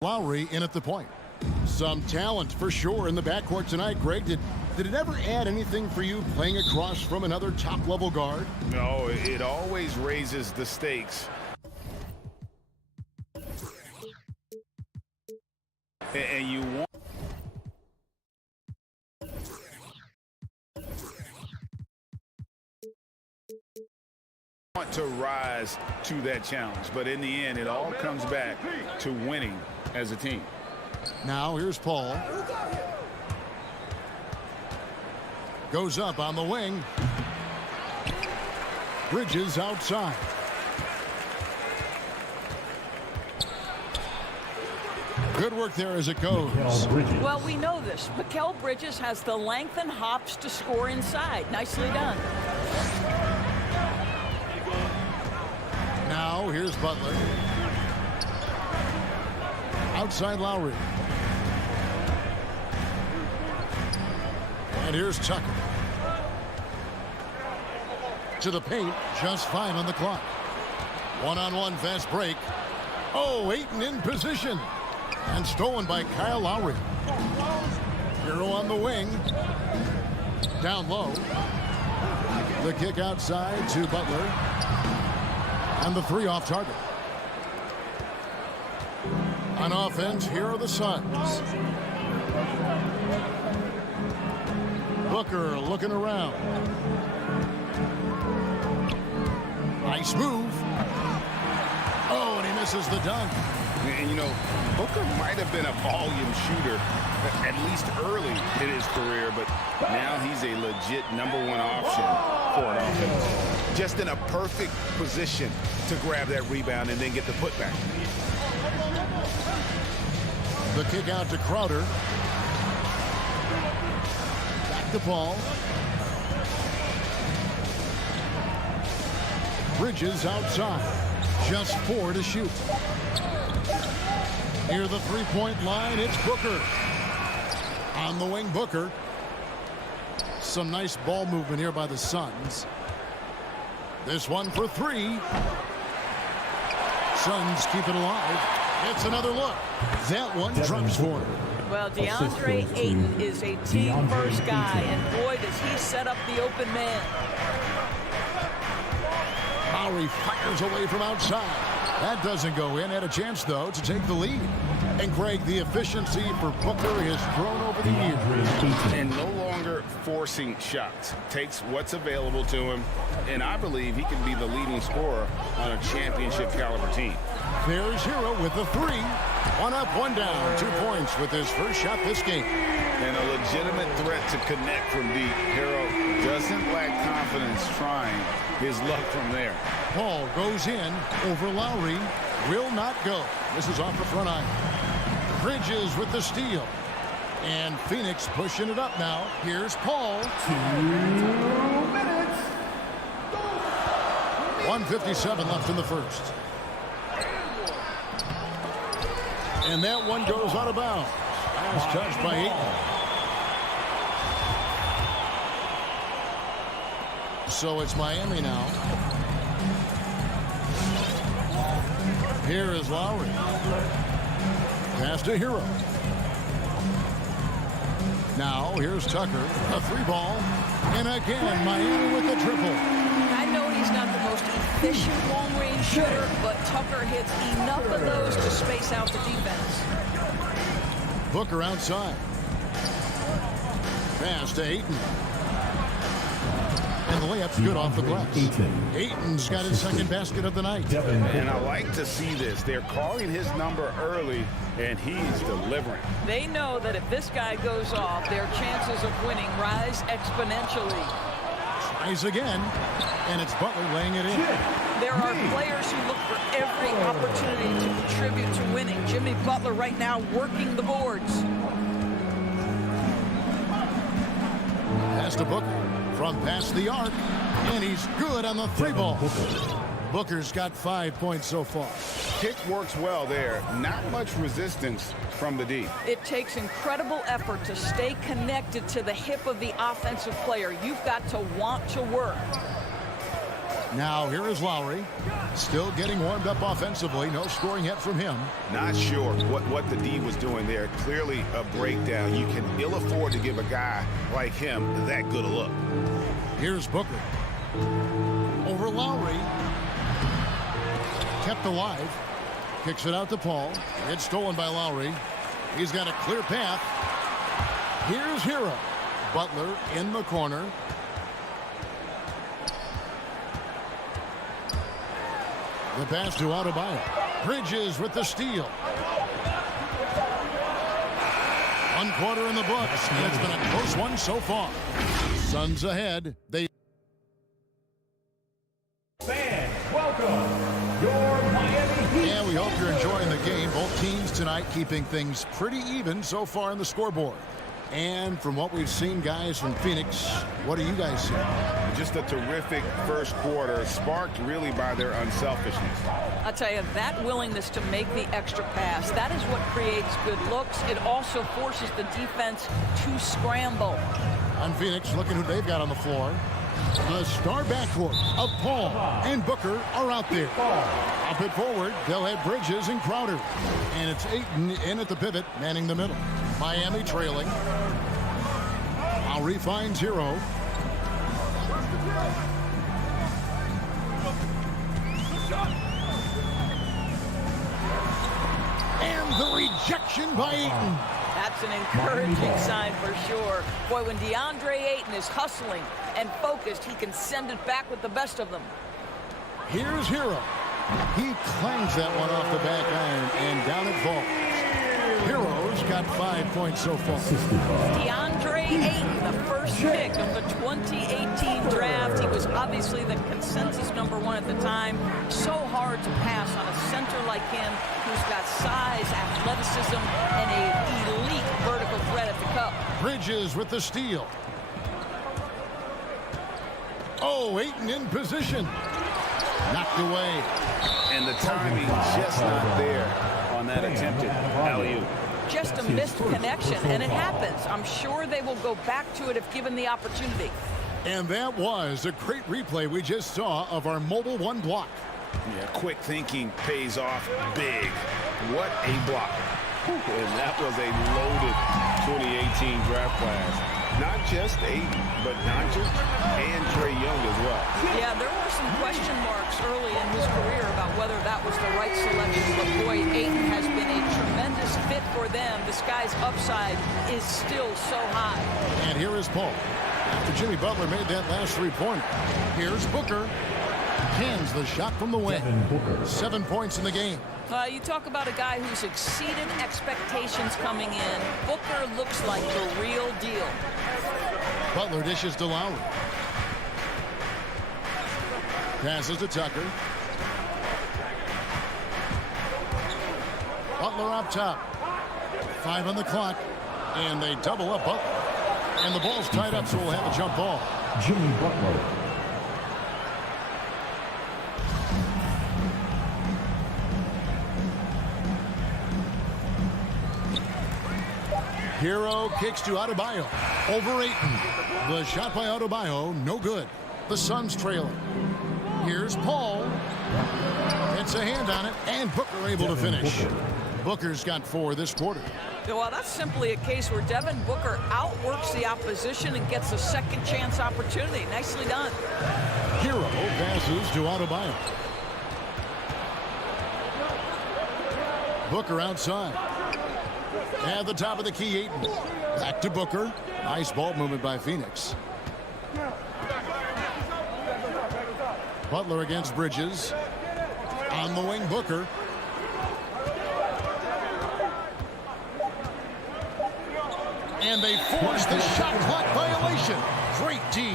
Lowry in at the point. Some talent for sure in the backcourt tonight. Greg, did it ever add anything for you playing across from another top-level guard? No, it always raises the stakes. And you want to rise to that challenge, but in the end, it all comes back to winning as a team. Now here's Paul. Goes up on the wing. Bridges outside. Good work there as it goes. Well, we know this. Mikal Bridges has the length and hops to score inside. Nicely done. Now here's Butler. Outside Lowry. And here's Tucker. To the paint, just 5 on the clock. One-on-one fast break. Oh, Ayton in position. And stolen by Kyle Lowry. Hero on the wing. Down low. The kick outside to Butler. And the 3 off target. On offense, here are the Suns. Booker looking around. Nice move. Oh, and he misses the dunk. And, you know, Booker might have been a volume shooter, at least early in his career, but now he's a legit #1 option for an offense. Just in a perfect position to grab that rebound and then get the putback. The kick out to Crowder. Back to Paul. Bridges outside. Just 4 to shoot. Near the three-point line, it's Booker. On the wing, Booker. Some nice ball movement here by the Suns. This one for 3. Suns keep it alive. It's another look. That one drops for him. Well, DeAndre Ayton is a team-first guy, and boy, does he set up the open man. Lowry fires away from outside. That doesn't go in. Had a chance, though, to take the lead. And, Greg, the efficiency for Booker has grown over the years. And no longer forcing shots. Takes what's available to him, and I believe he can be the leading scorer on a championship-caliber team. There's Hero with the 3. 1 up, 1 down. 2 points with his first shot this game. And a legitimate threat to connect from deep. Hero doesn't lack confidence trying his luck from there. Paul goes in over Lowry. Will not go. This is off the front iron. Bridges with the steal. And Phoenix pushing it up now. Here's Paul. 2 minutes. 1:57 left in the first. And that one goes out of bounds. As touched by Ayton. So it's Miami now. Here is Lowry. Pass to Hero. Now here's Tucker. A 3 ball. And again, Miami with the triple. I know he's not the most efficient long-range shooter, but Tucker hits enough of those to space out the defense. Booker outside. Pass to Ayton. And the layup's good off the glass. Ayton's got his second basket of the night. And I like to see this. They're calling his number early, and he's delivering. They know that if this guy goes off, their chances of winning rise exponentially. Tries again, and it's Butler laying it in. There are players who look for every opportunity to contribute to winning. Jimmy Butler right now working the boards. Pass to Booker from past the arc, and he's good on the 3 ball. Booker's got 5 points so far. Kick works well there. Not much resistance from the D. It takes incredible effort to stay connected to the hip of the offensive player. You've got to want to work. Now here is Lowry. Still getting warmed up offensively. No scoring yet from him. Not sure what the D was doing there. Clearly a breakdown. You can ill afford to give a guy like him that good a look. Here's Booker. Over Lowry. Kept alive. Kicks it out to Paul. It's stolen by Lowry. He's got a clear path. Here's Hero. Butler in the corner. The pass to Adebayo. Bridges with the steal. 1 quarter in the books, and it's been a close one so far. Suns ahead. Fans, welcome your Miami Heat. And we hope you're enjoying the game. Both teams tonight keeping things pretty even so far on the scoreboard. And from what we've seen, guys, from Phoenix, what do you guys see? Just a terrific first quarter, sparked really by their unselfishness. I'll tell you, that willingness to make the extra pass, that is what creates good looks. It also forces the defense to scramble. On Phoenix, looking who they've got on the floor. The star backcourt of Paul and Booker are out there. Up it forward, they'll have Bridges and Crowder. And it's Ayton in at the pivot, manning the middle. Miami trailing. Lowry finds Hero. And the rejection by Ayton. That's an encouraging sign for sure. Boy, when DeAndre Ayton is hustling and focused, he can send it back with the best of them. Here's Hero. He clangs that one off the back iron, and down it falls. Hero's got 5 points so far. DeAndre Ayton, the first pick of the 2018 draft. He was obviously the consensus #1 at the time. So hard to pass on a center like him who's got size, athleticism, and an elite vertical threat at the cup. Bridges with the steal. Oh, Ayton in position. Knocked away. And the timing just not there on that attempted alley-oop. Just a missed connection, and it happens. I'm sure they will go back to it if given the opportunity. And that was a great replay we just saw of our Mobile One block. Yeah, quick thinking pays off big. What a block. And that was a loaded 2018 draft class. Not just Ayton, but Doncic and Trae Young as well. Yeah, there were some question marks early in his career about whether that was the right selection. But boy, Ayton has been a tremendous fit for them. This guy's upside is still so high. And here is Paul. After Jimmy Butler made that last three-pointer. Here's Booker. Hands the shot from the wing. 7 points in the game. You talk about a guy who's exceeded expectations coming in. Booker looks like the real deal. Butler dishes to Lowry. Passes to Tucker. Butler up top. 5 on the clock. And they double up Butler. And the ball's tied up, so we'll have a jump ball. Jimmy Butler. Hero kicks to Adebayo. Over Ayton. The shot by Adebayo, no good. The Suns trailing. Here's Paul. It's a hand on it, and Booker able to finish. Booker's got 4 this quarter. Well, that's simply a case where Devin Booker outworks the opposition and gets a second chance opportunity. Nicely done. Hero passes to Adebayo. Booker outside. At the top of the key, Ayton. Back to Booker. Nice ball movement by Phoenix. Butler against Bridges. On the wing, Booker. And they force the shot clock violation. Great D.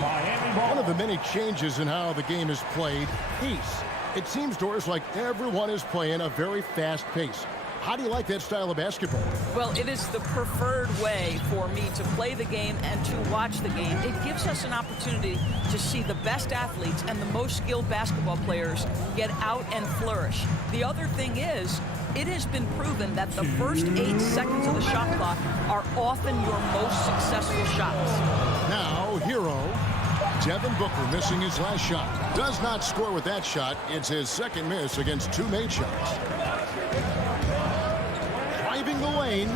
One of the many changes in how the game is played, pace. It seems to us like everyone is playing a very fast pace. How do you like that style of basketball? Well, it is the preferred way for me to play the game and to watch the game. It gives us an opportunity to see the best athletes and the most skilled basketball players get out and flourish. The other thing is, it has been proven that the first 8 seconds of the shot clock are often your most successful shots. Now, Hero Devin Booker missing his last shot. Does not score with that shot. It's his second miss against 2 made shots. Driving the lane.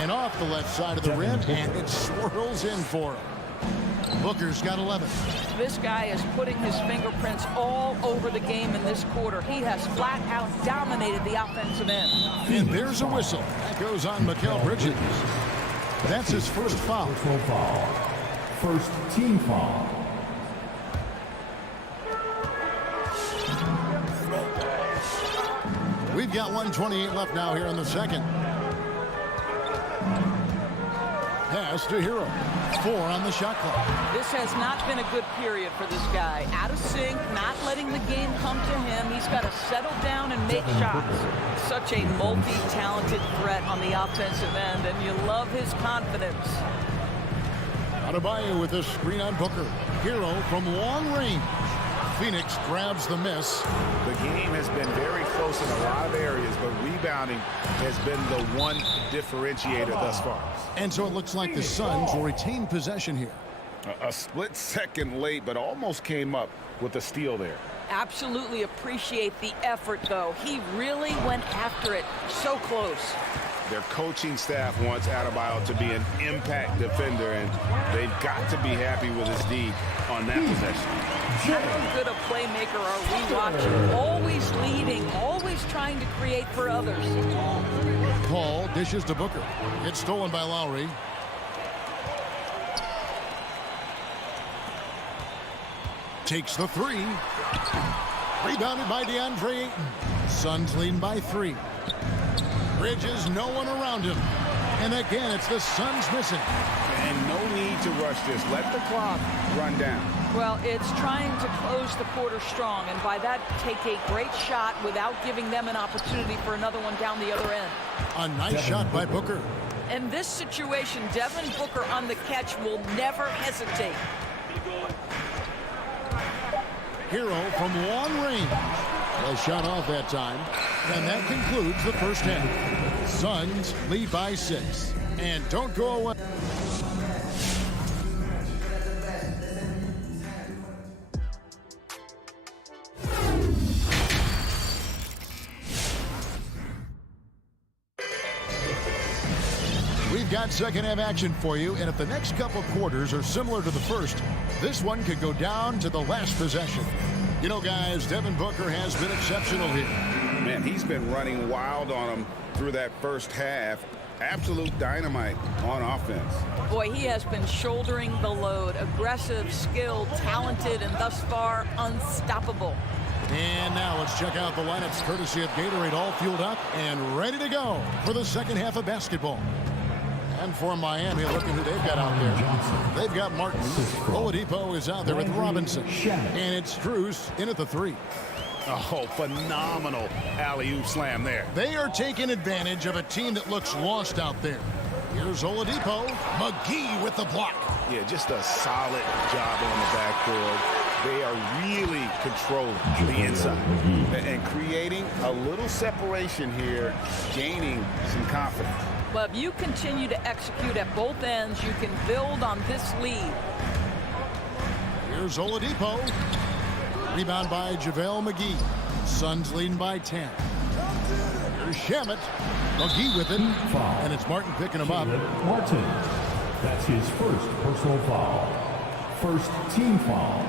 And off the left side of the rim. And it swirls in for him. Booker's got 11. This guy is putting his fingerprints all over the game in this quarter. He has flat out dominated the offensive end. And there's a whistle. That goes on Mikal Bridges. That's his first foul. Personal foul. First team foul. We've got 1:28 left now here in the second. Pass to Hero. 4 on the shot clock. This has not been a good period for this guy. Out of sync, not letting the game come to him. He's got to settle down and make shots. Such a multi-talented threat on the offensive end, and you love his confidence. Adebayo with a screen on Booker. Hero from long range. Phoenix grabs the miss. The game has been very close in a lot of areas, but rebounding has been the one differentiator thus far. And so it looks like the Suns will retain possession here. A split second late, but almost came up with a steal there. Absolutely appreciate the effort, though. He really went after it. So close. Their coaching staff wants Adebayo to be an impact defender, and they've got to be happy with his D on that possession. How good a playmaker are we watching? Always leading, always trying to create for others. Paul dishes to Booker. It's stolen by Lowry. Takes the 3. Rebounded by DeAndre Ayton. Suns leading by 3. Bridges, no one around him. And again, it's the Suns missing. And no need to rush this. Let the clock run down. Well, it's trying to close the quarter strong, and by that, take a great shot without giving them an opportunity for another one down the other end. A nice shot by Booker. In this situation, Devin Booker on the catch will never hesitate. Hero from long range. Well, shot off that time. And that concludes the first half. Suns lead by 6. And don't go away. We've got second half action for you, and if the next couple quarters are similar to the first, this one could go down to the last possession. You know, guys, Devin Booker has been exceptional here. Man, he's been running wild on him through that first half. Absolute dynamite on offense. Boy, he has been shouldering the load. Aggressive, skilled, talented, and thus far unstoppable. And now let's check out the lineups courtesy of Gatorade, all fueled up and ready to go for the second half of basketball. And for Miami, look at who they've got out there. They've got Martin. Oladipo is out there with Robinson. And it's Strus in at the 3. Oh, phenomenal alley-oop slam there. They are taking advantage of a team that looks lost out there. Here's Oladipo. McGee with the block. Yeah, just a solid job on the backboard. They are really controlling the inside and creating a little separation here, gaining some confidence. But if you continue to execute at both ends, you can build on this lead. Here's Oladipo. Rebound by JaVale McGee. Suns leading by 10. Here's Shamet. McGee with it. And it's Martin picking him up. Martin. That's his first personal foul. First team foul.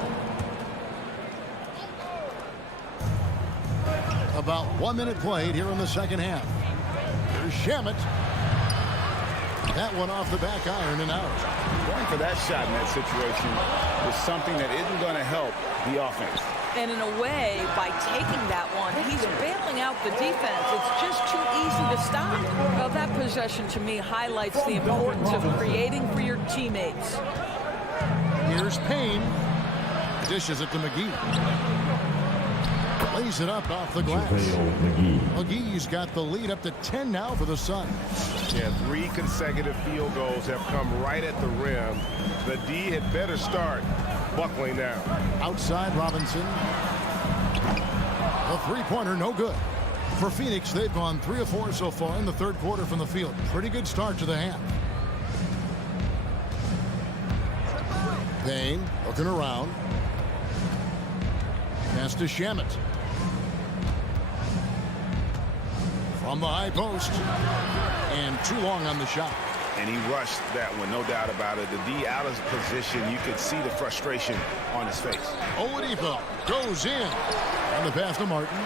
About 1 minute played here in the second half. Here's Shamet. That one off the back iron and out. Going for that shot in that situation is something that isn't going to help the offense. And in a way, by taking that one, he's bailing out the defense. It's just too easy to stop. Well, that possession to me highlights the importance of creating for your teammates. Here's Payne. Dishes it to McGee. Lays it up off the glass. McGee's got the lead up to 10 now for the Suns. Yeah, 3 consecutive field goals have come right at the rim. The D had better start buckling down. Outside Robinson. The three-pointer, no good. For Phoenix, they've gone 3 of 4 so far in the third quarter from the field. Pretty good start to the half. Payne looking around. Pass to Shamet. From the high post. And too long on the shot. And he rushed that one, no doubt about it. The D out of position, you could see the frustration on his face. Oladipo goes in. And the pass to Martin.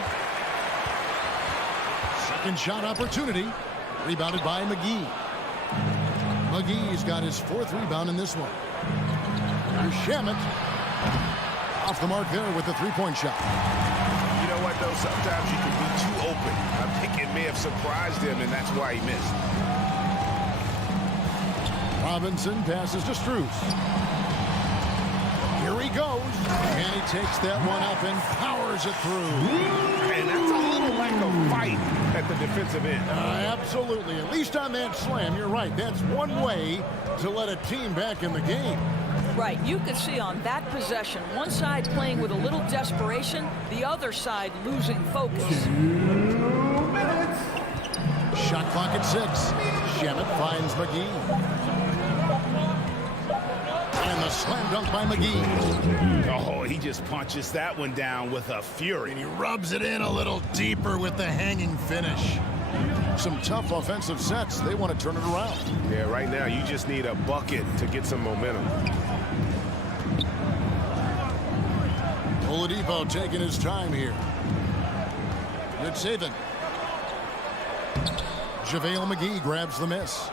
Second shot opportunity. Rebounded by McGee. McGee's got his 4th rebound in this one. Here's Shamet. Off the mark there with the 3-point shot. You know what, though? Sometimes you can be too open. I think it may have surprised him, and that's why he missed. Robinson passes to Strus. Here he goes. And he takes that one up and powers it through. And that's a little lack of fight at the defensive end. Absolutely. At least on that slam, you're right. That's one way to let a team back in the game. Right. You can see on that possession, one side playing with a little desperation, the other side losing focus. 2 minutes. Shot clock at 6. Shamet finds McGee. And the slam dunk by McGee. Oh, he just punches that one down with a fury. And he rubs it in a little deeper with the hanging finish. Some tough offensive sets. They want to turn it around. Yeah, right now you just need a bucket to get some momentum. Oladipo taking his time here. Good saving. JaVale McGee grabs the miss.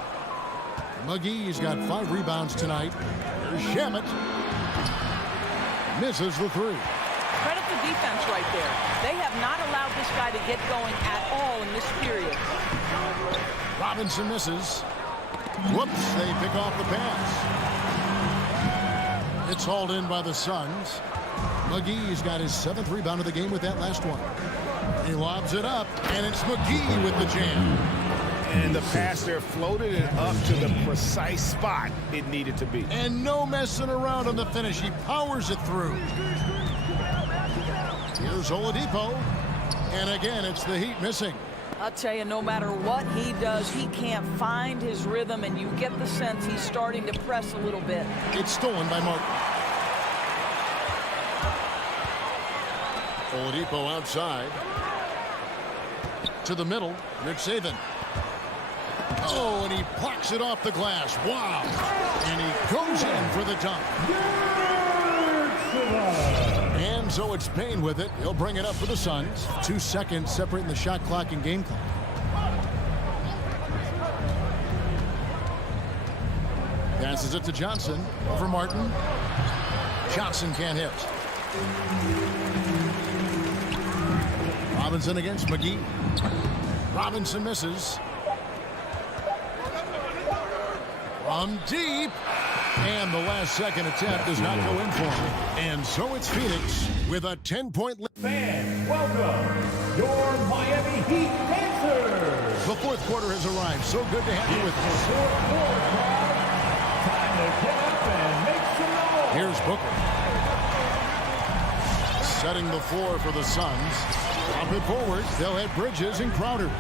McGee's got 5 rebounds tonight. Here's Shamet. Misses the 3. Credit the defense right there. They have not allowed this guy to get going at all in this period. Robinson misses. Whoops, they pick off the pass. It's hauled in by the Suns. McGee's got his 7th rebound of the game with that last one. He lobs it up, and it's McGee with the jam. And the pass there floated it up to the precise spot it needed to be. And no messing around on the finish. He powers it through. Here's Oladipo. And again, it's the Heat missing. I'll tell you, no matter what he does, he can't find his rhythm, and you get the sense he's starting to press a little bit. It's stolen by Martin. Oladipo outside. To the middle. Rich Saban. Oh, and he plucks it off the glass. Wow. And he goes in for the dunk. And so it's Payne with it. He'll bring it up for the Suns. 2 seconds separating the shot clock and game clock. Passes it to Johnson. Over Martin. Johnson can't hit. Robinson against McGee. Robinson misses. From deep. And the last second attempt does not go in for him. And so it's Phoenix with a 10-point lead. Fans, welcome your Miami Heat Dancers. The 4th quarter has arrived. So good to have you with us. Time to get up and make some noise. Here's Booker. Setting the floor for the Suns. Drop it forward. They'll have Bridges and Crowder.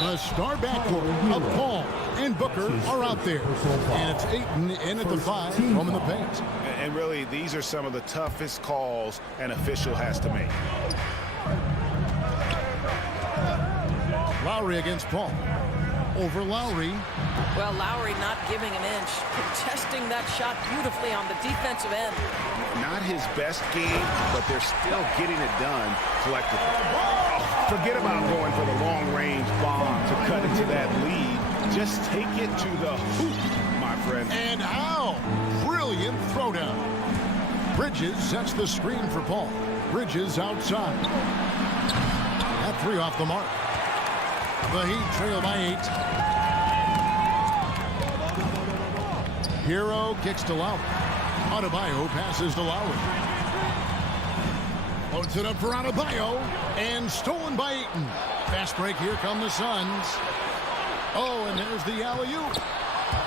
The star backcourt of Paul and Booker are out there. And it's Ayton in at the 5, roaming the paint. And really, these are some of the toughest calls an official has to make. Lowry against Paul. Over Lowry. Well, Lowry not giving an inch, contesting that shot beautifully on the defensive end. Not his best game, but they're still getting it done collectively. Oh, forget about going for the long-range bomb to cut into that lead. Just take it to the hoop, my friend. And how? Brilliant throwdown. Bridges sets the screen for Paul. Bridges outside. That 3 off the mark. The Heat trail by 8. Hero kicks to Lowry. Adebayo passes to Lowry. Loads it up for Adebayo. And stolen by Ayton. Fast break. Here come the Suns. Oh, and there's the alley-oop.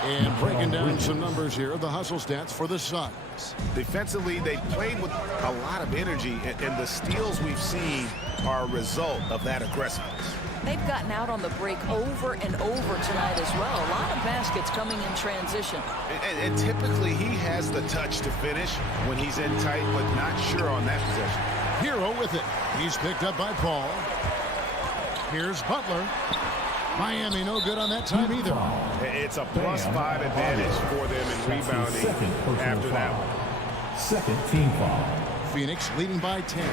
And breaking down some numbers here, the hustle stats for the Suns. Defensively, they played with a lot of energy, and the steals we've seen are a result of that aggressiveness. They've gotten out on the break over and over tonight as well. A lot of baskets coming in transition. And typically, he has the touch to finish when he's in tight, but not sure on that possession. Hero with it. He's picked up by Paul. Here's Butler. Miami no good on that time either. It's a +5 advantage for them in rebounding after that one. Second team foul. Phoenix leading by 10.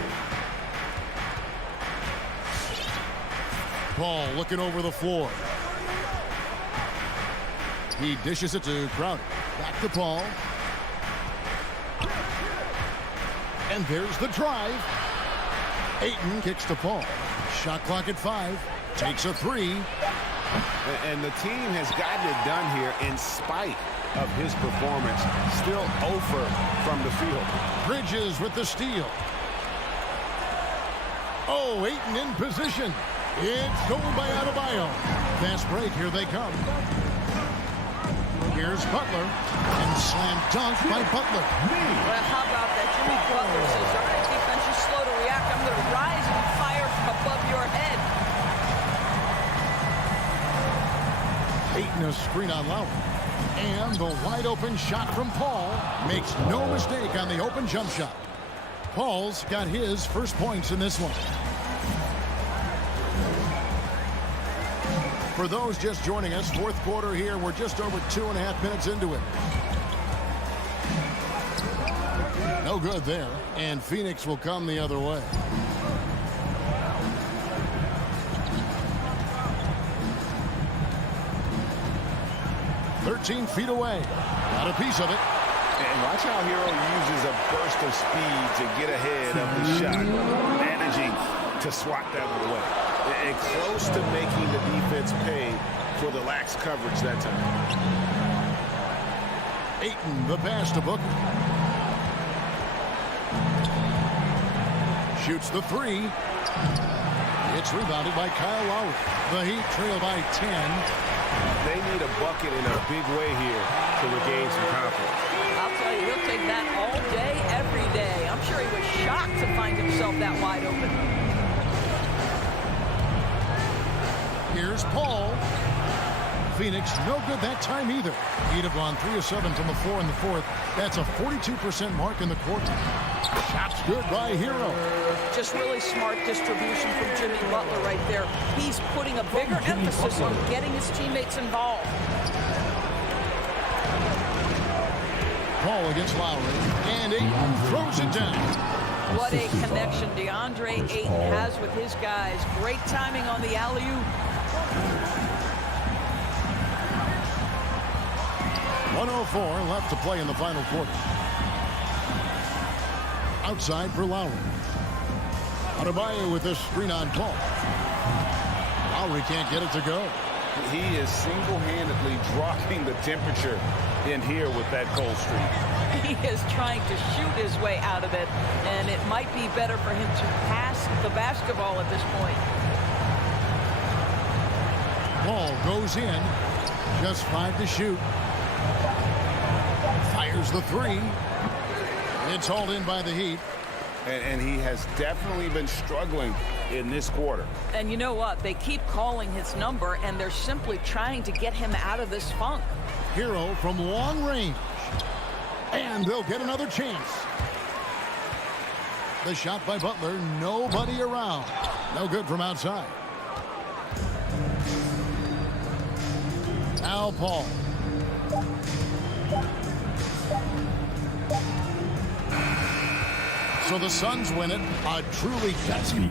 Paul looking over the floor. He dishes it to Crowder. Back to Paul. And there's the drive. Ayton kicks to Paul. Shot clock at 5. Takes a 3. And the team has gotten it done here in spite of his performance. Still over from the field. Bridges with the steal. Oh, Ayton in position. It's stolen by Adebayo. Fast break. Here they come. Here's Butler. And slam dunk by Butler. Well, how about that? Jimmy Butler says, all right, defense, you're slow to react. I'm going to rise and fire from above your head. Ayton a screen on Lowry. And the wide open shot from Paul. Makes no mistake on the open jump shot. Paul's got his first points in this one. For those just joining us, fourth quarter here. We're just over 2.5 minutes into it. No good there. And Phoenix will come the other way. "13 feet away. Got a piece of it. And watch how Hero uses a burst of speed to get ahead of the shot, managing to swat that one away. And close to making the defense pay for the lax coverage that time. Ayton, the pass to Booker. Shoots the 3. It's rebounded by Kyle Lowry. The Heat trail by 10. They need a bucket in a big way here to regain some confidence. I'll tell you, he'll take that all day, every day. I'm sure he was shocked to find himself that wide open. Here's Paul. Phoenix no good that time either. He'd have gone 3 of 7 from the floor in the fourth. That's a 42% mark in the quarter. Shots good by Hero. Just really smart distribution from Jimmy Butler right there. He's putting a bigger emphasis on getting his teammates involved. Paul against Lowry. And Ayton throws it down. What a connection DeAndre Ayton has with his guys. Great timing on the alley-oop. 1:04 left to play in the final quarter. Outside for Lowry. Adebayo with this screen on Paul. Lowry can't get it to go. He is single-handedly dropping the temperature in here with that cold streak. He is trying to shoot his way out of it, and it might be better for him to pass the basketball at this point. Paul goes in. Just 5 to shoot. Fires the 3. It's hauled in by the Heat. And he has definitely been struggling in this quarter. And you know what? They keep calling his number, and they're simply trying to get him out of this funk. Hero from long range. And they'll get another chance. The shot by Butler. Nobody around. No good from outside. Now Paul. So the Suns win it. A truly catchy.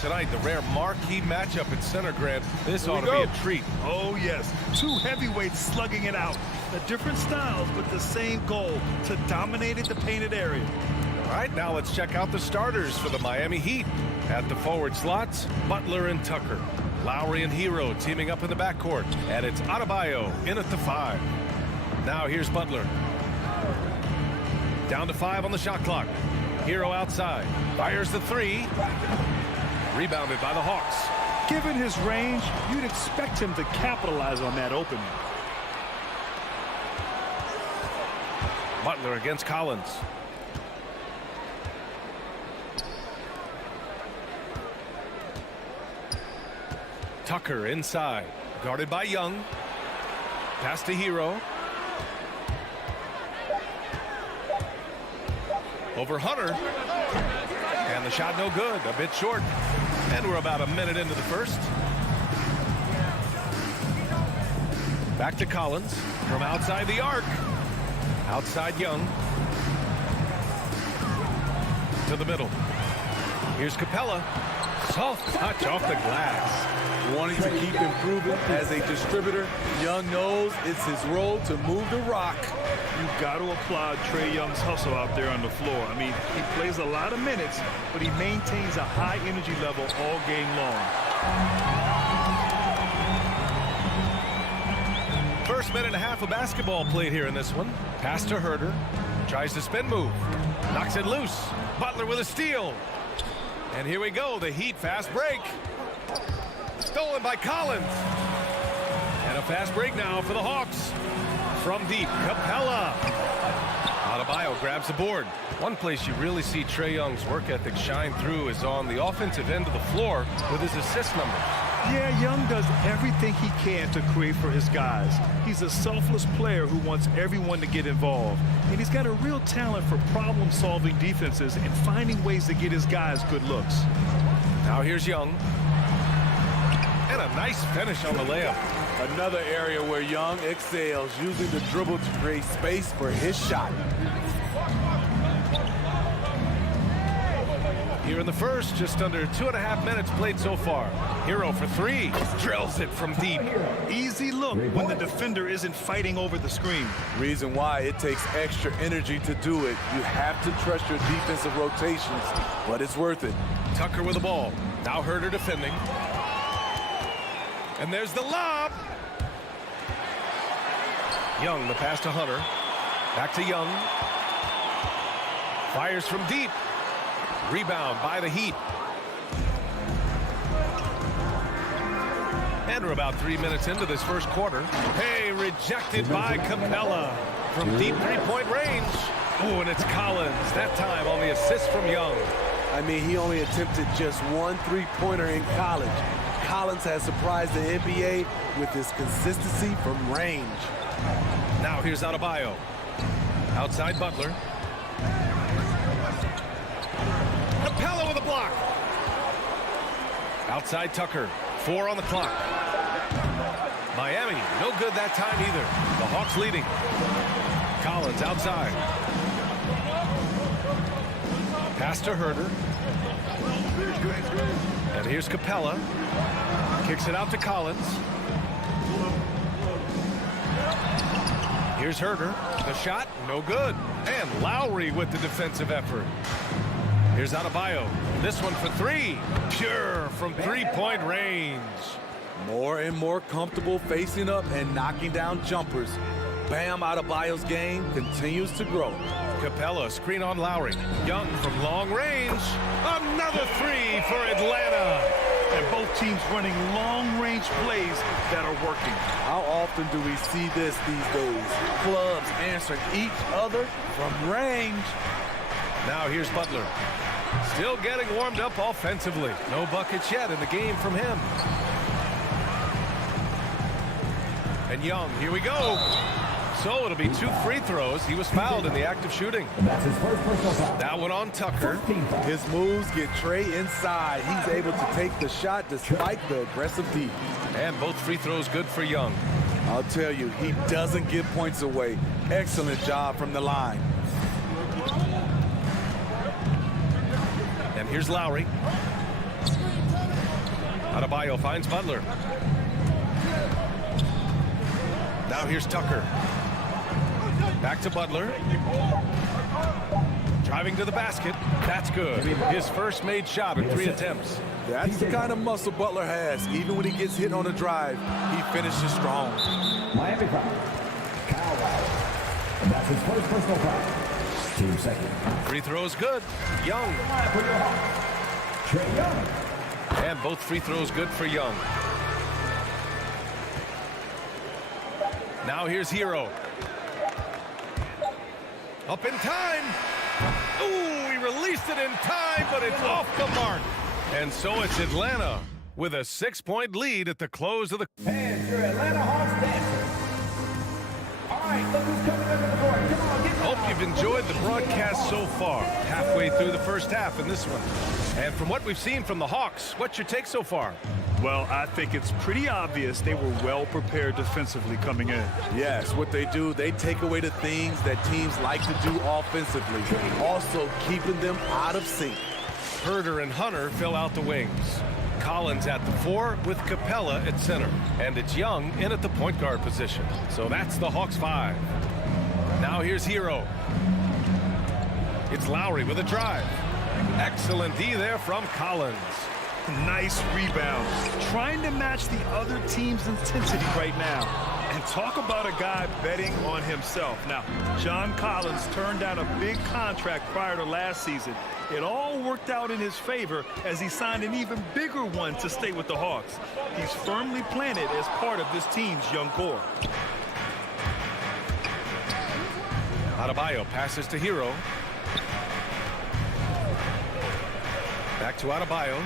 tonight, the rare marquee matchup at center, Grant. This ought to be a treat. Oh, yes. Two heavyweights slugging it out. The different styles, but the same goal, to dominate the painted area. All right, now let's check out the starters for the Miami Heat. At the forward slots, Butler and Tucker. Lowry and Hero teaming up in the backcourt. And it's Adebayo in at the 5. Now here's Butler. Down to 5 on the shot clock. Hero outside. Fires the 3. Rebounded by the Hawks. Given his range, you'd expect him to capitalize on that opening. Butler against Collins. Tucker inside. Guarded by Young. Pass to Hero. Over Hunter. And the shot no good. A bit short. And we're about a minute into the first. Back to Collins from outside the arc. Outside Young. To the middle. Here's Capella. Soft touch off the glass. Wanting to keep improving as a distributor, Young knows it's his role to move the rock. You've got to applaud Trae Young's hustle out there on the floor. I mean, he plays a lot of minutes, but he maintains a high energy level all game long. First minute and a half of basketball played here in this one. Pass to Herter. Tries to spin move. Knocks it loose. Butler with a steal. And here we go. The Heat fast break. Stolen by Collins. And a fast break now for the Hawks. From deep, Capella. Adebayo grabs the board. One place you really see Trae Young's work ethic shine through is on the offensive end of the floor with his assist numbers. Yeah, Young does everything he can to create for his guys. He's a selfless player who wants everyone to get involved. And he's got a real talent for problem-solving defenses and finding ways to get his guys good looks. Now here's Young. And a nice finish on the layup. Another area where Young excels, using the dribble to create space for his shot. Here in the first, just under 2.5 minutes played so far. Hero for 3. Drills it from deep. Easy look when the defender isn't fighting over the screen. Reason why it takes extra energy to do it. You have to trust your defensive rotations, but it's worth it. Tucker with the ball. Now Herter defending. And there's the lob. Young, the pass to Hunter. Back to Young. Fires from deep. Rebound by the Heat. And we're about 3 minutes into this first quarter. Hey, rejected by Capella from deep three-point range. Oh, and it's Collins, that time on the assist from Young. I mean, he only attempted just one three-pointer in college. Collins has surprised the NBA with his consistency from range. Now here's Adebayo. Outside Butler. Capella with a block. Outside Tucker. 4 on the clock. Miami, no good that time either. The Hawks leading. Collins outside. Pass to Herter. And here's Capella. Kicks it out to Collins. Here's Herter. The shot, no good. And Lowry with the defensive effort. Here's Adebayo. This one for 3. Pure from three-point range. More and more comfortable facing up and knocking down jumpers. Bam Adebayo's game continues to grow. Capella, screen on Lowry. Young from long range. Another 3 for Atlanta. And both teams running long-range plays that are working. How often do we see this these days? Clubs answering each other from range. Now here's Butler. Still getting warmed up offensively. No buckets yet in the game from him. And Young, here we go. So it'll be 2 free throws. He was fouled in the act of shooting. That's his first personal foul. That one on Tucker. His moves get Trae inside. He's able to take the shot despite the aggressive D. And both free throws good for Young. I'll tell you, he doesn't give points away. Excellent job from the line. And here's Lowry. Adebayo finds Butler. Now here's Tucker. Back to Butler. Driving to the basket. That's good. His first made shot in 3 attempts. That's the kind of muscle Butler has. Even when he gets hit on a drive, he finishes strong. Miami foul. Kyle Lowry. And that's his first personal foul. Team second. Free throws good. Young. For your Hawks, Trae Young. And both free throws good for Young. Now here's Hero. Up in time. Ooh, he released it in time, but it's off the mark. And so it's Atlanta with a 6-point lead at the close of the... And your Atlanta Hawks dancer. All right, look who's coming under the court. Come on, get Hope you've enjoyed the broadcast so far. Halfway through the first half in this one. And from what we've seen from the Hawks, what's your take so far? Well, I think it's pretty obvious they were well prepared defensively coming in. Yes, what they do, they take away the things that teams like to do offensively, also keeping them out of sync. Herder and Hunter fill out the wings. Collins at the 4 with Capella at center. And it's Young in at the point guard position. So that's the Hawks 5. Now here's Hero. It's Lowry with a drive. Excellent D there from Collins. Nice rebound. Trying to match the other team's intensity right now. And talk about a guy betting on himself. Now, John Collins turned down a big contract prior to last season. It all worked out in his favor as he signed an even bigger one to stay with the Hawks. He's firmly planted as part of this team's young core. Adebayo passes to Hero. Back to Adebayo.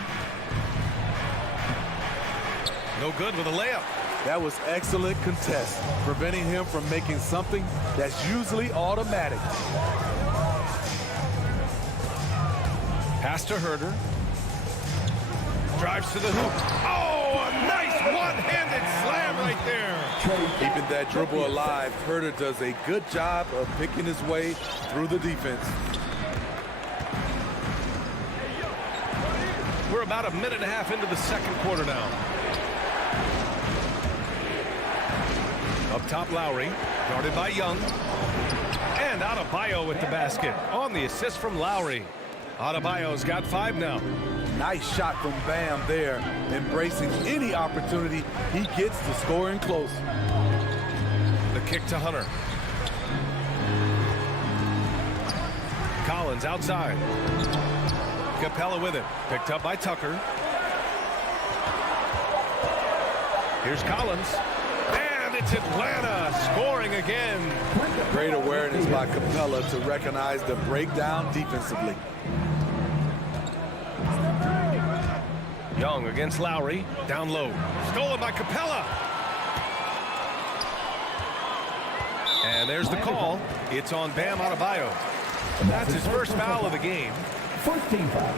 No good with a layup. That was excellent contest, preventing him from making something that's usually automatic. Pass to Herder. Drives to the hoop. Oh, a nice one-handed slam right there. Keeping that dribble alive, Herder does a good job of picking his way through the defense. We're about a minute and a half into the second quarter now. Up top, Lowry, guarded by Young. And Adebayo with the basket on the assist from Lowry. Adebayo's got 5 now. Nice shot from Bam there, embracing any opportunity he gets to scoring close. The kick to Hunter. Collins outside. Capella with it. Picked up by Tucker. Here's Collins. And it's Atlanta scoring again. Great awareness by Capella to recognize the breakdown defensively. Young against Lowry. Down low. Stolen by Capella. And there's the call. It's on Bam Adebayo. That's his first foul of the game. First team foul.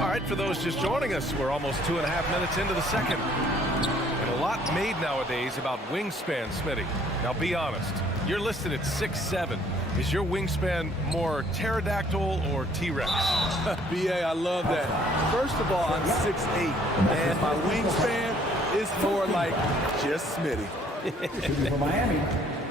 All right, for those just joining us, we're almost 2.5 minutes into the second. And a lot made nowadays about wingspan, Smitty. Now, be honest. You're listed at 6'7". Is your wingspan more pterodactyl or T-Rex? BA, I love that. First of all, I'm 6'8", and my wingspan is more like just Smitty. For Miami.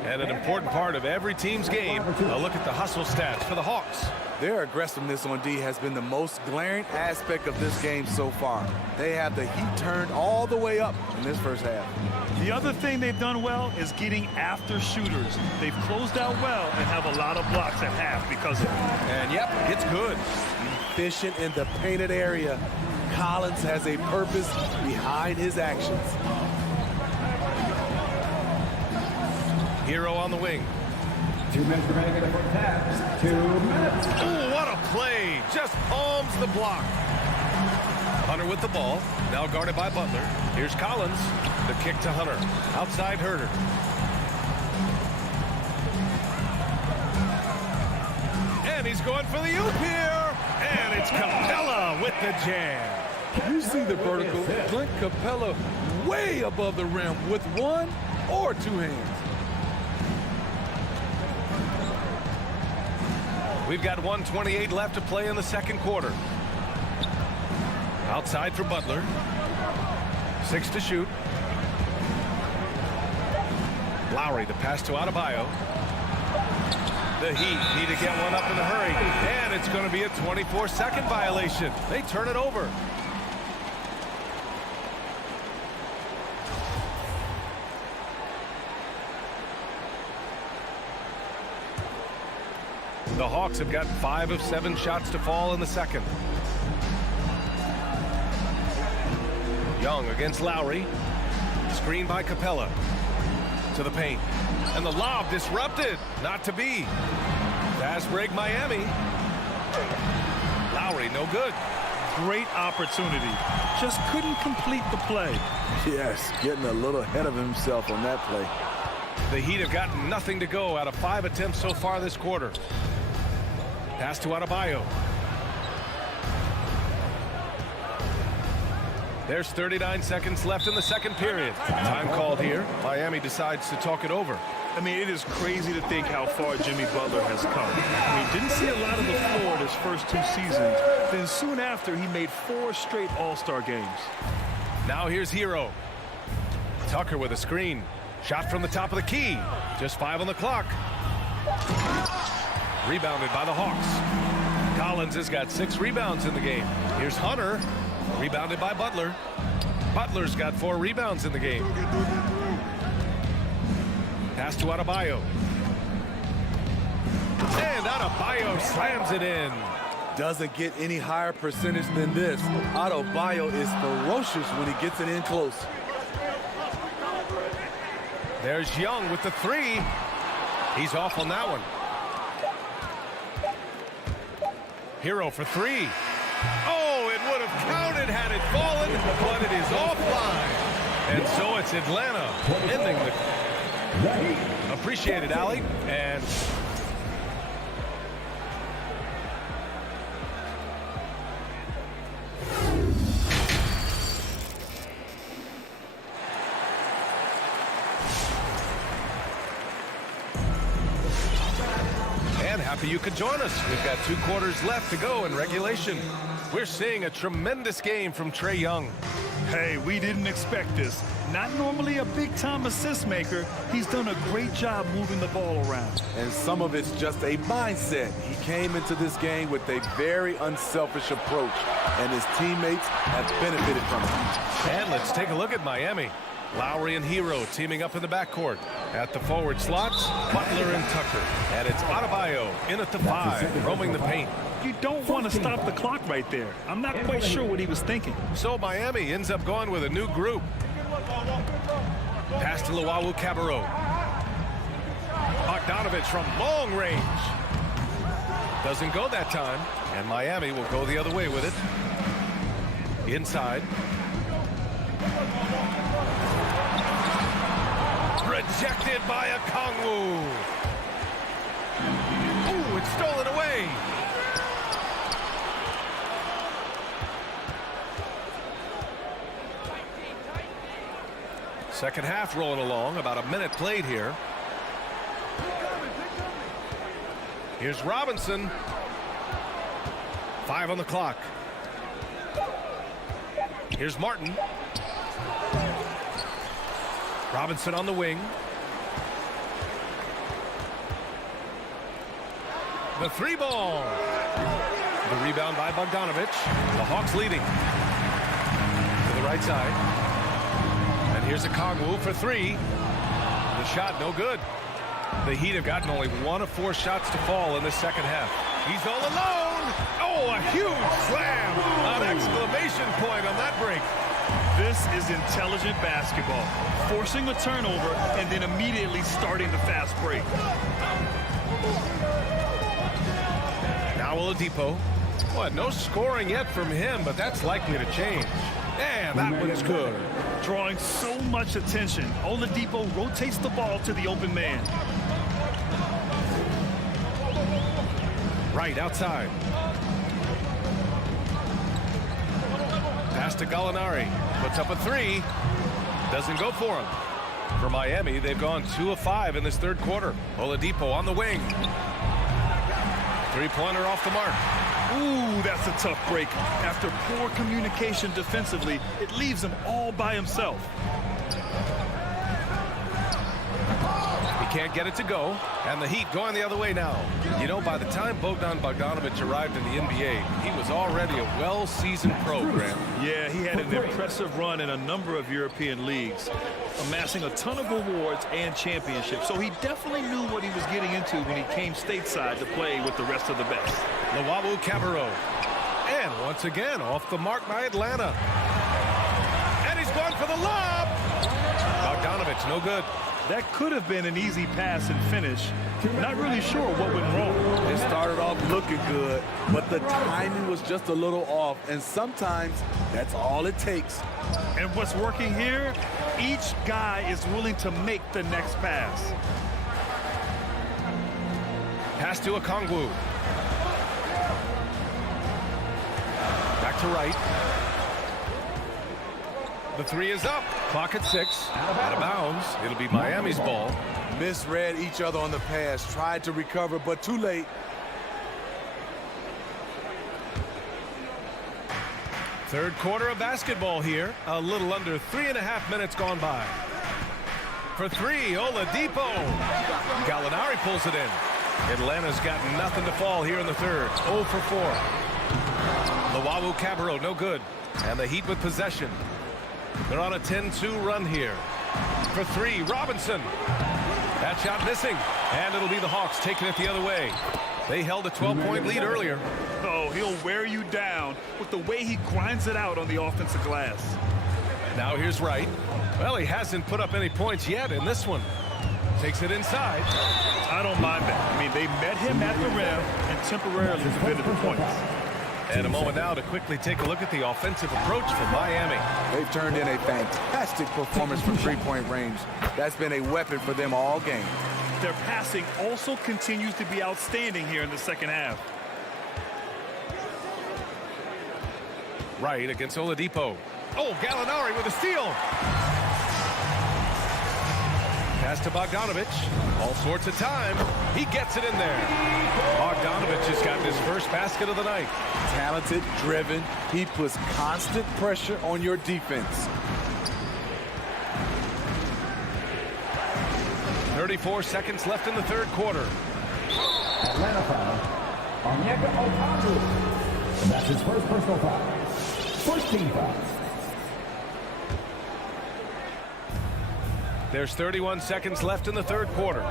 And an important part of every team's game, a look at the hustle stats for the Hawks. Their aggressiveness on D has been the most glaring aspect of this game so far. They have the heat turned all the way up in this first half. The other thing they've done well is getting after shooters. They've closed out well and have a lot of blocks at half because of it. And yep, it's good. Efficient in the painted area. Collins has a purpose behind his actions. Hero on the wing. 2 minutes remaining in the first half. 2 minutes. Ooh, what a play. Just palms the block. Hunter with the ball. Now guarded by Butler. Here's Collins. The kick to Hunter. Outside Herder. And he's going for the oop here. And it's Capella with the jam. You see the vertical. Clint Capella way above the rim with 1 or 2 hands. We've got 1:28 left to play in the second quarter. Outside for Butler. 6 to shoot. Lowry, the pass to Adebayo. The Heat need to get one up in a hurry, and it's going to be a 24-second violation. They turn it over. The Hawks have got 5 of 7 shots to fall in the second. Young against Lowry. Screen by Capella. To the paint. And the lob disrupted. Not to be. Fast break Miami. Lowry no good. Great opportunity. Just couldn't complete the play. Yes, getting a little ahead of himself on that play. The Heat have gotten nothing to go out of 5 attempts so far this quarter. Pass to Adebayo. There's 39 seconds left in the second period. Time called here. Miami decides to talk it over. I mean, it is crazy to think how far Jimmy Butler has come. I mean, didn't see a lot of the floor in his first 2 seasons. Then soon after, he made 4 straight All-Star games. Now here's Hero. Tucker with a screen. Shot from the top of the key. Just 5 on the clock. Rebounded by the Hawks. Collins has got 6 rebounds in the game. Here's Hunter. Rebounded by Butler. Butler's got 4 rebounds in the game. Pass to Adebayo. And Adebayo slams it in. Doesn't get any higher percentage than this. Adebayo is ferocious when he gets it in close. There's Young with the 3. He's off on that one. Hero for 3. Oh, it would have counted had it fallen, but it is offline. And so it's Atlanta ending the... Appreciate it, Allie. And... happy you could join us. We've got 2 quarters left to go in regulation. We're seeing a tremendous game from Trae Young. Hey, we didn't expect this. Not normally a big-time assist maker, he's done a great job moving the ball around. And some of it's just a mindset. He came into this game with a very unselfish approach, and his teammates have benefited from it. And let's take a look at Miami. Lowry and Hero teaming up in the backcourt. At the forward slots, Butler and Tucker. And it's Adebayo in at the 5, roaming the paint. You don't want to stop the clock right there. I'm not quite sure what he was thinking. So Miami ends up going with a new group. Pass to Luwawu-Cabarrot. Bogdanovich from long range. Doesn't go that time. And Miami will go the other way with it. Inside. Rejected by a Kongwu. Ooh, it's stolen away. Second half rolling along, about a minute played here. Here's Robinson. 5 on the clock. Here's Martin. Robinson on the wing. The 3-ball. The rebound by Bogdanovich. The Hawks leading. To the right side. And here's a Kongwu for 3. The shot no good. The Heat have gotten only 1 of 4 shots to fall in the second half. He's all alone. Oh, a huge slam. An exclamation point on that break. This is intelligent basketball. Forcing a turnover and then immediately starting the fast break. Now Oladipo. What, no scoring yet from him, but that's likely to change. And that one's good. Drawing so much attention, Oladipo rotates the ball to the open man. Right outside. Pass to Gallinari. Puts up a 3. Doesn't go for him. For Miami, they've gone 2 of 5 in this third quarter. Oladipo on the wing. 3-pointer off the mark. Ooh, that's a tough break. After poor communication defensively, it leaves him all by himself. He can't get it to go, and the Heat going the other way now. You know, by the time Bogdanovic arrived in the NBA, he was already a well-seasoned program. Yeah, he had an impressive run in a number of European leagues, amassing a ton of awards and championships. So he definitely knew what he was getting into when he came stateside to play with the rest of the best. Luwawu Cabarrot. And once again, off the mark by Atlanta. And he's going for the lob. Bogdanovic, no good. That could have been an easy pass and finish. Not really sure what went wrong. It started off looking good, but the timing was just a little off, and sometimes that's all it takes. And what's working here? Each guy is willing to make the next pass. Pass to Okongwu. Back to right. The three is up. Clock at 6. Out of bounds. It'll be Miami's ball. Misread each other on the pass, tried to recover, but too late. Third quarter of basketball here. A little under 3.5 minutes gone by. For three, Oladipo. Gallinari pulls it in. Atlanta's got nothing to fall here in the third. 0 for 4. Luwawu Cabarrot, no good. And the Heat with possession. They're on a 10-2 run here. For three, Robinson. That shot missing. And it'll be the Hawks taking it the other way. They held a 12-point lead earlier. Oh, he'll wear you down with the way he grinds it out on the offensive glass. Now here's Wright. Well, he hasn't put up any points yet in this one. Takes it inside. I don't mind that. I mean, they met him at the rim and temporarily prevented the points. And a moment now to quickly take a look at the offensive approach for Miami. They've turned in a fantastic performance from three-point range. That's been a weapon for them all game. Their passing also continues to be outstanding here in the second half. Right against Oladipo. Oh, Gallinari with a steal. Pass to Bogdanovic. All sorts of time. He gets it in there. Bogdanovic has got his first basket of the night. Talented, driven. He puts constant pressure on your defense. 34 seconds left in the third quarter. Atlanta foul. Onyeka Okongwu. And that's his first personal foul. First team foul. There's 31 seconds left in the third quarter.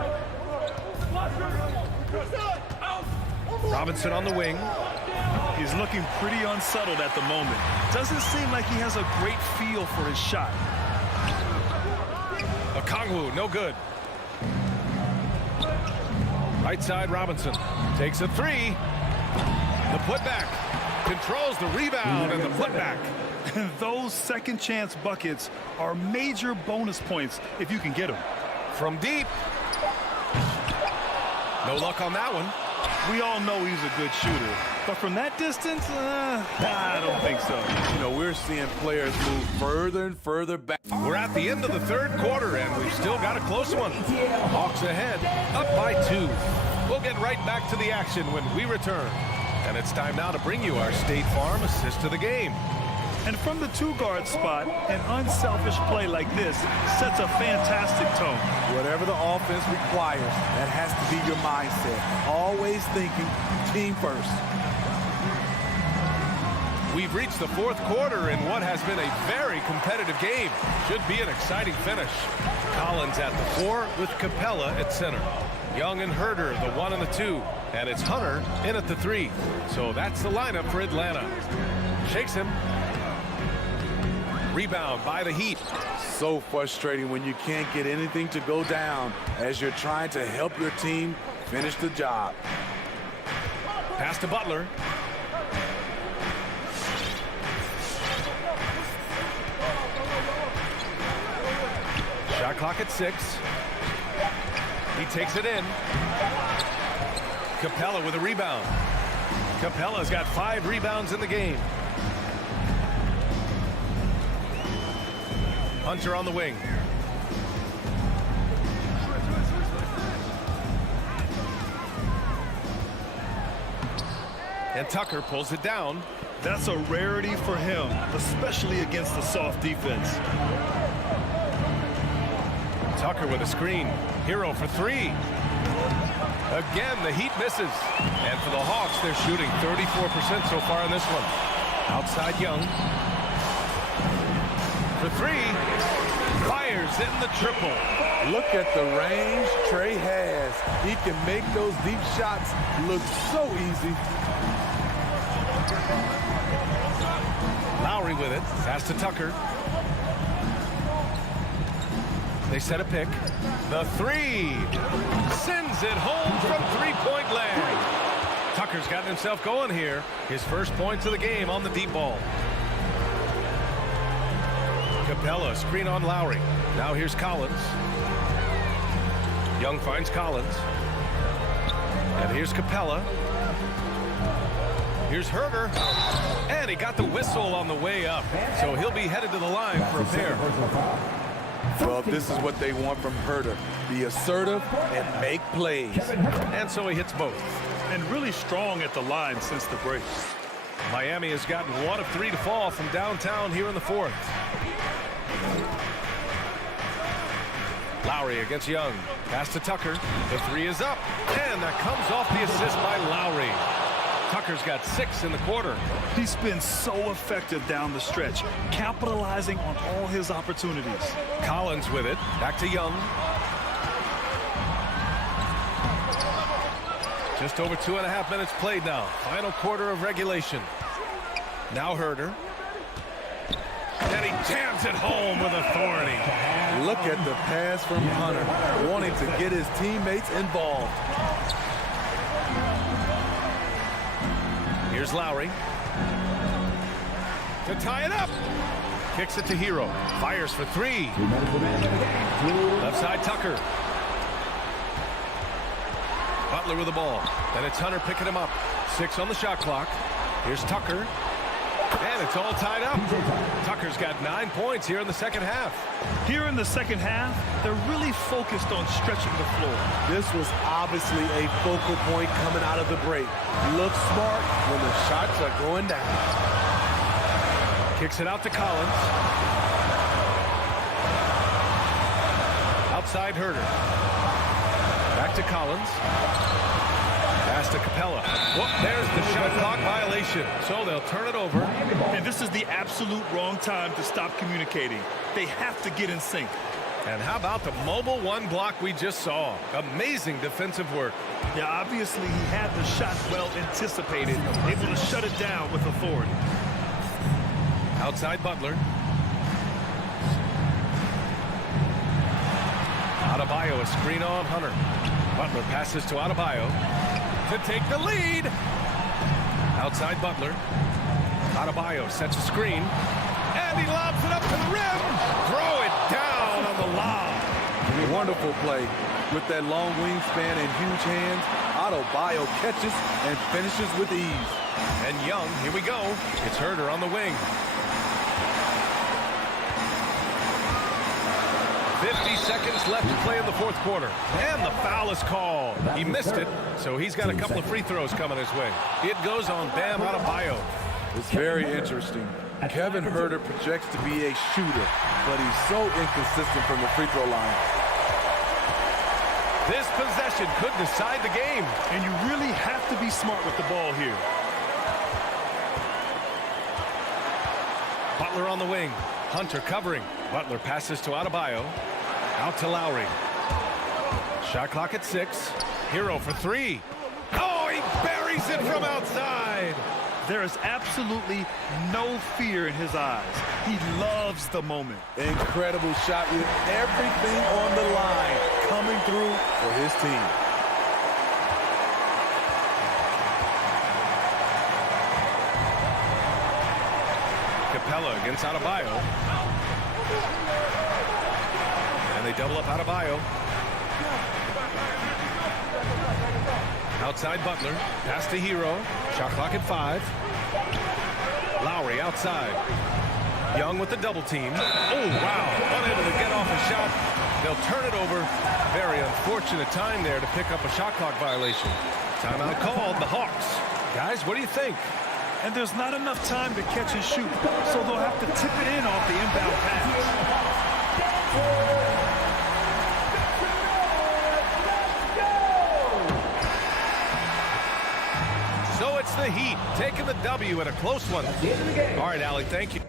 Robinson on the wing. He's looking pretty unsettled at the moment. Doesn't seem like he has a great feel for his shot. Okongwu, no good. Right side, Robinson takes a three. The putback. Controls the rebound and the putback. Those second chance buckets are major bonus points if you can get them. From deep. No luck on that one. We all know he's a good shooter, but from that distance, I don't think so. You know, we're seeing players move further and further back. We're at the end of the third quarter, and we've still got a close one. Hawks ahead, up by 2. We'll get right back to the action when we return. And it's time now to bring you our State Farm assist to the game. And from the two-guard spot, an unselfish play like this sets a fantastic tone. Whatever the offense requires, that has to be your mindset. Always thinking team first. We've reached the fourth quarter in what has been a very competitive game. Should be an exciting finish. Collins at the 4 with Capella at center. Young and Herder, the 1 and the 2. And it's Hunter in at the 3. So that's the lineup for Atlanta. Shakes him. Rebound by the Heat. So frustrating when you can't get anything to go down as you're trying to help your team finish the job. Pass to Butler. Shot clock at 6. He takes it in. Capella with a rebound. Capella's got 5 rebounds in the game. Hunter on the wing. And Tucker pulls it down. That's a rarity for him, especially against the soft defense. Tucker with a screen. Hero for three. Again, the Heat misses. And for the Hawks, they're shooting 34% so far in this one. Outside Young. For three. Fires in the triple. Look at the range Trey has. He can make those deep shots look so easy. Lowry with it. Pass to Tucker. They set a pick. The three. Sends it home from three-point land. Tucker's gotten himself going here. His first points of the game on the deep ball. Capella, screen on Lowry. Now here's Collins. Young finds Collins. And here's Capella. Here's Herder. And he got the whistle on the way up. So he'll be headed to the line for a pair. Well, this is what they want from Herder. Be assertive and make plays. And so he hits both. And really strong at the line since the break. Miami has gotten 1 of 3 to fall from downtown here in the fourth. Lowry against Young. Pass to Tucker. The three is up. And that comes off the assist by Lowry. Tucker's got 6 in the quarter. He's been so effective down the stretch, capitalizing on all his opportunities. Collins with it. Back to Young. Just over 2.5 minutes played now. Final quarter of regulation. Now Herder. And he jams it home with authority. Look at the pass from Hunter, wanting to get his teammates involved. Here's Lowry. To tie it up. Kicks it to Hero. Fires for three. Left side Tucker. Butler with the ball. And it's Hunter picking him up. 6 on the shot clock. Here's Tucker. And it's all tied up. Tucker's got 9 points here in the second half. Here in the second half, they're really focused on stretching the floor. This was obviously a focal point coming out of the break. Look smart when the shots are going down. Kicks it out to Collins. Outside Herder. Back to Collins. Pass to Capella. Whoop, there's the shot clock violation. So they'll turn it over. And this is the absolute wrong time to stop communicating. They have to get in sync. And how about the mobile one block we just saw? Amazing defensive work. Yeah, obviously he had the shot well anticipated, able to shut it down with authority. Outside Butler. Adebayo, a screen on Hunter. Butler passes to Adebayo to take the lead. Outside Butler. Adebayo sets a screen. And he lobs it up to the rim. Throw it down on the lob. Wonderful play. With that long wingspan and huge hands, Adebayo catches and finishes with ease. And Young, here we go. It's Herder on the wing. 50 seconds left to play in the fourth quarter. And the foul is called. He missed it, so he's got a couple of free throws coming his way. It goes on Bam Adebayo. It's very interesting. Kevin Herder projects to be a shooter, but he's so inconsistent from the free throw line. This possession could decide the game. And you really have to be smart with the ball here. Butler on the wing. Hunter covering. Butler passes to Adebayo. Out to Lowry. Shot clock at 6. Hero for 3. Oh, he buries it from outside. There is absolutely no fear in his eyes. He loves the moment. Incredible shot with everything on the line coming through for his team. Capella against Adebayo. And they double up Adebayo. Outside Butler. Pass to Hero. Shot clock at 5. Lowry outside. Young with the double team. Oh, wow. Unable to get off a shot. They'll turn it over. Very unfortunate time there to pick up a shot clock violation. Timeout called. The Hawks Guys, what do you think? And there's not enough time to catch and shoot, so they'll have to tip it in off the inbound pass. So it's the Heat taking the W at a close one. All right, Allie, thank you.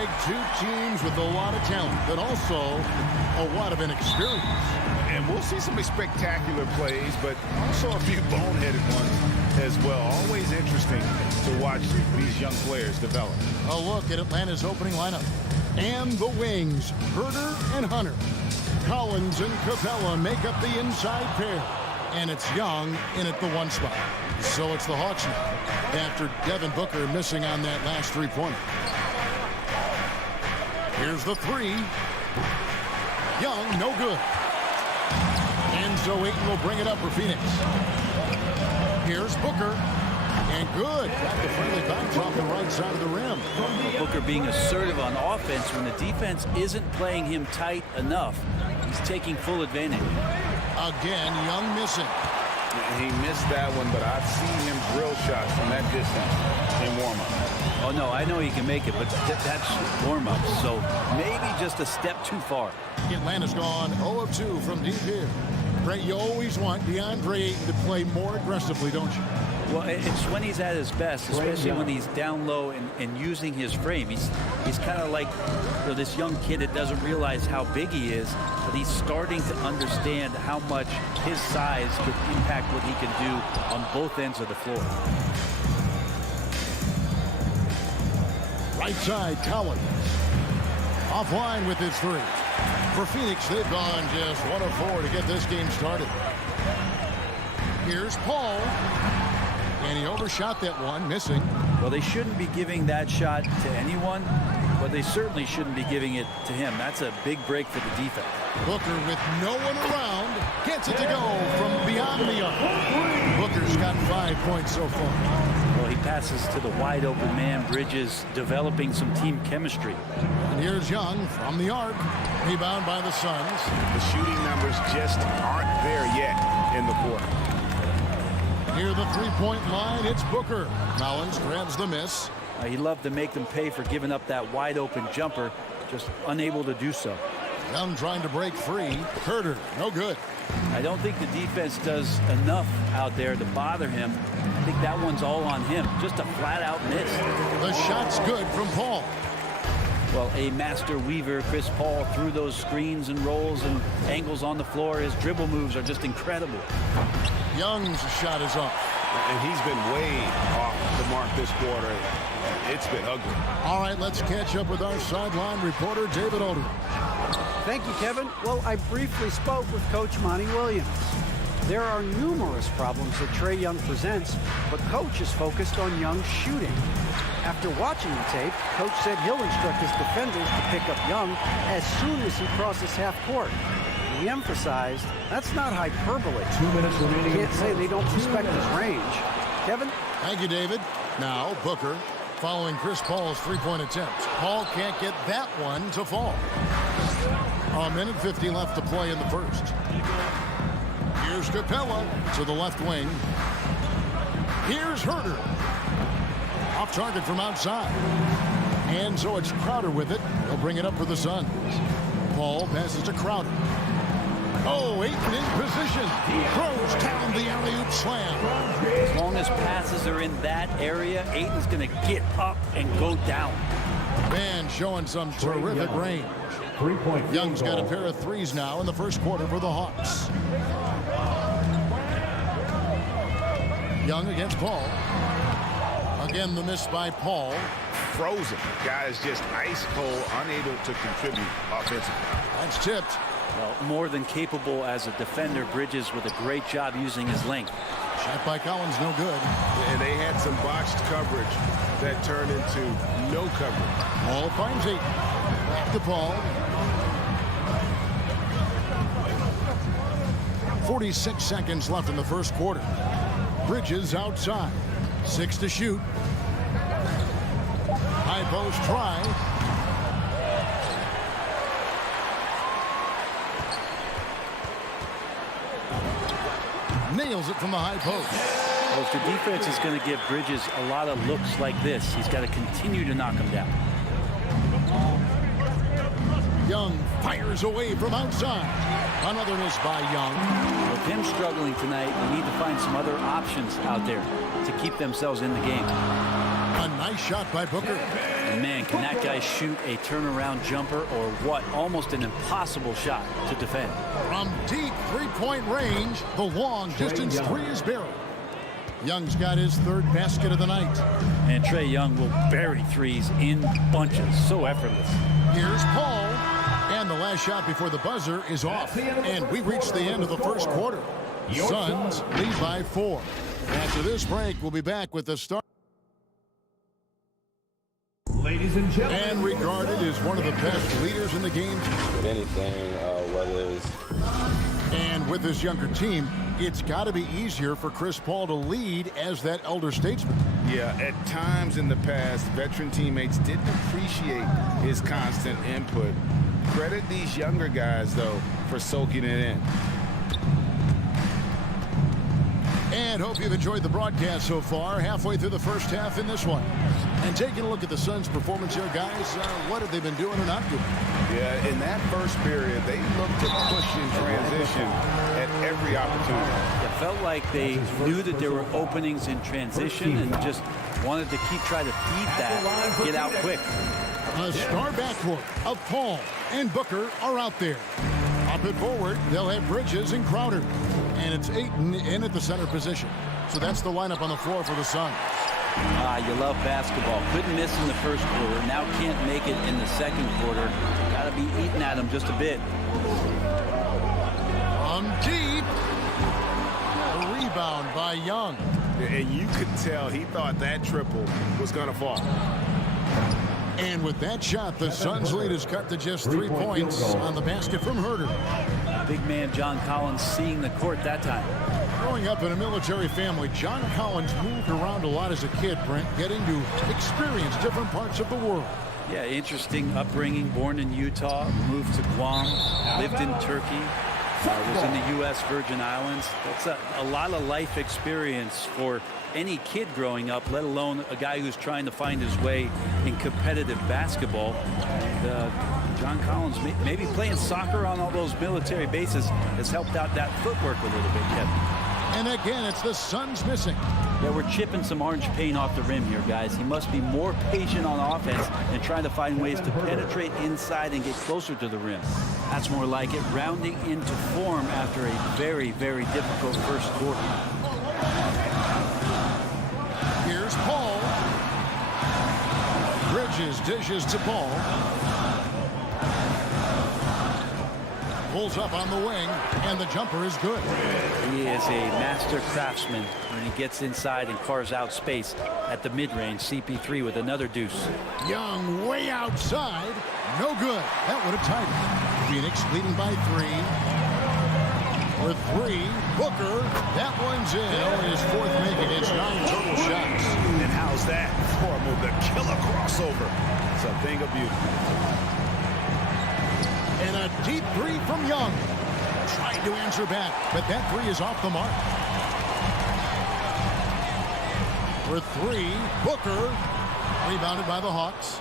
Greg, two teams with a lot of talent, but also a lot of inexperience. And we'll see some spectacular plays, but also a few boneheaded ones as well. Always interesting to watch these young players develop. A look at Atlanta's opening lineup. And the wings, Herder and Hunter. Collins and Capella make up the inside pair. And it's Young in at the one spot. So it's the Hawks now, after Devin Booker missing on that last three-pointer. Here's the three. Young, no good. And so Ayton will bring it up for Phoenix. Here's Booker. And good. Got the friendly bounce off the right side of the rim. Booker being assertive on offense when the defense isn't playing him tight enough. He's taking full advantage. Again, Young missing. He missed that one, but I've seen him drill shots from that distance in warm-up. Oh, no, I know he can make it, but that's warm-up. So maybe just a step too far. Atlanta's gone 0 of 2 from deep here. Brett, you always want DeAndre Ayton to play more aggressively, don't you? Well, it's when he's at his best, especially when he's down low and using his frame. He's kind of like this young kid that doesn't realize how big he is, but he's starting to understand how much his size can impact what he can do on both ends of the floor. Right side, Collins. Offline with his three. For Phoenix, they've gone just 1 of 4 to get this game started. Here's Paul. And he overshot that one, missing. Well, they shouldn't be giving that shot to anyone, but they certainly shouldn't be giving it to him. That's a big break for the defense. Booker with no one around gets it to go from beyond the arc. Booker's got 5 points so far. Well, he passes to the wide open man. Bridges developing some team chemistry. And here's Young from the arc. Rebound by the Suns. The shooting numbers just aren't there yet in the quarter. Near the three-point line, it's Booker. Collins grabs the miss. He loved to make them pay for giving up that wide open jumper, just unable to do so. Young trying to break free. Herder, no good. I don't think the defense does enough out there to bother him. I think that one's all on him. Just a flat-out miss. The shot's good from Paul. Well, a master weaver, Chris Paul, through those screens and rolls and angles on the floor. His dribble moves are just incredible. Young's shot is off. And he's been way off the mark this quarter. It's been ugly. All right, let's catch up with our sideline reporter, David Aldridge. Thank you, Kevin. Well, I briefly spoke with Coach Monty Williams. There are numerous problems that Trae Young presents, but Coach is focused on Young's shooting. After watching the tape, Coach said he'll instruct his defenders to pick up Young as soon as he crosses half court. He emphasized that's not hyperbole. 2 minutes remaining. Can't say they don't respect his range. Kevin? Thank you, David. Now, Booker, following Chris Paul's three-point attempt. Paul can't get that one to fall. 1:50 left to play in the first. Here's Capella to the left wing. Here's Herder. Off target from outside. And so it's Crowder with it. He'll bring it up for the Suns. Paul passes to Crowder. Oh, Ayton in position. Throws down the alley-oop slam. As long as passes are in that area, Ayton's going to get up and go down. Man showing some terrific range. 3-point. Young's got a pair of threes now in the first quarter for the Hawks. Young against Paul. Again, the miss by Paul. Frozen. Guys just ice cold, unable to contribute offensively. That's tipped. Well, more than capable as a defender. Bridges with a great job using his length. Shot by Collins, no good. And they had some botched coverage that turned into no coverage. Paul finds Ayton. Back to Paul. 46 seconds left in the first quarter. Bridges outside. 6 to shoot. High post try. Nails it from the high post. Well, if the defense is going to give Bridges a lot of looks like this, he's got to continue to knock him down. Young fires away from outside. Another miss by Young. With him struggling tonight, they need to find some other options out there to keep themselves in the game. A Nice shot by Booker. And man, can that guy shoot a turnaround jumper or what? Almost an impossible shot to defend. From deep three-point range, the long-distance three is buried. Young's got his third basket of the night. And Trae Young will bury threes in bunches. So effortless. Here's Paul. And the last shot before the buzzer is off. And we reached the end of the first quarter. Suns lead by 4. After this break, we'll be back with the start. Ladies and gentlemen. And regarded as one of the best leaders in the game. If anything, whether it's... And with this younger team, it's got to be easier for Chris Paul to lead as that elder statesman. Yeah, at times in the past, veteran teammates didn't appreciate his constant input. Credit these younger guys, though, for soaking it in. And hope you've enjoyed the broadcast so far, halfway through the first half in this one. And taking a look at the Suns' performance here, guys, what have they been doing or not doing? Yeah, in that first period, they looked to push in transition at every opportunity. It felt like they knew that there were openings in transition and just wanted to try to feed that, get out quick. A star backcourt of Paul and Booker are out there. Up and forward, they'll have Bridges and Crowder. And it's Ayton in at the center position. So that's the lineup on the floor for the Suns. You love basketball. Couldn't miss in the first quarter. Now can't make it in the second quarter. Got to be eating at him just a bit. From deep. The rebound by Young. And you could tell he thought that triple was going to fall. And with that shot, the Suns' lead is cut to just 3 points on the basket from Herter. Big man John Collins seeing the court that time. Growing up in a military family, John Collins moved around a lot as a kid, Brent, getting to experience different parts of the world. Yeah, interesting upbringing. Born in Utah, moved to Guam, lived in Turkey, was in the U.S. Virgin Islands. That's a lot of life experience for any kid growing up, let alone a guy who's trying to find his way in competitive basketball. And, John Collins, maybe playing soccer on all those military bases has helped out that footwork a little bit, Kevin. And again, it's the Suns missing. Yeah, we're chipping some orange paint off the rim here, guys. He must be more patient on offense and trying to find ways to penetrate inside and get closer to the rim. That's more like it, rounding into form after a very, very difficult first quarter. Here's Paul. Bridges dishes to Paul. Pulls up on the wing, and the jumper is good. He is a master craftsman when he gets inside and carves out space at the mid-range. CP3 with another deuce. Young way outside. No good. That would have tied it. Phoenix leading by 3. With 3, Booker. That one's in. Only his 4th making. It's 9 total shots. And how's that form of the killer crossover? It's a thing of beauty. And a deep 3 from Young. Tried to answer back, but that 3 is off the mark. For 3, Booker. Rebounded by the Hawks.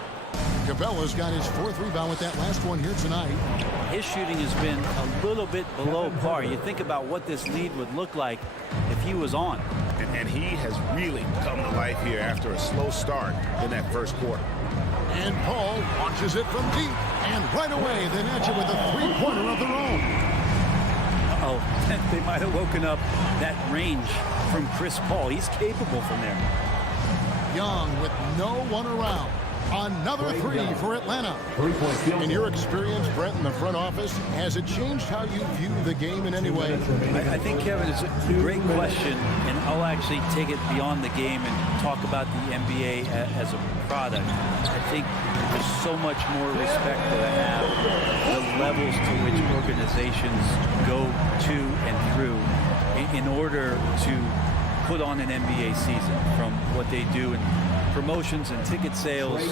Capella's got his 4th rebound with that last one here tonight. His shooting has been a little bit below par. You think about what this lead would look like if he was on. And he has really come to life here after a slow start in that first quarter. And Paul launches it from deep. And right away, they match it with a 3-pointer of their own. Uh-oh, they might have woken up that range from Chris Paul. He's capable from there. Young with no one around. Another 3 for Atlanta. In your experience, Brent, in the front office, has it changed how you view the game in any way? I think, Kevin, it's a great question, and I'll actually take it beyond the game and talk about the NBA as a product. I think there's so much more respect that I have the levels to which organizations go to and through in order to put on an NBA season, from what they do in promotions and ticket sales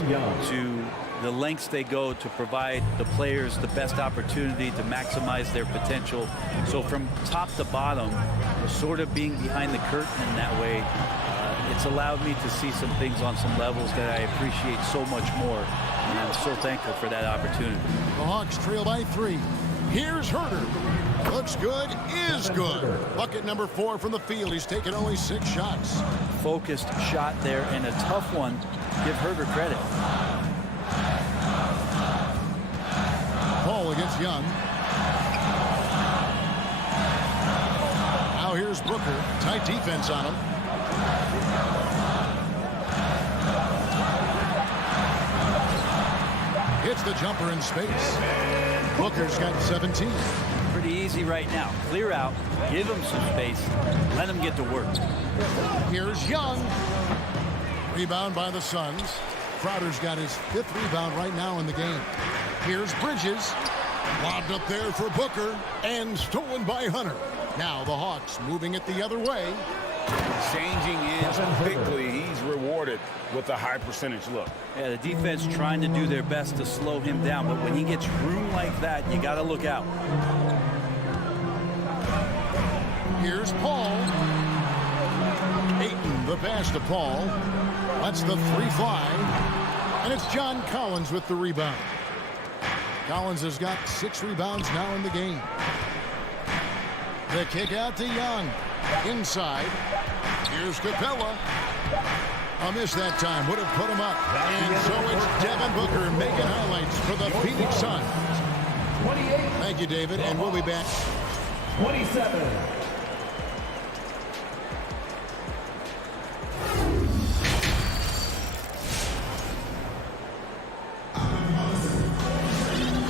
to the lengths they go to provide the players the best opportunity to maximize their potential. So from top to bottom, sort of being behind the curtain in that way, it's allowed me to see some things on some levels that I appreciate so much more. And I'm so thankful for that opportunity. The Hawks trail by 3. Here's Herter. Looks good, is good. Bucket number 4 from the field. He's taken only 6 shots. Focused shot there, and a tough one give Herder credit. Paul against Young. Now here's Booker. Tight defense on him. Hits the jumper in space. Booker's got 17. Pretty easy right now. Clear out, give him some space, let him get to work. Here's Young. Rebound by the Suns. Crowder's got his 5th rebound right now in the game. Here's Bridges. Lobbed up there for Booker and stolen by Hunter. Now the Hawks moving it the other way. Changing ends quickly. He's rewarded with a high percentage look. Yeah, the defense trying to do their best to slow him down, but when he gets room like that, you got to look out. Here's Paul. Ayton, the pass to Paul. Lets the 3 fly. And it's John Collins with the rebound. Collins has got 6 rebounds now in the game. The kick out to Young. Inside. Here's Capella. A miss that time. Would have put him up. And so it's Devin Booker making highlights for the Phoenix Suns. Thank you, David. And we'll be back. 27.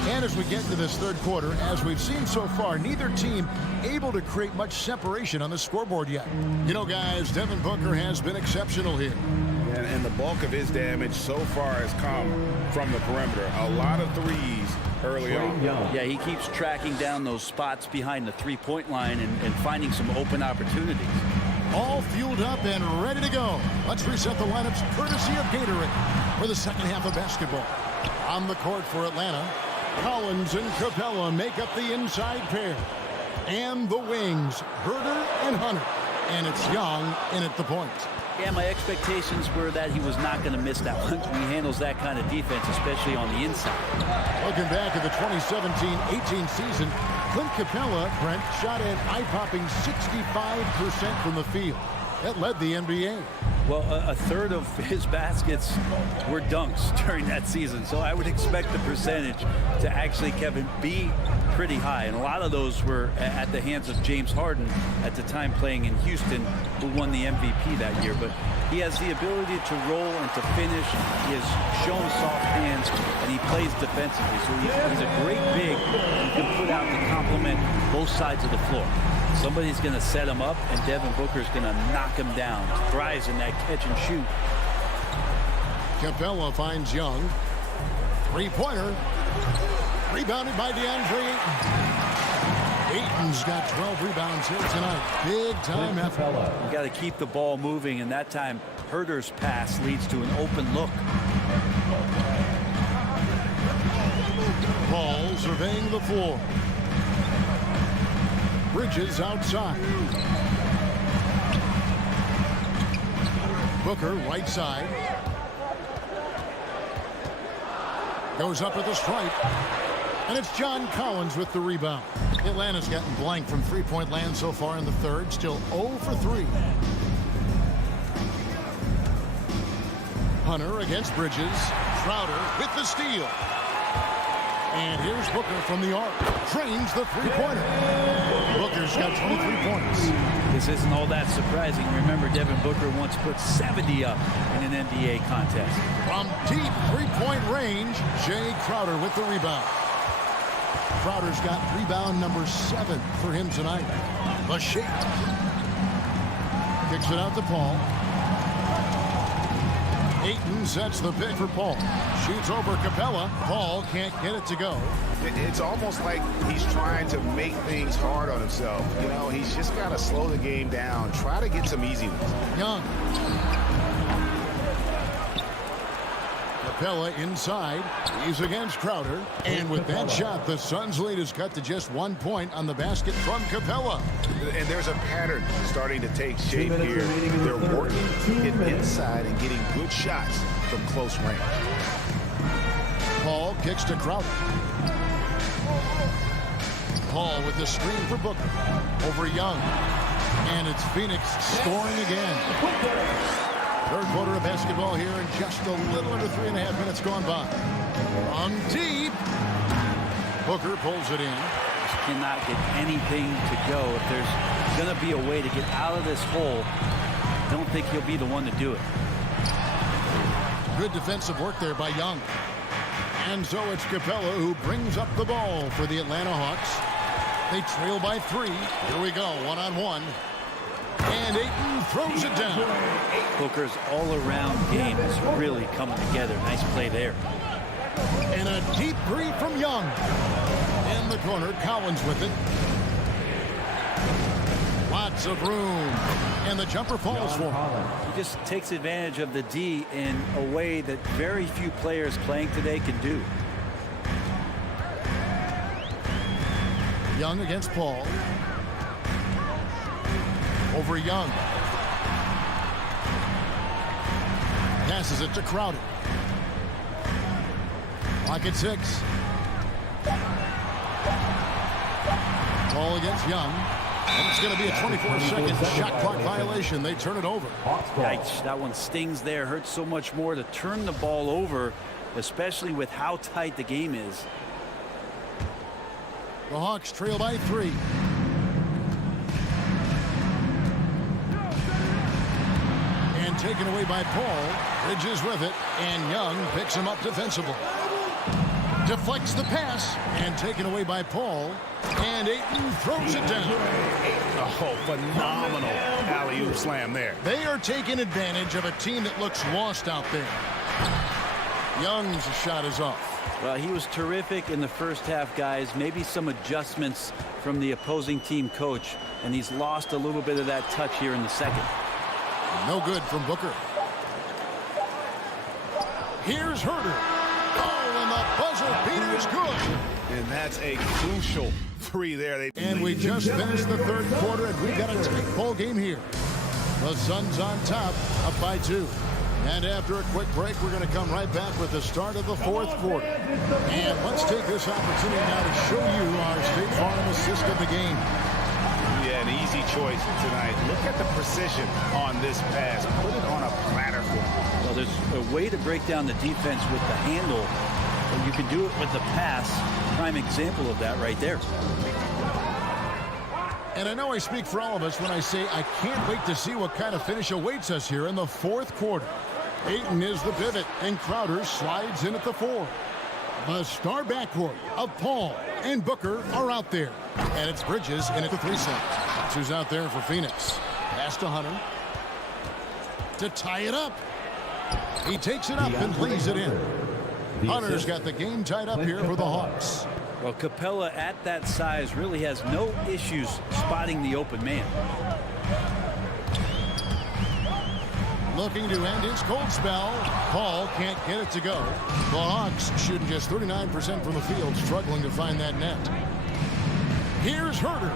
And as we get into this third quarter, as we've seen so far, neither team able to create much separation on the scoreboard yet. You know, guys, Devin Booker has been exceptional here. And the bulk of his damage so far has come from the perimeter. A lot of threes early on. Yeah, he keeps tracking down those spots behind the three-point line and finding some open opportunities. All fueled up and ready to go. Let's reset the lineups courtesy of Gatorade for the second half of basketball. On the court for Atlanta, Collins and Capella make up the inside pair. And the wings, Herder and Hunter. And it's Young in at the point. Yeah, my expectations were that he was not going to miss that one. He handles that kind of defense, especially on the inside. Looking back at the 2017-18 season, Clint Capella, Brent, shot an eye-popping 65% from the field. That led the NBA. Well, a third of his baskets were dunks during that season, so I would expect the percentage to actually, Kevin, be pretty high. And a lot of those were at the hands of James Harden at the time playing in Houston, who won the MVP that year. But he has the ability to roll and to finish. He has shown soft hands, and he plays defensively. So he's a great big you can put out to complement both sides of the floor. Somebody's going to set him up, and Devin Booker's going to knock him down. Thrives in that catch and shoot. Capella finds Young. Three-pointer. Rebounded by DeAndre Ayton. Ayton's got 12 rebounds here tonight. Big-time effort. You got to keep the ball moving, and that time Herder's pass leads to an open look. Ball surveying the floor. Bridges outside. Booker right side. Goes up at the stripe. And it's John Collins with the rebound. Atlanta's gotten blank from three-point land so far in the third. Still 0 for 3. Hunter against Bridges. Crowder with the steal. And here's Booker from the arc. Trains the three-pointer. Booker's got 23 points. This isn't all that surprising. Remember, Devin Booker once put 70 up in an NBA contest. From deep three-point range, Jay Crowder with the rebound. Crowder's got rebound number 7 for him tonight. The shake. Kicks it out to Paul. Ayton sets the pick for Paul. Shoots over Capella. Paul can't get it to go. It's almost like he's trying to make things hard on himself. You know, he's just got to slow the game down. Try to get some easy ones. Young. Capella inside. He's against Crowder. And with that shot, the Suns' lead is cut to just 1 point on the basket from Capella. And there's a pattern starting to take shape here. They're working to get inside and getting good shots from close range. Paul kicks to Crowder. Paul with the screen for Booker. Over Young. And it's Phoenix scoring again. Third quarter of basketball here, and just a little under 3.5 minutes gone by. On deep. Booker pulls it in. Just cannot get anything to go. If there's going to be a way to get out of this hole, I don't think he'll be the one to do it. Good defensive work there by Young. And so it's Capella who brings up the ball for the Atlanta Hawks. They trail by 3. Here we go, one-on-one. And Ayton throws it down. Booker's all-around game is really coming together. Nice play there. And a deep three from Young. In the corner, Collins with it. Lots of room. And the jumper falls for him. He just takes advantage of the D in a way that very few players playing today can do. Young against Paul. Over Young. Passes it to Crowder. Lock at 6. Paul against Young. And it's going to be a 24-second shot clock violation. They turn it over. Yikes, that one stings there. Hurts so much more to turn the ball over, especially with how tight the game is. The Hawks trail by 3. And taken away by Paul. Bridges with it, and Young picks him up defensively. Deflects the pass, and taken away by Paul. And Ayton throws it down. Oh, phenomenal alley-oop slam there. They are taking advantage of a team that looks lost out there. Young's shot is off. Well, he was terrific in the first half, guys. Maybe some adjustments from the opposing team coach, and he's lost a little bit of that touch here in the second. No good from Booker. Here's Herder. Oh, and the buzzer beater is good. And that's a crucial three there. And we just finished the third quarter, and we've got a tight ball game here. The Suns on top, up by 2. And after a quick break, we're going to come right back with the start of the fourth quarter. And let's take this opportunity now to show you our State Farm assist of the game. Yeah, an easy choice tonight. Look at the precision on this pass. Put it on a platter for him. Well, there's a way to break down the defense with the handle, but you can do it with the pass. Prime example of that right there. And I know I speak for all of us when I say I can't wait to see what kind of finish awaits us here in the fourth quarter. Ayton is the pivot, and Crowder slides in at the 4. The star backcourt of Paul and Booker are out there. And it's Bridges in at the 3 slot. Who's out there for Phoenix. Pass to Hunter. To tie it up. He takes it up and lays it in. Hunter's got the game tied up here for the Hawks. Well, Capella at that size really has no issues spotting the open man. Looking to end his cold spell. Paul can't get it to go. The Hawks shooting just 39% from the field, struggling to find that net. Here's Herder.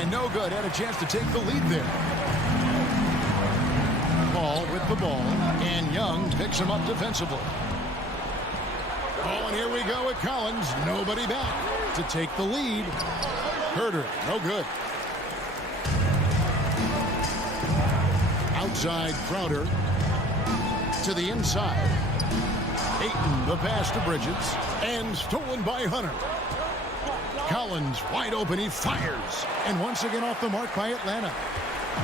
And no good. Had a chance to take the lead there. Paul with the ball. And Young picks him up defensively. Oh, and here we go with Collins. Nobody back to take the lead. Herder, no good. Outside Crowder to the inside. Ayton, the pass to Bridges, and stolen by Hunter. Collins wide open, he fires, and once again off the mark by Atlanta.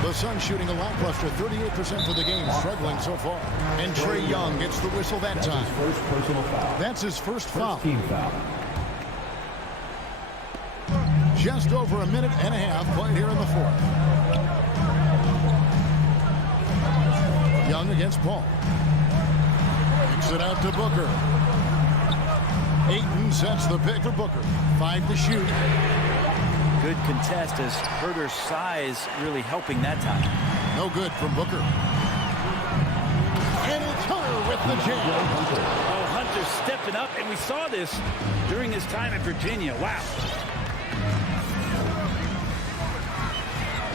The Suns shooting a lackluster 38% for the game, struggling so far. And Trae Young gets the whistle that time. That's his first foul. Just over a minute and a half played here in the fourth. Young against Paul. Kicks it out to Booker. Ayton sets the pick for Booker. 5 to shoot. Good contest as Herder's size really helping that time. No good from Booker. And it's Hunter with the jam. Oh, Hunter stepping up, and we saw this during his time at Virginia. Wow.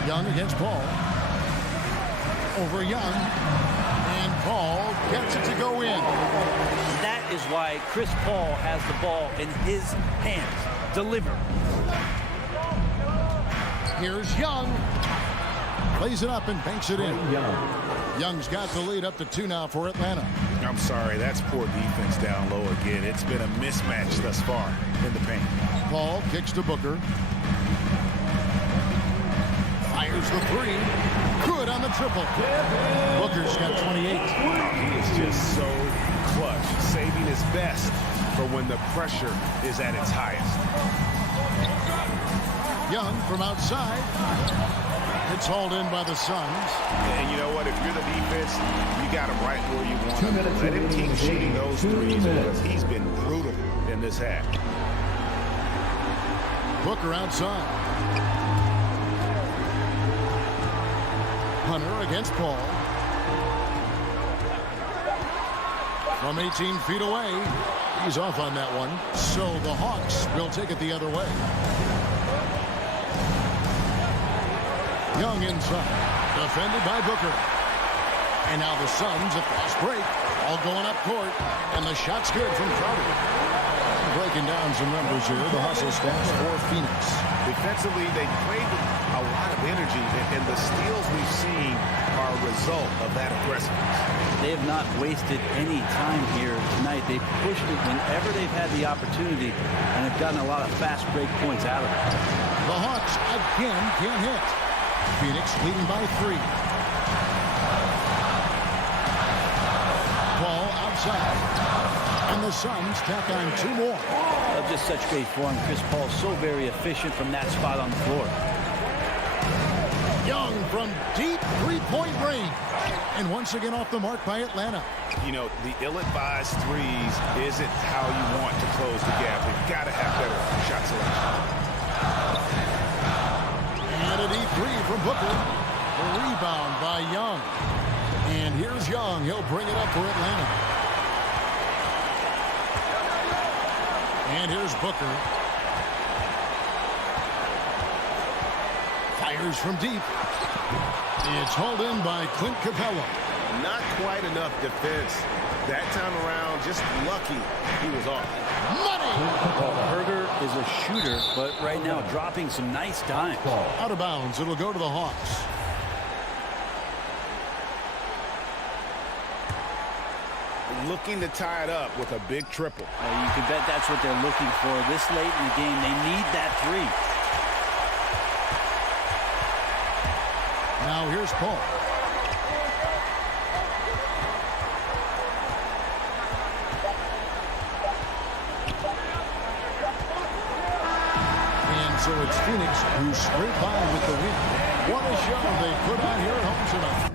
Young against Paul. Over Young. And Paul gets it to go in. That is why Chris Paul has the ball in his hands. Deliver. Here's Young. Plays it up and banks it in. Young's got the lead up to 2 now for Atlanta. I'm sorry, that's poor defense down low again. It's been a mismatch thus far in the paint. Paul kicks to Booker. Fires the 3. Good on the triple. Booker's got 28. He is just so clutch, saving his best for when the pressure is at its highest. Young from outside. It's hauled in by the Suns. And you know what? If you're the defense, you got him right where you want him. Let him keep shooting those threes because he's been brutal in this half. Booker outside. Hunter against Paul. From 18 feet away. He's off on that one. So the Hawks will take it the other way. Young inside. Defended by Booker. And now the Suns, a fast break. All going up court. And the shot's good from Crowder. Breaking down some numbers here. The hustle stats for Phoenix. Defensively, they played with a lot of energy. And the steals we've seen are a result of that aggressiveness. They have not wasted any time here tonight. They've pushed it whenever they've had the opportunity and have gotten a lot of fast break points out of it. The Hawks again can't hit. Phoenix leading by 3. Paul outside. And the Suns tack on 2 more. Just such great form. Chris Paul so very efficient from that spot on the floor. Young from deep 3-point range. And once again off the mark by Atlanta. You know, the ill-advised threes isn't how you want to close the gap. They've got to have better shot selection. And an E3 from Booker. A rebound by Young. And here's Young. He'll bring it up for Atlanta. And here's Booker. Fires from deep. It's hauled in by Clint Capella. Not quite enough defense. That time around, just lucky he was off. Money! Herder is a shooter, but right now dropping some nice dimes. Out of bounds. It'll go to the Hawks. Looking to tie it up with a big triple. You can bet that's what they're looking for. This late in the game, they need that 3. Now here's Paul. And so it's Phoenix who scrape by with the win. What a show they put on here at home tonight.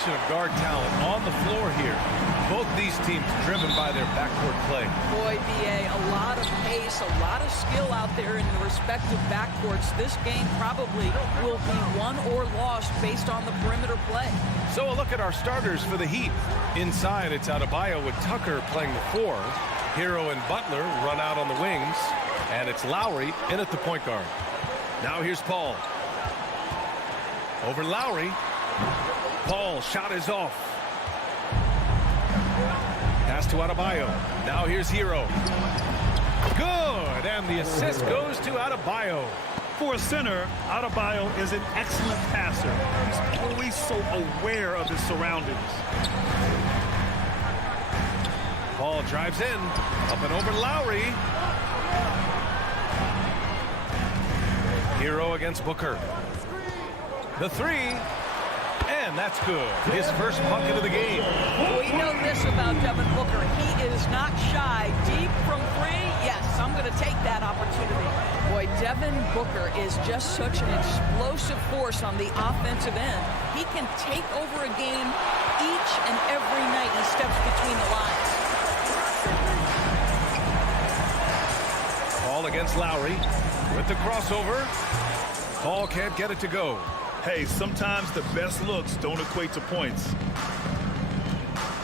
mention of guard talent on the floor here. Both these teams driven by their backcourt play. Boy, BA, a lot of pace, a lot of skill out there in the respective backcourts. This game probably will be won or lost based on the perimeter play. So a look at our starters for the Heat. Inside, it's Adebayo with Tucker playing the 4. Hero and Butler run out on the wings. And it's Lowry in at the point guard. Now here's Paul. Over Lowry. Paul, shot is off. Pass to Adebayo. Now here's Hero. Good, and the assist goes to Adebayo. For a center, Adebayo is an excellent passer. He's always so aware of his surroundings. Paul drives in, up and over Lowry. Hero against Booker. The 3, and that's good. His first bucket of the game. We know this about Devin Booker. He is not shy. Deep from 3, yes, I'm going to take that opportunity. Boy, Devin Booker is just such an explosive force on the offensive end. He can take over a game each and every night he steps between the lines. Paul against Lowry with the crossover. Paul can't get it to go. Hey, sometimes the best looks don't equate to points.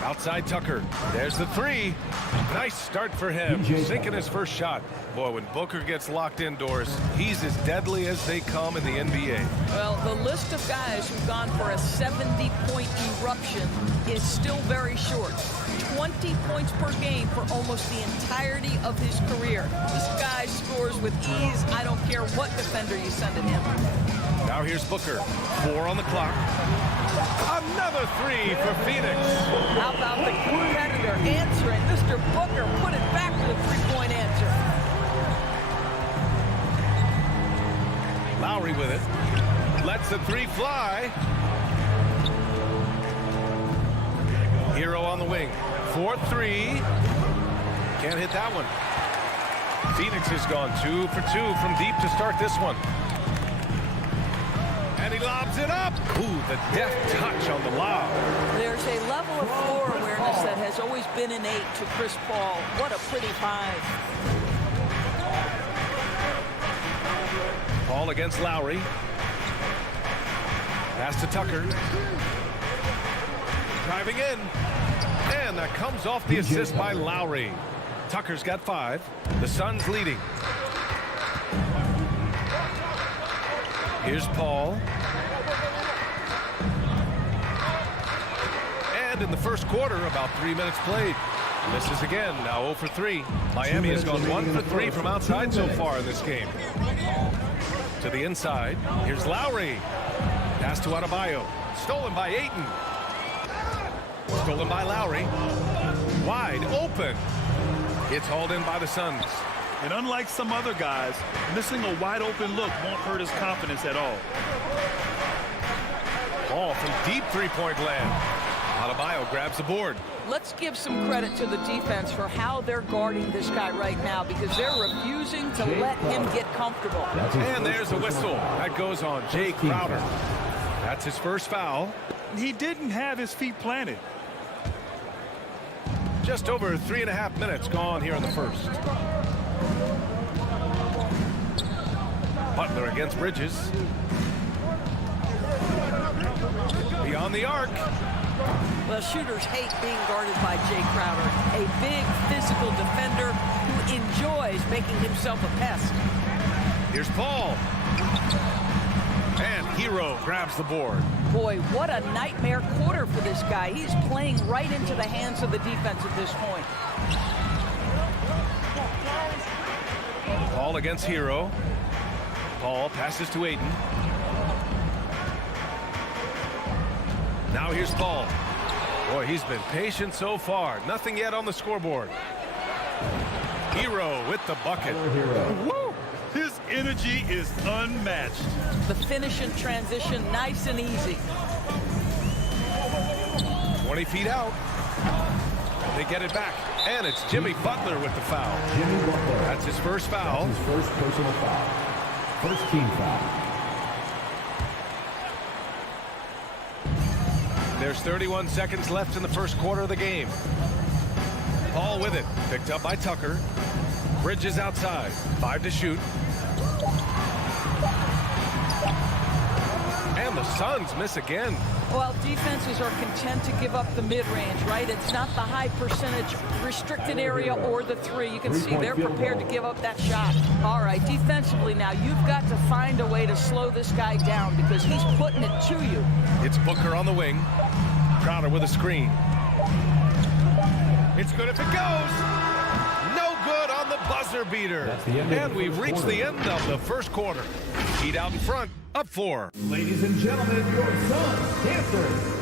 Outside Tucker. There's the 3. Nice start for him. Sinking his first shot. Boy, when Booker gets locked indoors, he's as deadly as they come in the NBA. Well, the list of guys who've gone for a 70-point eruption is still very short. 20 points per game for almost the entirety of his career. This guy scores with ease. I don't care what defender you send at him. Now here's Booker. 4 on the clock. Another 3 for Phoenix. How about the competitor answering? Mr. Booker put it back to the three-point answer. Lowry with it. Lets the 3 fly. Hero on the wing. 4-3. Can't hit that one. Phoenix has gone 2 for 2 from deep to start this one. And he lobs it up. Ooh, the deft touch on the lob. There's a level of floor awareness that has always been innate to Chris Paul. What a pretty 5. Paul against Lowry. Pass to Tucker. Driving in. And that comes off the assist by Lowry. Tucker's got 5. The Suns leading. Here's Paul. And in the first quarter, about 3 minutes played. Misses again, now 0 for 3. Miami has gone 1 for 3 from outside so far in this game. To the inside, here's Lowry. Pass to Adebayo. Stolen by Ayton. Stolen by Lowry. Wide open. It's hauled in by the Suns. And unlike some other guys, missing a wide open look won't hurt his confidence at all. Ball from deep three-point land. Adebayo grabs the board. Let's give some credit to the defense for how they're guarding this guy right now, because they're refusing to let him get comfortable. And there's a whistle. That goes on Jay Crowder. That's his first foul. He didn't have his feet planted. Just over 3.5 minutes gone here in the first. Butler against Bridges. Beyond the arc. Well, shooters hate being guarded by Jay Crowder, a big physical defender who enjoys making himself a pest. Here's Paul. And Hero grabs the board. Boy, what a nightmare quarter for this guy. He's playing right into the hands of the defense at this point. Paul against Hero. Paul passes to Ayton. Now here's Paul. Boy, he's been patient so far. Nothing yet on the scoreboard. Hero with the bucket. Woo! His energy is unmatched. The finish in transition, nice and easy. 20 feet out. They get it back. And it's Jimmy Butler with the foul. That's his first foul. That's his first personal foul. First team foul. There's 31 seconds left in the first quarter of the game. Paul with it. Picked up by Tucker. Bridges outside. 5 to shoot. And the Suns miss again. Well, defenses are content to give up the mid-range, right? It's not the high percentage restricted area or the three. You can see they're prepared to give up that shot. All right, defensively now, you've got to find a way to slow this guy down because he's putting it to you. It's Booker on the wing. Crowder with a screen. It's good if it goes. No good on the buzzer beater. And we've reached the end of the first quarter. Heat out in front. Up 4. Ladies and gentlemen, your Suns dancers.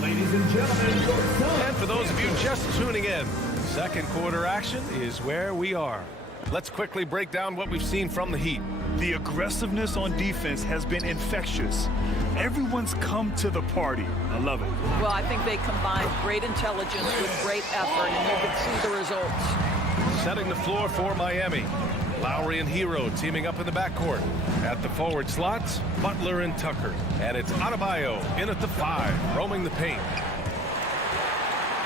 Ladies and gentlemen, your Suns. And for those of you just tuning in, second quarter action is where we are. Let's quickly break down what we've seen from the Heat. The aggressiveness on defense has been infectious. Everyone's come to the party. I love it. Well, I think they combined great intelligence with great effort, and you can see the results. Setting the floor for Miami. Lowry and Hero teaming up in the backcourt. At the forward slots, Butler and Tucker. And it's Adebayo in at the 5, roaming the paint.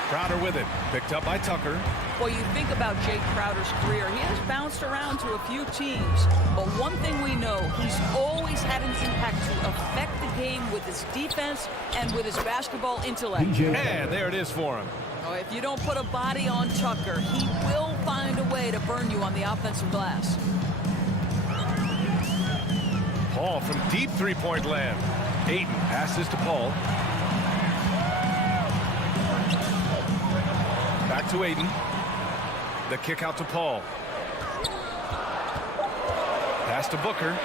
Crowder with it. Picked up by Tucker. Well, you think about Jay Crowder's career. He has bounced around to a few teams. But one thing we know, he's always had an impact to affect the game with his defense and with his basketball intellect. And there it is for him. Oh, if you don't put a body on Tucker, he will find a way to burn you on the offensive glass. Paul from deep three-point land. Ayton passes to Paul. Back to Ayton. The kick out to Paul. Pass to Booker.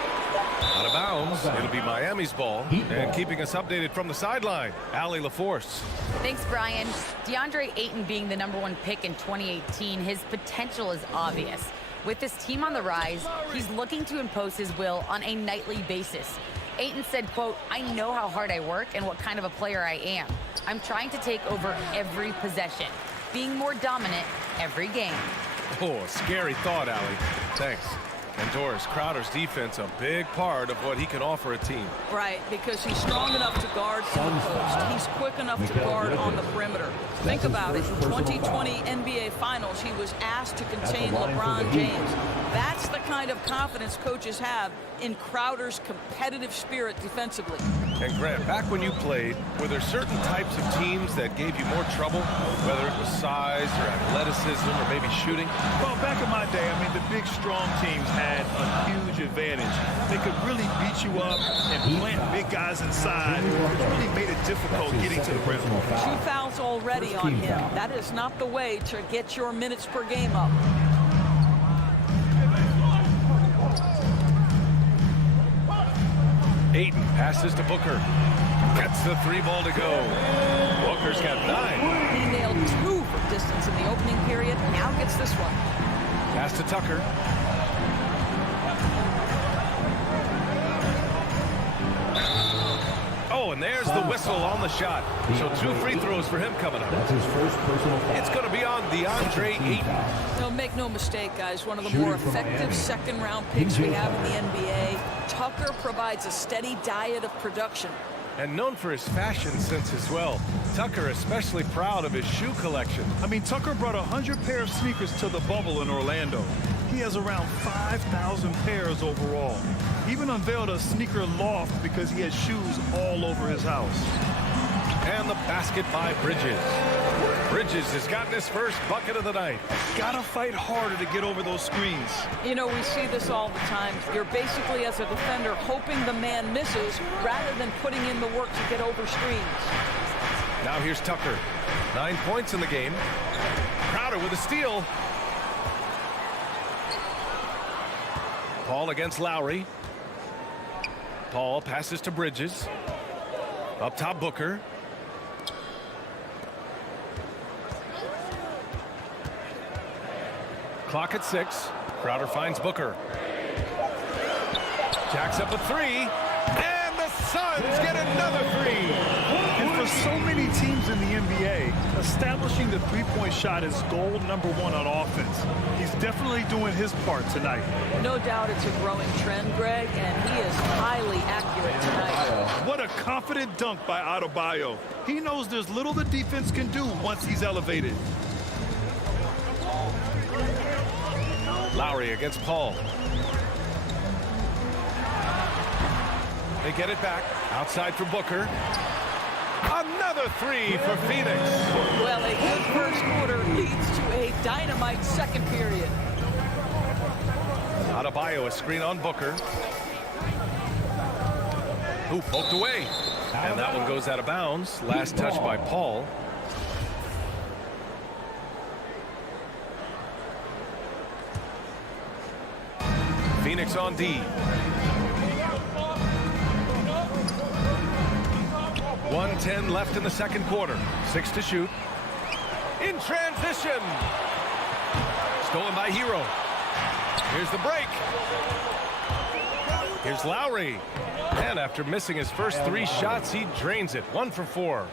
Out of bounds. It'll be Miami's ball. And keeping us updated from the sideline, Allie LaForce. Thanks, Brian. DeAndre Ayton being the #1 pick in 2018, his potential is obvious. With this team on the rise, he's looking to impose his will on a nightly basis. Ayton said, quote, "I know how hard I work and what kind of a player I am. I'm trying to take over every possession, being more dominant every game." Oh, scary thought, Allie. Thanks. And Doris, Crowder's defense a big part of what he can offer a team. Right, because he's strong enough to guard in the post. He's quick enough to guard on the perimeter. Think about it. In 2020 NBA Finals, he was asked to contain LeBron James. That's the kind of confidence coaches have in Crowder's competitive spirit defensively. And Grant, back when you played, were there certain types of teams that gave you more trouble, whether it was size or athleticism or maybe shooting? Well, back in my day, I mean, the big, strong teams had a huge advantage. They could really beat you up and plant big guys inside, which really made it difficult getting to the rim. 2 fouls already on him. That is not the way to get your minutes per game up. Ayton passes to Booker. Gets the 3 ball to go. Booker's got 9. He nailed 2 from distance in the opening period. Now gets this one. Pass to Tucker. Oh, and there's the whistle on the shot. So 2 free throws for him coming up. That's his first personal foul. It's going to be on DeAndre Ayton. No, make no mistake, guys. One of the more effective second-round picks we have in the NBA. Tucker provides a steady diet of production. And known for his fashion sense as well. Tucker especially proud of his shoe collection. I mean, Tucker brought 100 pair of sneakers to the bubble in Orlando. He has around 5,000 pairs overall. He even unveiled a sneaker loft because he has shoes all over his house. And the basket by Bridges. Bridges has gotten his first bucket of the night. Gotta fight harder to get over those screens. You know, we see this all the time. You're basically, as a defender, hoping the man misses rather than putting in the work to get over screens. Now here's Tucker. 9 points in the game. Crowder with a steal. Paul against Lowry. Paul passes to Bridges. Up top, Booker. Clock at 6. Crowder finds Booker. Jacks up a 3. And the Suns get another 3. And for so many teams in the NBA, establishing the three-point shot is goal #1 on offense. He's definitely doing his part tonight. No doubt it's a growing trend, Greg, and he is highly accurate tonight. What a confident dunk by Adebayo. He knows there's little the defense can do once he's elevated. Lowry against Paul. They get it back. Outside for Booker. Another three for Phoenix. Well, a good first quarter leads to a dynamite second period. Adebayo, a screen on Booker. Ooh, poked away. And that one goes out of bounds. Last touch by Paul. Phoenix on D. 1:10 left in the second quarter. 6 to shoot. In transition. Stolen by Hero. Here's the break. Here's Lowry. And after missing his first 3 shots, he drains it. 1 for 4.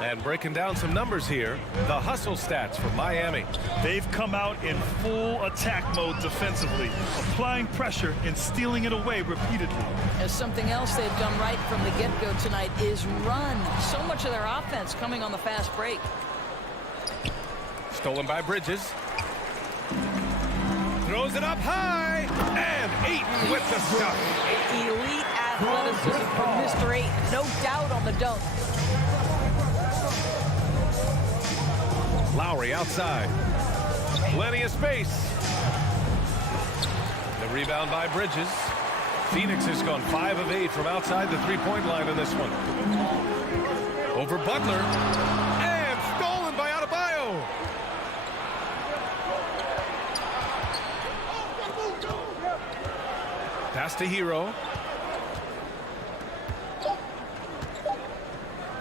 And breaking down some numbers here, the hustle stats for Miami. They've come out in full attack mode defensively, applying pressure and stealing it away repeatedly. As something else they've done right from the get-go tonight is run. So much of their offense coming on the fast break. Stolen by Bridges. Throws it up high. And Ayton with the stuff. Elite athleticism from Mr. Ayton. No doubt on the dunk. Lowry outside. Plenty of space. The rebound by Bridges. Phoenix has gone 5 of 8 from outside the three-point line in this one. Over Butler. And stolen by Adebayo. Pass to Hero.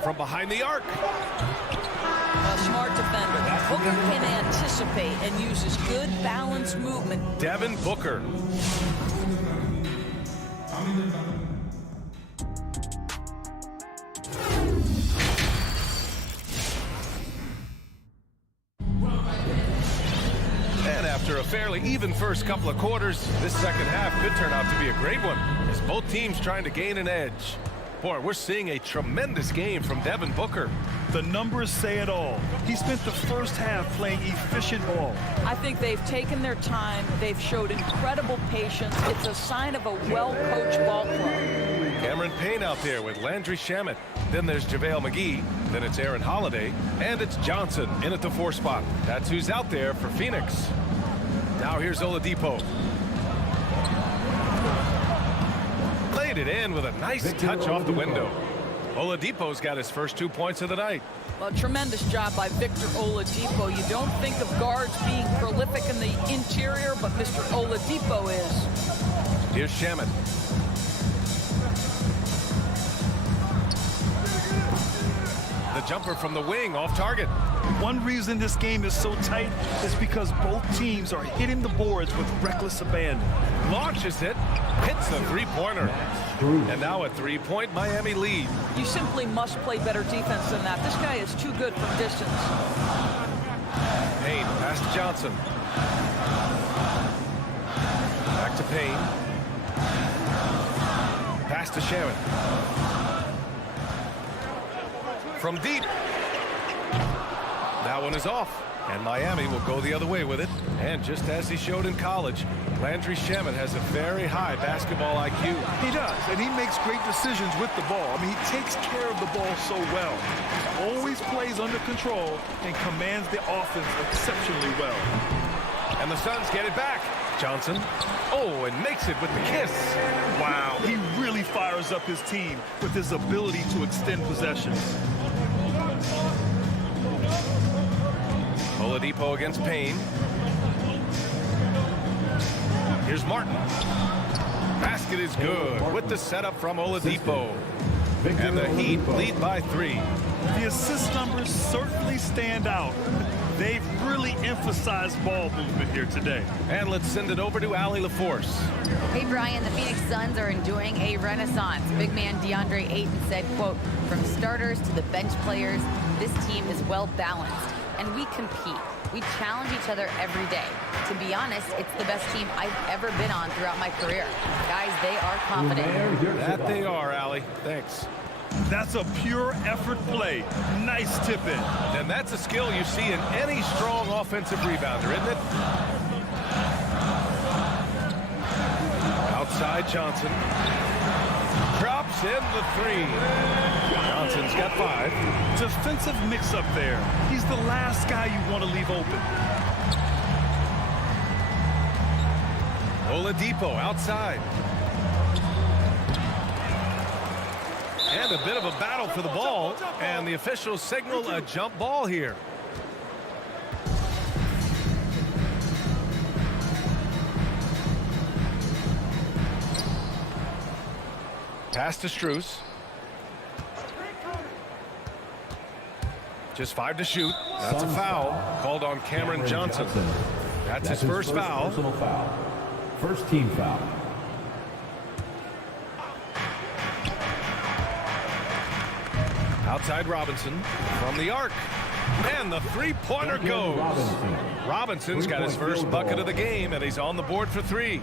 From behind the arc. A smart defender. Booker can anticipate and uses good balanced movement. Devin Booker. And after a fairly even first couple of quarters, this second half could turn out to be a great one as both teams trying to gain an edge. Boy, we're seeing a tremendous game from Devin Booker. The numbers say it all. He spent the first half playing efficient ball. I think they've taken their time. They've showed incredible patience. It's a sign of a well-coached ball club. Cameron Payne out there with Landry Shamet. Then there's JaVale McGee. Then it's Aaron Holiday. And it's Johnson in at the 4 spot. That's who's out there for Phoenix. Now here's Oladipo. Laid it in with a nice touch off the window. Oladipo's got his first 2 points of the night. Well, tremendous job by Victor Oladipo. You don't think of guards being prolific in the interior, but Mr. Oladipo is. Here's Shamet. The jumper from the wing off target. One reason this game is so tight is because both teams are hitting the boards with reckless abandon. Launches it, hits the three-pointer. And now a 3-point Miami lead. You simply must play better defense than that. This guy is too good from distance. Payne, pass to Johnson. Back to Payne. Pass to Shamet. From deep. That one is off. And Miami will go the other way with it. And just as he showed in college, Landry Shamet has a very high basketball IQ. He does, and he makes great decisions with the ball. I mean, he takes care of the ball so well. Always plays under control and commands the offense exceptionally well. And the Suns get it back. Johnson. Oh, and makes it with the kiss. Wow, he really fires up his team with his ability to extend possessions. Oladipo against Payne. Here's Martin. Basket is good with the setup from Oladipo. And the Heat lead by 3. The assist numbers certainly stand out. They've really emphasized ball movement here today. And let's send it over to Allie LaForce. Hey, Brian, the Phoenix Suns are enjoying a renaissance. Big man DeAndre Ayton said, quote, from starters to the bench players, this team is well balanced. And we compete. We challenge each other every day. To be honest, it's the best team I've ever been on throughout my career. Guys, they are confident. That they are, Allie. Thanks. That's a pure effort play. Nice tip in. And that's a skill you see in any strong offensive rebounder, isn't it? Outside Johnson. Drops in the three. Johnson's got 5. Defensive mix-up there. He's the last guy you want to leave open. Oladipo outside. And a bit of a battle for the ball, and the officials signal a jump ball here. Pass to Strus. Just 5 to shoot. That's a foul called on Cameron Johnson. That's his first foul. Personal foul. First team foul. Outside Robinson from the arc. And the three-pointer goes. Robinson's got his first bucket of the game, and he's on the board for 3.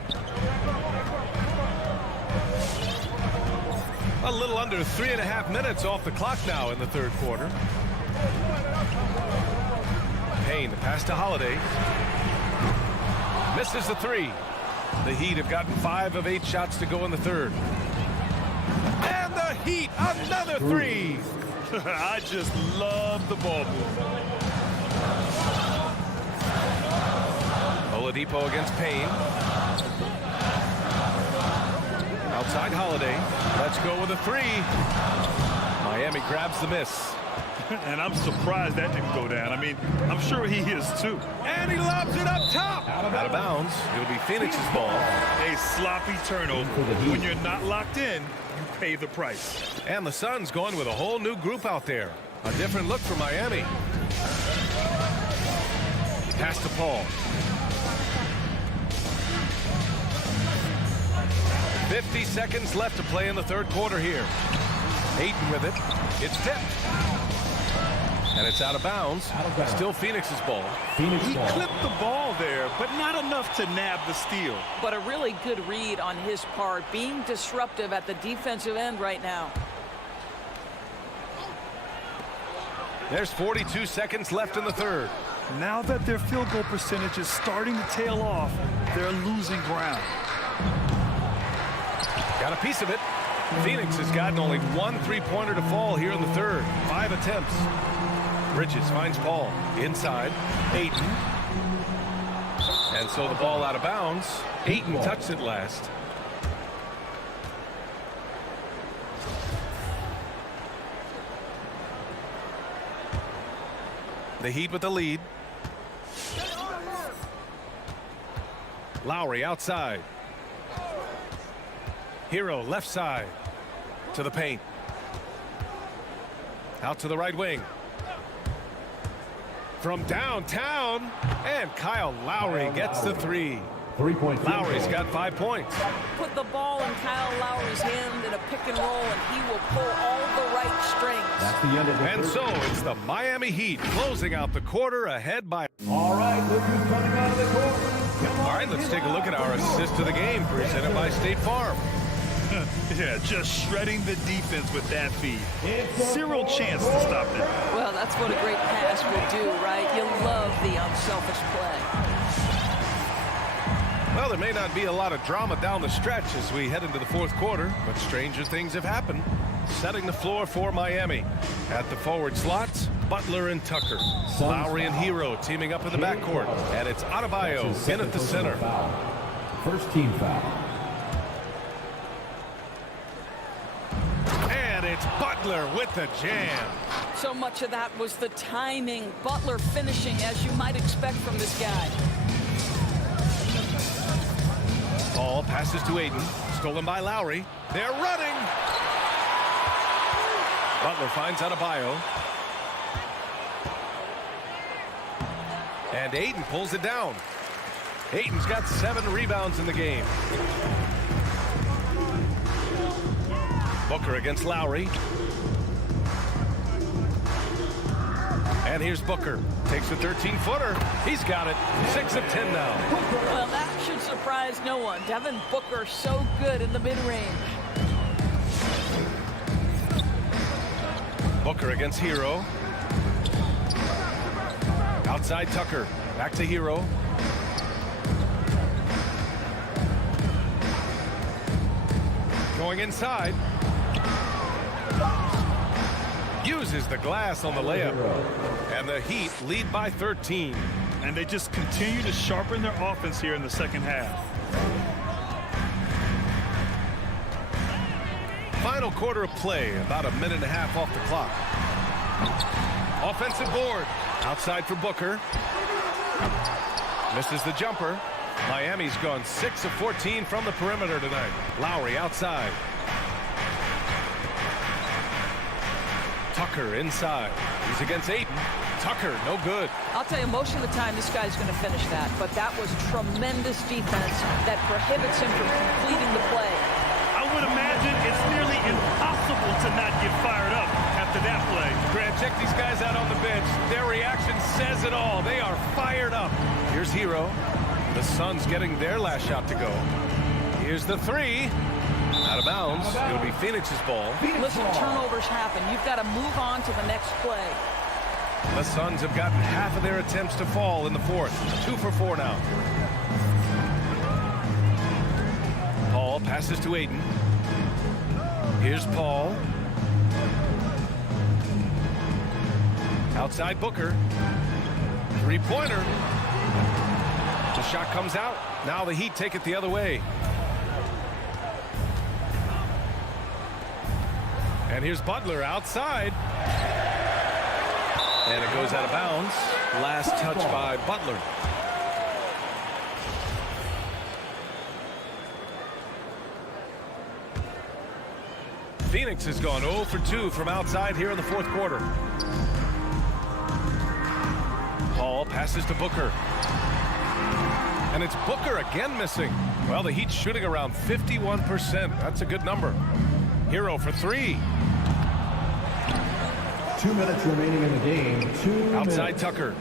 A little under 3.5 minutes off the clock now in the third quarter. Payne, the pass to Holiday. Misses the 3. The Heat have gotten 5 of 8 shots to go in the third. And the Heat, another 3. I just love the ball movement. Oladipo against Payne. Outside Holiday. Let's go with a 3. Miami grabs the miss. And I'm surprised that didn't go down. I mean, I'm sure he is too. And he lobs it up top. Out of bounds. It'll be Phoenix's ball. A sloppy turnover. When you're not locked in, you pay the price. And the Suns going with a whole new group out there. A different look for Miami. Pass to Paul. 50 seconds left to play in the third quarter here. Ayton with it. It's tipped. And it's out of bounds. Still Phoenix's ball. He clipped the ball there, but not enough to nab the steal. But a really good read on his part, being disruptive at the defensive end right now. There's 42 seconds left in the third. Now that their field goal percentage is starting to tail off, they're losing ground. Got a piece of it. Phoenix has gotten only 1 3-pointer to fall here in the third. 5 attempts. Bridges finds Paul inside. Ayton. And so the ball out of bounds. Ayton touched it last. The Heat with the lead. Lowry outside. Hero left side to the paint. Out to the right wing. From downtown, and Kyle Lowry gets the 3. 3-point. Lowry's got 5 points. Put the ball in Kyle Lowry's hand in a pick and roll, and he will pull all the right strings. That's the end of the And so it's the Miami Heat closing out the quarter ahead by. All right, look who's coming out of the court. All right, let's take a look at our assist to the game presented by State Farm. Yeah, just shredding the defense with that feed. Zero chance to stop them. Well, that's what a great pass will do, right? You love the unselfish play. Well, there may not be a lot of drama down the stretch as we head into the fourth quarter, but stranger things have happened. Setting the floor for Miami. At the forward slots, Butler and Tucker. Lowry and Hero teaming up in the backcourt. And it's Adebayo in at the center. First team foul. And it's Butler with the jam. So much of that was the timing. Butler finishing as you might expect from this guy. Ball passes to Ayton. Stolen by Lowry. They're running. Butler finds Adebayo. And Ayton pulls it down. Ayton's got 7 rebounds in the game. Booker against Lowry. And here's Booker. Takes a 13-footer. He's got it. 6 of 10 now. Well, that should surprise no one. Devin Booker so good in the mid-range. Booker against Hero. Outside Tucker. Back to Hero. Going inside. Uses the glass on the layup. And the Heat lead by 13. And they just continue to sharpen their offense here in the second half. Final quarter of play, about a minute and a half off the clock. Offensive board. Outside for Booker. Misses the jumper. Miami's gone 6 of 14 from the perimeter tonight. Lowry outside. Tucker inside. He's against Ayton. Tucker, no good. I'll tell you, most of the time this guy's going to finish that, but that was tremendous defense that prohibits him from completing the play. I would imagine it's nearly impossible to not get fired up after that play. Grant, check these guys out on the bench. Their reaction says it all. They are fired up. Here's Hero. The Suns getting their last shot to go. Here's the three. Out of bounds. It'll be Phoenix's ball. Listen, turnovers happen. You've got to move on to the next play. The Suns have gotten half of their attempts to fall in the fourth. 2 for 4 now. Paul passes to Ayton. Here's Paul. Outside Booker. Three-pointer. The shot comes out. Now the Heat take it the other way. And here's Butler outside. And it goes out of bounds. Last touch by Butler. Phoenix has gone 0 for 2 from outside here in the fourth quarter. Paul passes to Booker. And it's Booker again missing. Well, the Heat's shooting around 51%. That's a good number. Hero for 3. 2 minutes remaining in the game. 2 Outside minutes. Tucker.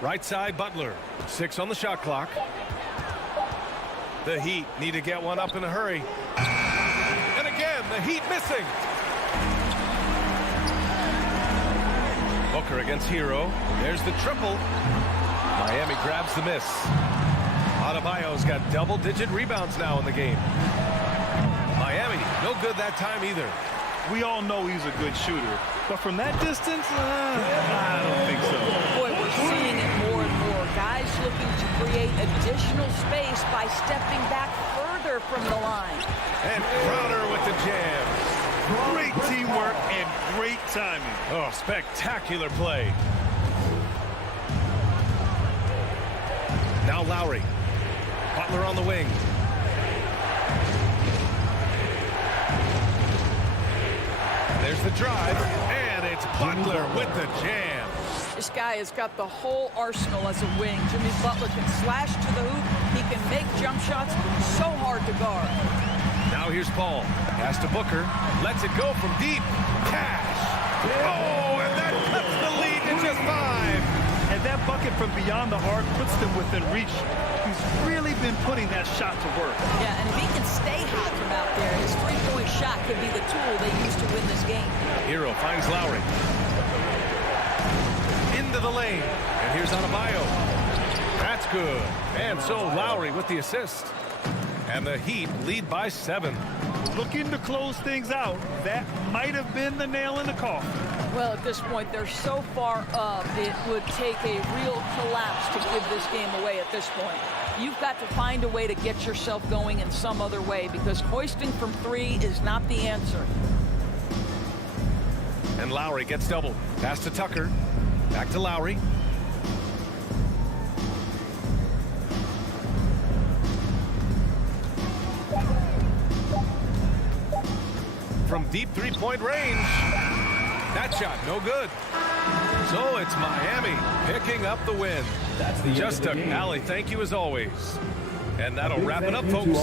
Right side Butler. 6 on the shot clock. The Heat need to get one up in a hurry. And again, the Heat missing. Booker against Hero. There's the triple. Miami grabs the miss. Adebayo's got double-digit rebounds now in the game. Miami, no good that time either. We all know he's a good shooter, but from that distance, I don't think so. Boy, we're seeing it more and more. Guys looking to create additional space by stepping back further from the line. And Crowder with the jam. Great teamwork and great timing. Oh, spectacular play. Now Lowry. Butler on the wing. There's the drive, and it's Butler with the jam. This guy has got the whole arsenal as a wing. Jimmy Butler can slash to the hoop. He can make jump shots so hard to guard. Now here's Paul. Pass to Booker. Lets it go from deep. Cash. Oh, and that cuts the lead to just 5. And that bucket from beyond the arc puts them within reach. He's really been putting that shot to work. Yeah, and if he can stay hot from out there, his three-point shot could be the tool they use to win this game. Hero finds Lowry. Into the lane. And here's Adebayo. That's good. And so Lowry with the assist. And the Heat lead by 7. Looking to close things out. That might have been the nail in the coffin. Well, at this point, they're so far up, it would take a real collapse to give this game away at this point. You've got to find a way to get yourself going in some other way, because hoisting from 3 is not the answer. And Lowry gets doubled. Pass to Tucker. Back to Lowry. From deep three-point range. That shot, no good. So it's Miami picking up the win. Just a Allie, thank you as always. And that'll wrap it up, folks.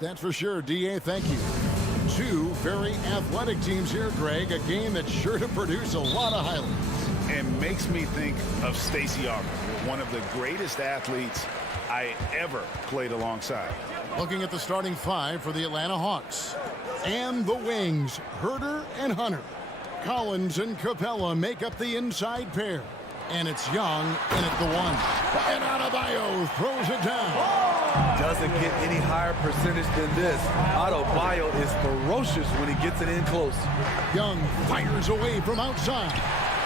That's for sure. D.A., thank you. Two very athletic teams here, Greg. A game that's sure to produce a lot of highlights. And makes me think of Stacey Aubrey, one of the greatest athletes I ever played alongside. Looking at the starting five for the Atlanta Hawks. And the wings, Herder and Hunter. Collins and Capella make up the inside pair. And it's Young in at the one. And Adebayo throws it down. Doesn't get any higher percentage than this. Adebayo is ferocious when he gets it in close. Young fires away from outside.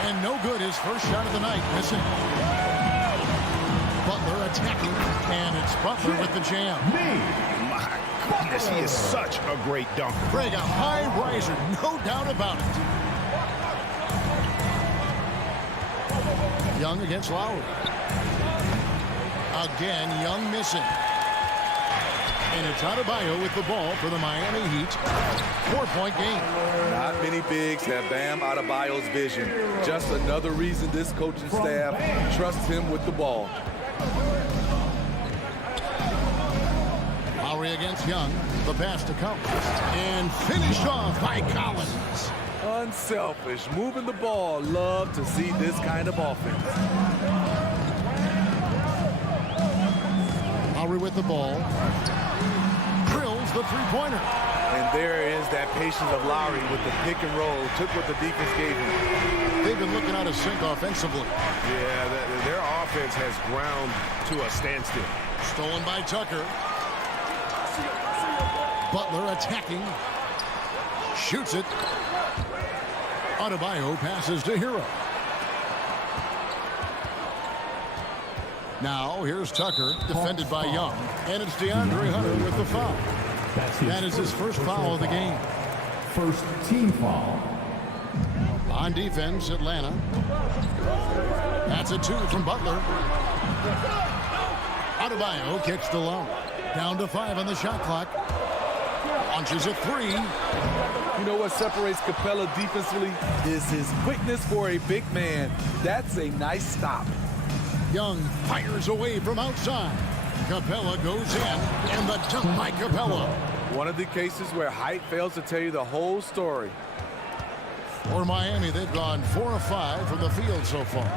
And no good, his first shot of the night, missing. Butler attacking, and it's Butler with the jam. My goodness, he is such a great dunker. Greg, a high riser, no doubt about it. Young against Lowry. Again, Young missing. And it's Adebayo with the ball for the Miami Heat. 4-point game. Not many bigs have Bam Adebayo's vision. Just another reason this coaching staff trusts him with the ball. Lowry against Young. The pass to Collins. And finished off by Collins. Unselfish, moving the ball. Love to see this kind of offense. Lowry with the ball. Drills the three-pointer. And there is that patience of Lowry with the pick and roll. Took what the defense gave him. They've been looking out of sync offensively. Yeah, their offense has ground to a standstill. Stolen by Tucker. Butler attacking. Shoots it. Adebayo passes to Hero. Now here's Tucker, defended by Young. And it's DeAndre Hunter with the foul. That is his first foul of the game. First team foul. On defense, Atlanta. That's a two from Butler. Adebayo kicks the low. Down to 5 on the shot clock. Launches a three. You know what separates Capella defensively is his quickness for a big man. That's a nice stop. Young fires away from outside. Capella goes in, and the dunk by Capella. One of the cases where height fails to tell you the whole story. For Miami, they've gone 4 of 5 from the field so far.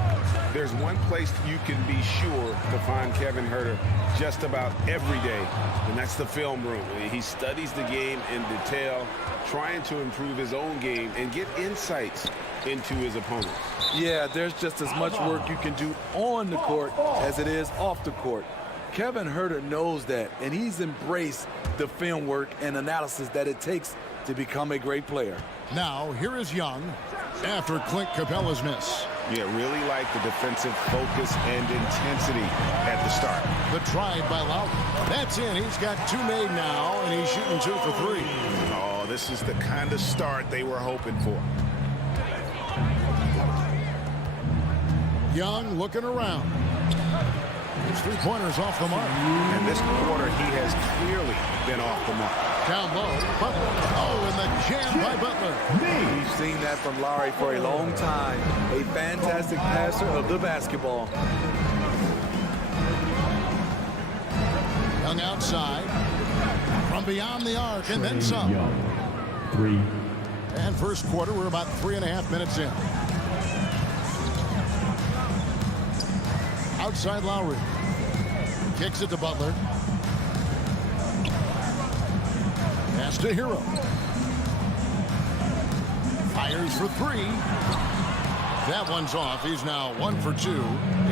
There's one place you can be sure to find Kevin Herter just about every day, and that's the film room. He studies the game in detail, trying to improve his own game and get insights into his opponents. Yeah, there's just as much work you can do on the court as it is off the court. Kevin Herter knows that, and he's embraced the film work and analysis that it takes to become a great player. Now, here is Young after Clint Capella's miss. Yeah, really like the defensive focus and intensity at the start. The try by Lowry. That's in. He's got 2 made now, and he's shooting 2 for 3. Oh, this is the kind of start they were hoping for. Young looking around. His 3-pointers off the mark. And this quarter, he has clearly been off the mark. Down low, Butler. Oh, and the jam by Butler. We've seen that from Lowry for a long time. A fantastic passer of the basketball. Young outside. From beyond the arc, and then some. 3. And first quarter, we're about 3.5 minutes in. Outside Lowry. Kicks it to Butler. Pass to Hero. Fires for 3. That one's off. He's now 1 for 2.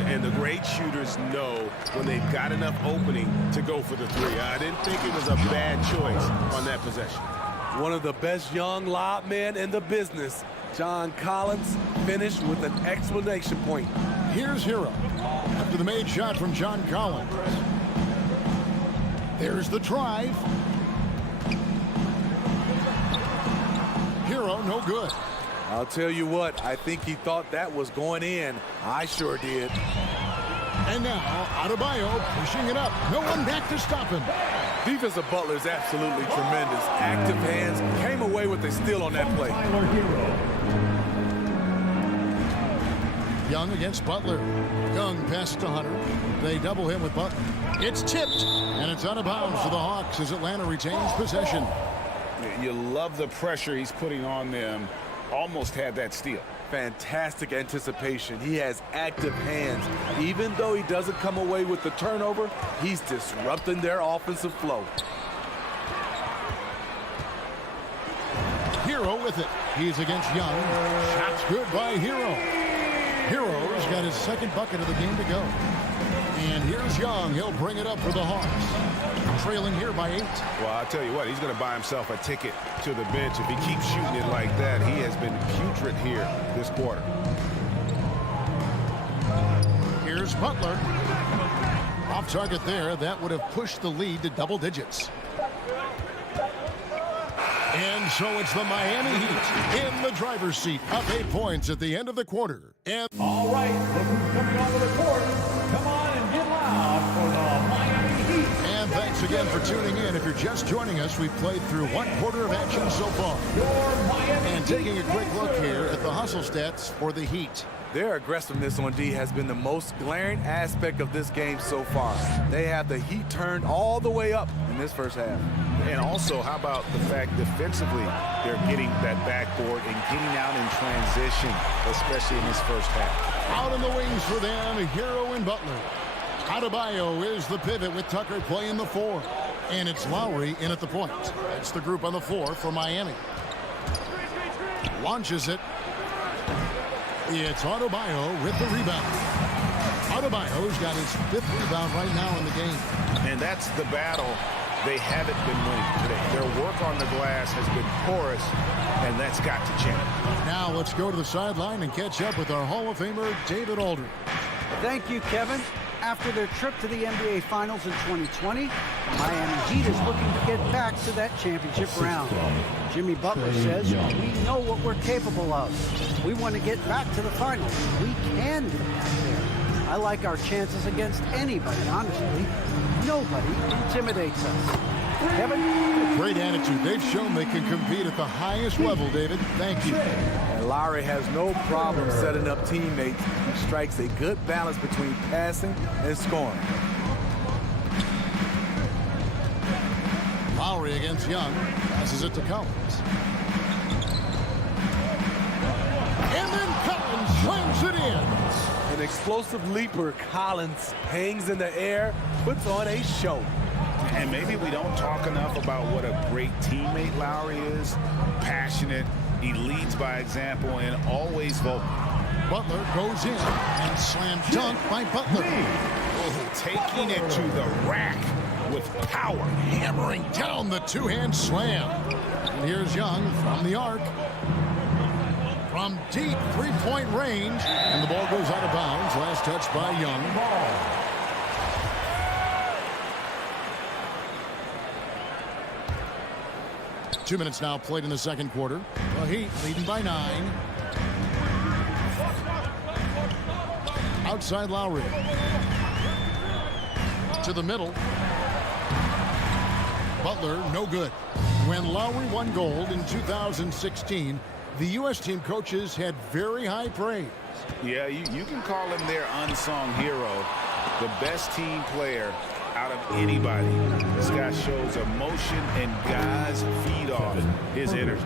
And the great shooters know when they've got enough opening to go for the 3. I didn't think it was a bad choice on that possession. One of the best young lob men in the business. John Collins finished with an exclamation point. Here's Hero. After the made shot from John Collins. There's the drive. Hero, no good. I'll tell you what, I think he thought that was going in. I sure did. And now, Adebayo pushing it up. No one back to stop him. Defensive Butler is absolutely tremendous. Active hands, came away with a steal on that play. Young against Butler. Young passes to Hunter. They double him with Butler. It's tipped, and it's out of bounds for the Hawks as Atlanta retains possession. You love the pressure he's putting on them. Almost had that steal. Fantastic anticipation. He has active hands. Even though he doesn't come away with the turnover, he's disrupting their offensive flow. Hero with it. He's against Young. Shots good by Hero. Hero's got his second bucket of the game to go. And here's Young. He'll bring it up for the Hawks. Trailing here by 8. Well, I'll tell you what, he's going to buy himself a ticket to the bench. If he keeps shooting it like that, he has been putrid here this quarter. Here's Butler. Off target there. That would have pushed the lead to double digits. And so it's the Miami Heat in the driver's seat, up 8 points at the end of the quarter. And All right, look who's coming onto the court. Come on and get loud for the Miami Heat. And thanks again for tuning in. If you're just joining us, we've played through 1 quarter of action so far. And taking a quick look here at the hustle stats for the Heat. Their aggressiveness on D has been the most glaring aspect of this game so far. They have the heat turned all the way up in this first half. And also, how about the fact defensively they're getting that backboard and getting out in transition, especially in this first half. Out in the wings for them, Hero and Butler. Adebayo is the pivot with Tucker playing the 4. And it's Lowry in at the point. That's the group on the floor for Miami. Launches it. It's Adebayo with the rebound. Adebayo's got his 5th rebound right now in the game. And that's the battle they haven't been winning today. Their work on the glass has been porous, and that's got to change. Now let's go to the sideline and catch up with our Hall of Famer, David Aldridge. Thank you, Kevin. After their trip to the NBA Finals in 2020, the Miami Heat is looking to get back to that championship round. Jimmy Butler says, we know what we're capable of. We want to get back to the finals. We can get back there. I like our chances against anybody, honestly. Nobody intimidates us. Kevin? Great attitude. They've shown they can compete at the highest level, David. Thank you. And Lowry has no problem setting up teammates. He strikes a good balance between passing and scoring. Lowry against Young. Passes it to Collins. And then Collins slams it in. An explosive leaper, Collins hangs in the air, puts on a show. And maybe we don't talk enough about what a great teammate Lowry is. Passionate, he leads by example, and always vocal. Butler goes in and slam dunk by Butler. Oh, taking it to the rack with power. Hammering down the 2-hand slam. And here's Young from the arc. From deep three-point range, and the ball goes out of bounds. Last touch by Young. 2 minutes now played in the second quarter. The Heat leading by 9. Outside Lowry. To the middle. Butler, no good. When Lowry won gold in 2016, the U.S. team coaches had very high praise. Yeah, you can call him their unsung hero, the best team player out of anybody. This guy shows emotion and guys feed off his energy.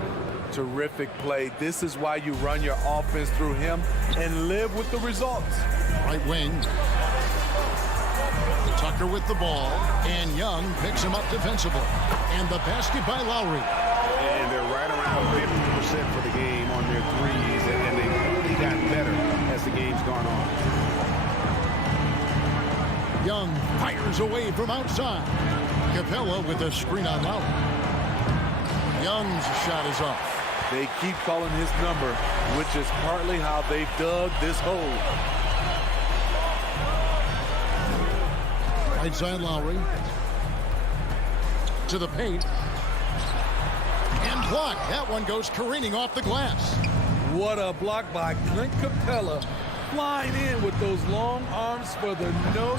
Terrific play. This is why you run your offense through him and live with the results. Right wing. Tucker with the ball, and Young picks him up defensively. And the basket by Lowry. And they're right around 50% for the game on their threes, and they've really gotten better as the game's gone on. Young fires away from outside. Capella with a screen on Lowry. Young's shot is off. They keep calling his number, which is partly how they dug this hole. Right side Lowry. To the paint. And blocked. That one goes careening off the glass. What a block by Clint Capella. Flying in with those long arms for the no.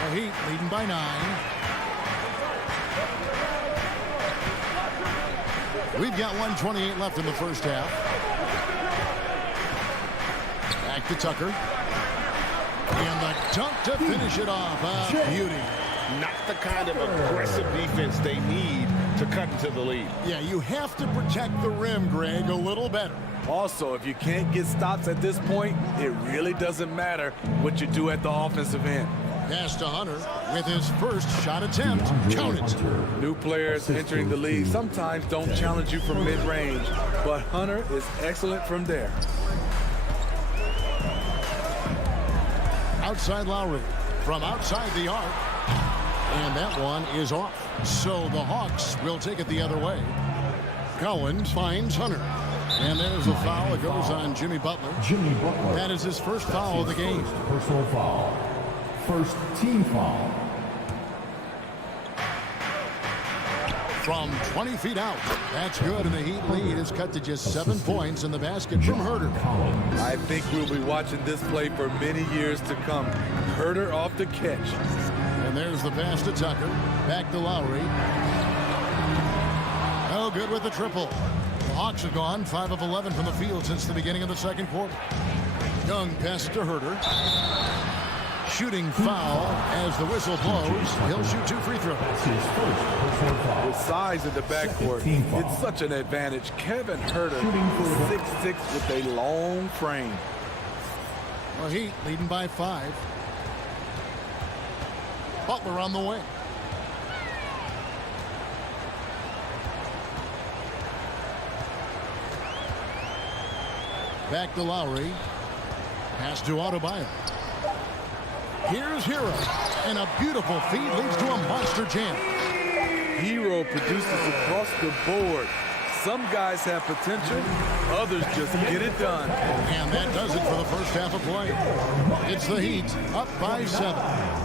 The Heat leading by 9. We've got 1:28 left in the first half. Back to Tucker. And the dunk to finish it off. Beauty. Not the kind of aggressive defense they need to cut into the lead. Yeah, you have to protect the rim, Greg, a little better. Also, if you can't get stops at this point, it really doesn't matter what you do at the offensive end. Pass to Hunter with his first shot attempt. Count it. New players entering the league sometimes don't challenge you from mid-range, but Hunter is excellent from there. Outside Lowry from outside the arc. And that one is off. So the Hawks will take it the other way. Collins finds Hunter. And there's a foul that goes on Jimmy Butler. That is his first foul of the game. Personal foul. First team foul. From 20 feet out. That's good, and the Heat lead is cut to just 7 points in the basket from Herter. I think we'll be watching this play for many years to come. Herter off the catch. And there's the pass to Tucker. Back to Lowry. No good with the triple. The Hawks have gone 5 of 11 from the field since the beginning of the second quarter. Young passes to Herter. Shooting foul as the whistle blows. He'll shoot 2 free throws. With size in the backcourt, it's such an advantage. Kevin Herter, 6'6" with a long frame. The Heat leading by 5. Butler on the way. Back to Lowry. Pass to Adebayo. Here's Hero. And a beautiful feed leads to a monster jam. Hero produces across the board. Some guys have potential, others just get it done. And that does it for the first half of play. It's the Heat up by 7.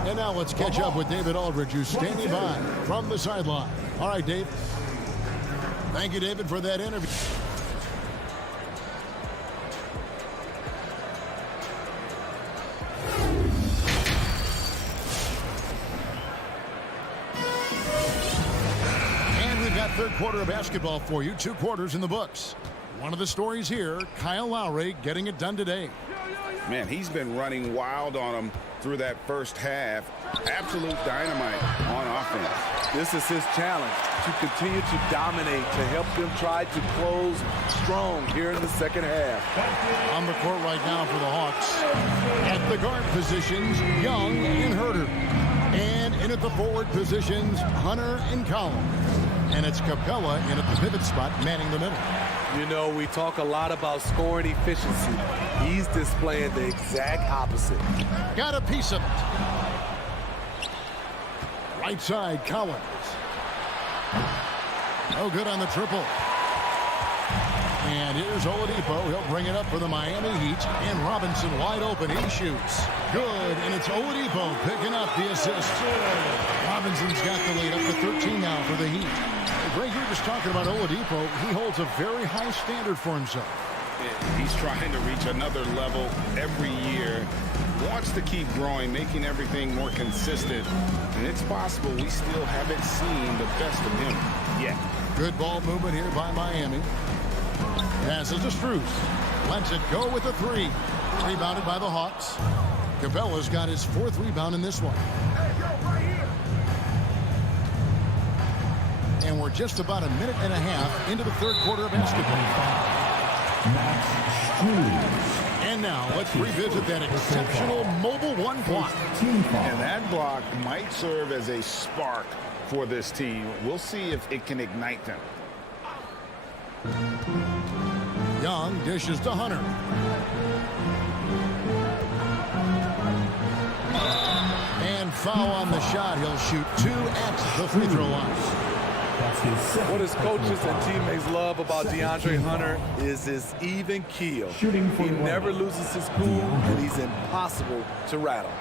And now let's catch up with David Aldridge, who's standing by from the sideline. All right, Dave. Thank you, David, for that interview. Third quarter of basketball for you. 2 quarters in the books. One of the stories here, Kyle Lowry getting it done today. Man, he's been running wild on him through that first half. Absolute dynamite on offense. This is his challenge, to continue to dominate, to help them try to close strong here in the second half. On the court right now for the Hawks. At the guard positions, Young and Herter. And in at the forward positions, Hunter and Collins. And it's Capella in at the pivot spot, manning the middle. You know, we talk a lot about scoring efficiency. He's displaying the exact opposite. Got a piece of it. Right side, Collins. No good on the triple. And here's Oladipo. He'll bring it up for the Miami Heat. And Robinson wide open. He shoots. Good. And it's Oladipo picking up the assist. Robinson's got the lead up to 13 now for the Heat. Greg, you were just talking about Oladipo. He holds a very high standard for himself. He's trying to reach another level every year. Wants to keep growing, making everything more consistent. And it's possible we still haven't seen the best of him yet. Good ball movement here by Miami. Passes to Strus. Lets it go with a three. Rebounded by the Hawks. Capella's got his 4th rebound in this one. And we're just about a minute and a half into the 3rd quarter of basketball. And now let's revisit that exceptional mobile one block. And that block might serve as a spark for this team. We'll see if it can ignite them. Young dishes to Hunter. And foul on the shot. He'll shoot 2 at the free throw line. What his coaches and teammates love about DeAndre Hunter is his even keel. He never loses his cool, and he's impossible to rattle.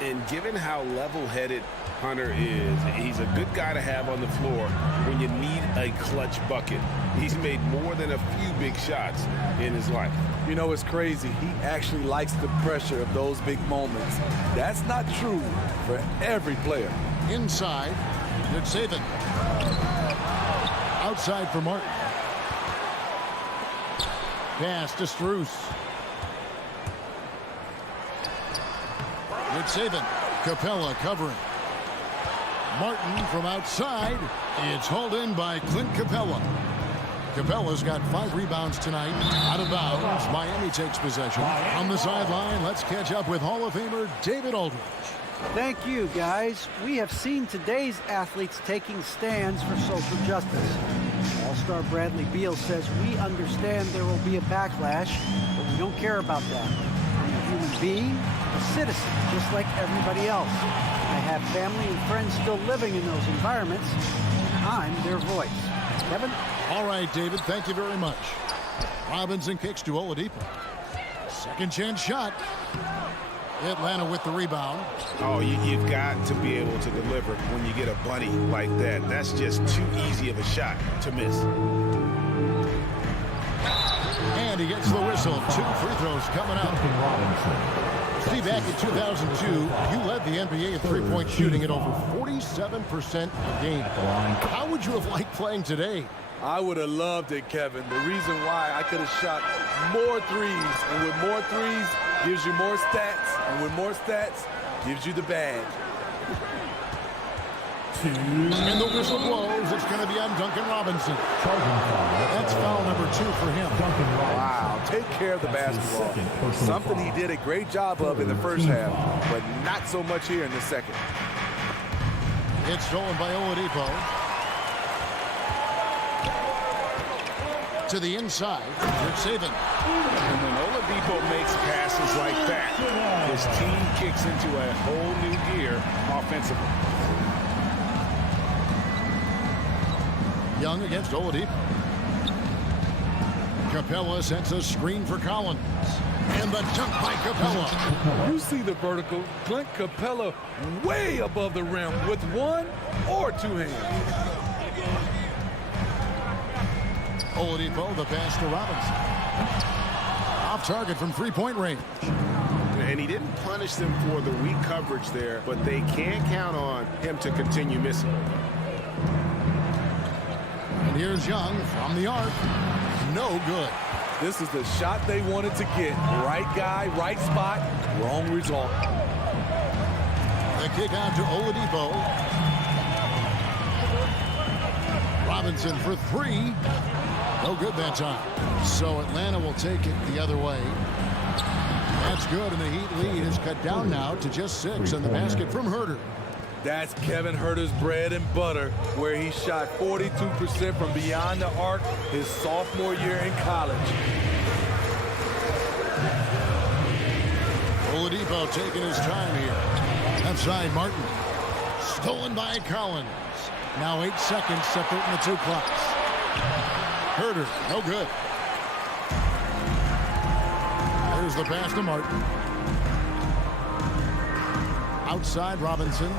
And given how level-headed Hunter is, he's a good guy to have on the floor when you need a clutch bucket. He's made more than a few big shots in his life. You know, it's crazy. He actually likes the pressure of those big moments. That's not true for every player. Inside, good saving. Outside for Martin. Pass to Strus. Good saving. Capella covering. Martin from outside. It's hauled in by Clint Capella. Capella's got 5 rebounds tonight. Out of bounds. Miami takes possession. On the sideline, let's catch up with Hall of Famer David Aldridge. Thank you, guys. We have seen today's athletes taking stands for social justice. All-star Bradley Beal says, we understand there will be a backlash, but we don't care about that. I'm a human being, a citizen, just like everybody else. I have family and friends still living in those environments, and I'm their voice. Kevin? All right, David, thank you very much. Robinson kicks to Oladipo. Second chance shot. Atlanta with the rebound. Oh, you've got to be able to deliver when you get a bunny like that. That's just too easy of a shot to miss. And he gets the whistle. 2 free throws coming up. See, back in 2002, you led the NBA in three-point shooting at over 47% a game. How would you have liked playing today? I would have loved it, Kevin. The reason why I could have shot more threes, and with more threes gives you more stats, and with more stats gives you the badge. And the whistle blows. It's going to be on Duncan Robinson. That's foul number 2 for him. Wow, take care of the basketball. Something he did a great job of in the first half, but not so much here in the second. It's stolen by Oladipo. To the inside. Good saving. And when Oladipo makes passes like that, his team kicks into a whole new gear offensively. Young against Oladipo. Capella sets a screen for Collins. And the dunk by Capella. You see the vertical. Clint Capella way above the rim with 1 or 2 hands. Oladipo, the pass to Robinson. Off target from three-point range. And he didn't punish them for the weak coverage there, but they can't count on him to continue missing. And here's Young from the arc. No good. This is the shot they wanted to get. Right guy, right spot, wrong result. The kick out to Oladipo. Robinson for 3. No good that time. So Atlanta will take it the other way. That's good, and the Heat lead is cut down now to just 6 on the basket from Huerter. That's Kevin Huerter's bread and butter, where he shot 42% from beyond the arc his sophomore year in college. Oladipo taking his time here. Left side, Martin. Stolen by Collins. Now 8 seconds separating the 2 clocks. Huerter, no good. Here's the pass to Martin. Outside Robinson.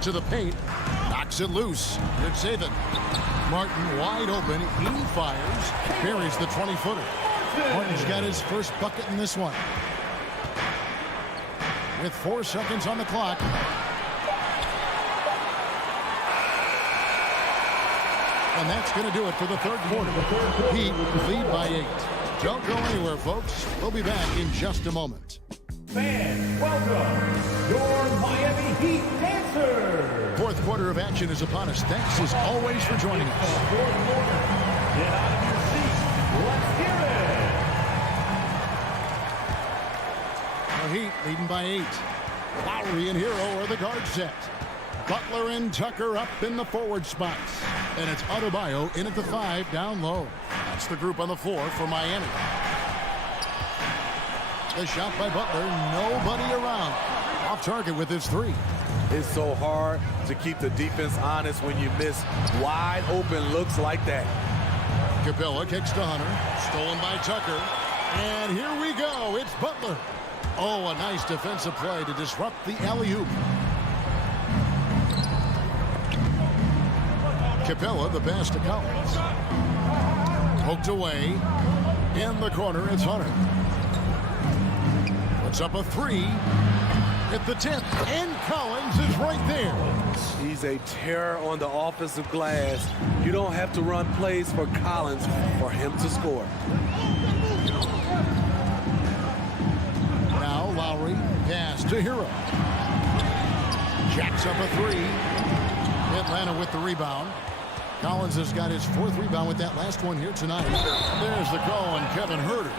To the paint. Knocks it loose. Good save it. Martin wide open. He fires. Buries the 20-footer. Martin's got his first bucket in this one. With 4 seconds on the clock. And that's going to do it for the third quarter. Heat lead by 8. Don't go anywhere, folks. We'll be back in just a moment. Fans, welcome your Miami Heat answer. Fourth quarter of action is upon us. Thanks as always for joining us. Fourth quarter. Get out of your seats. Let's hear it. The Heat leading by 8. Lowry and Hero are the guard set. Butler and Tucker up in the forward spots. And it's Adebayo in at the 5 down low. That's the group on the floor for Miami. The shot by Butler, nobody around. Off target with his 3. It's so hard to keep the defense honest when you miss wide open looks like that. Capella kicks to Hunter. Stolen by Tucker. And here we go. It's Butler. Oh, a nice defensive play to disrupt the alley-oop. Capella, the pass to Collins. Poked away. In the corner, it's Hunter. Puts up a 3. At the 10th. And Collins is right there. He's a terror on the offensive glass. You don't have to run plays for Collins for him to score. Now Lowry, pass to Hero. Jacks up a 3. Atlanta with the rebound. Collins has got his 4th rebound with that last one here tonight. There's the call on Kevin Huerter.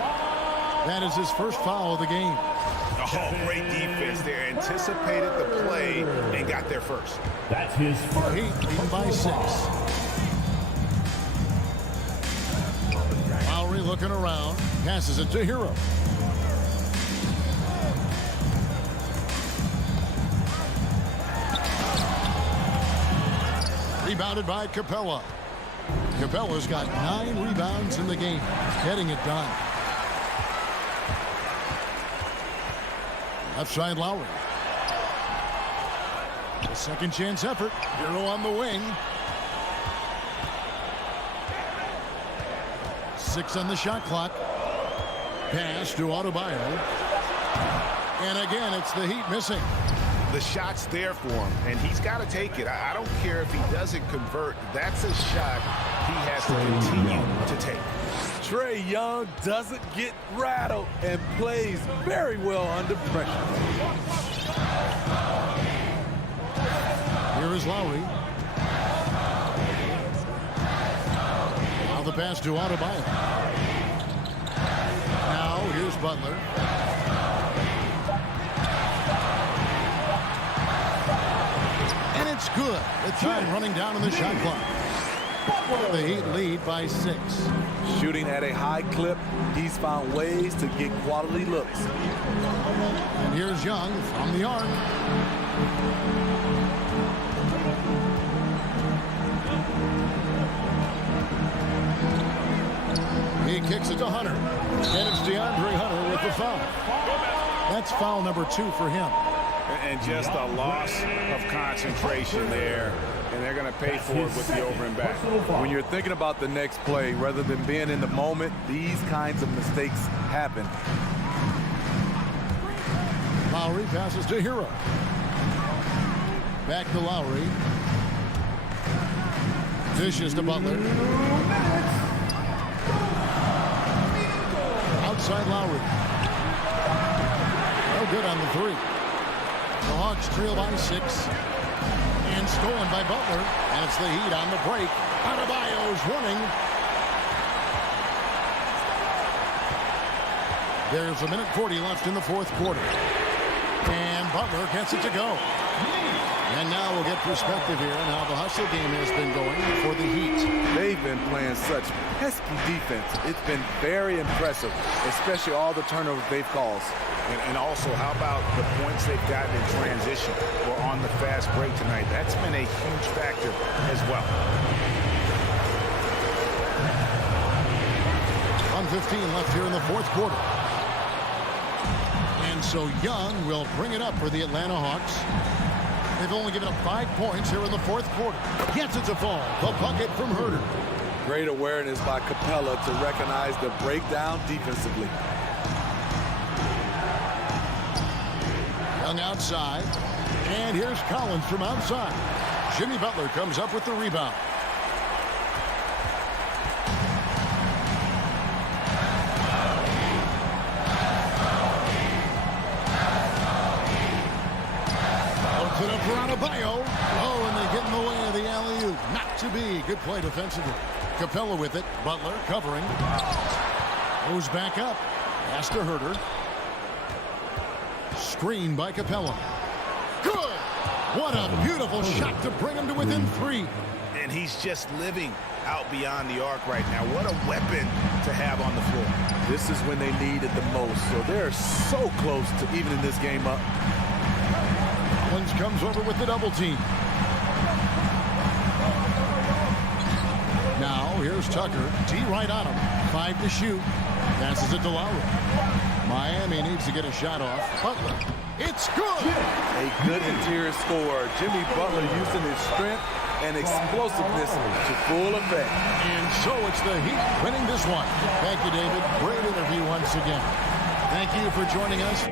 That is his first foul of the game. Oh, great defense there. Anticipated the play and got there first. That's his first. Heat leading by 6. Lowry looking around. Passes it to Hero. Rebounded by Capella. Capella's got 9 rebounds in the game. Getting it done. Left side Lowry. A second chance effort. Hero on the wing. 6 on the shot clock. Pass to Adebayo. And again, it's the Heat missing. The shot's there for him, and he's got to take it. I don't care if he doesn't convert. That's a shot he has to continue to take. Trae Young doesn't get rattled and plays very well under pressure. Here is Lowry. Now the pass to Adebayo. Now here's Butler. And it's good. The time running down on the shot clock. The Heat lead by 6. Shooting at a high clip, he's found ways to get quality looks. And here's Young from the arc. He kicks it to Hunter. And it's DeAndre Hunter with the foul. That's foul number 2 for him. And just a loss of concentration there. And they're going to pay for it with the over and back. When you're thinking about the next play, rather than being in the moment, these kinds of mistakes happen. Lowry passes to Hero. Back to Lowry. Dishes to Butler. Outside Lowry. No good on the 3. The Hawks trail by 6. And stolen by Butler. And it's the Heat on the break. Adebayo's running. There's a minute 40 left in the fourth quarter. And Butler gets it to go. And now we'll get perspective here on how the hustle game has been going for the Heat. They've been playing such pesky defense. It's been very impressive, especially all the turnovers they've caused. And also, how about the points they've gotten in transition or on the fast break tonight? That's been a huge factor as well. 1:15 left here in the fourth quarter. And so Young will bring it up for the Atlanta Hawks. They've only given up 5 points here in the fourth quarter. Gets it to fall. The bucket from Herder. Great awareness by Capella to recognize the breakdown defensively. Young outside. And here's Collins from outside. Jimmy Butler comes up with the rebound. Opens it up for Adebayo. Oh, and they get in the way of the alley-oop. Not to be. Good play defensively. Capella with it. Butler covering. Goes back up. Pass to Herder. Screen by Capella. Good! What a beautiful shot to bring him to within 3. And he's just living out beyond the arc right now. What a weapon to have on the floor. This is when they need it the most. So they're so close to evening this game up. Collins comes over with the double team. Now here's Tucker. D right on him. 5 to shoot. Passes it to Lowry. Miami needs to get a shot off. Butler. It's good. A good interior scorer. Jimmy Butler using his strength and explosiveness to full effect. And so it's the Heat winning this one. Thank you, David. Great interview once again. Thank you for joining us.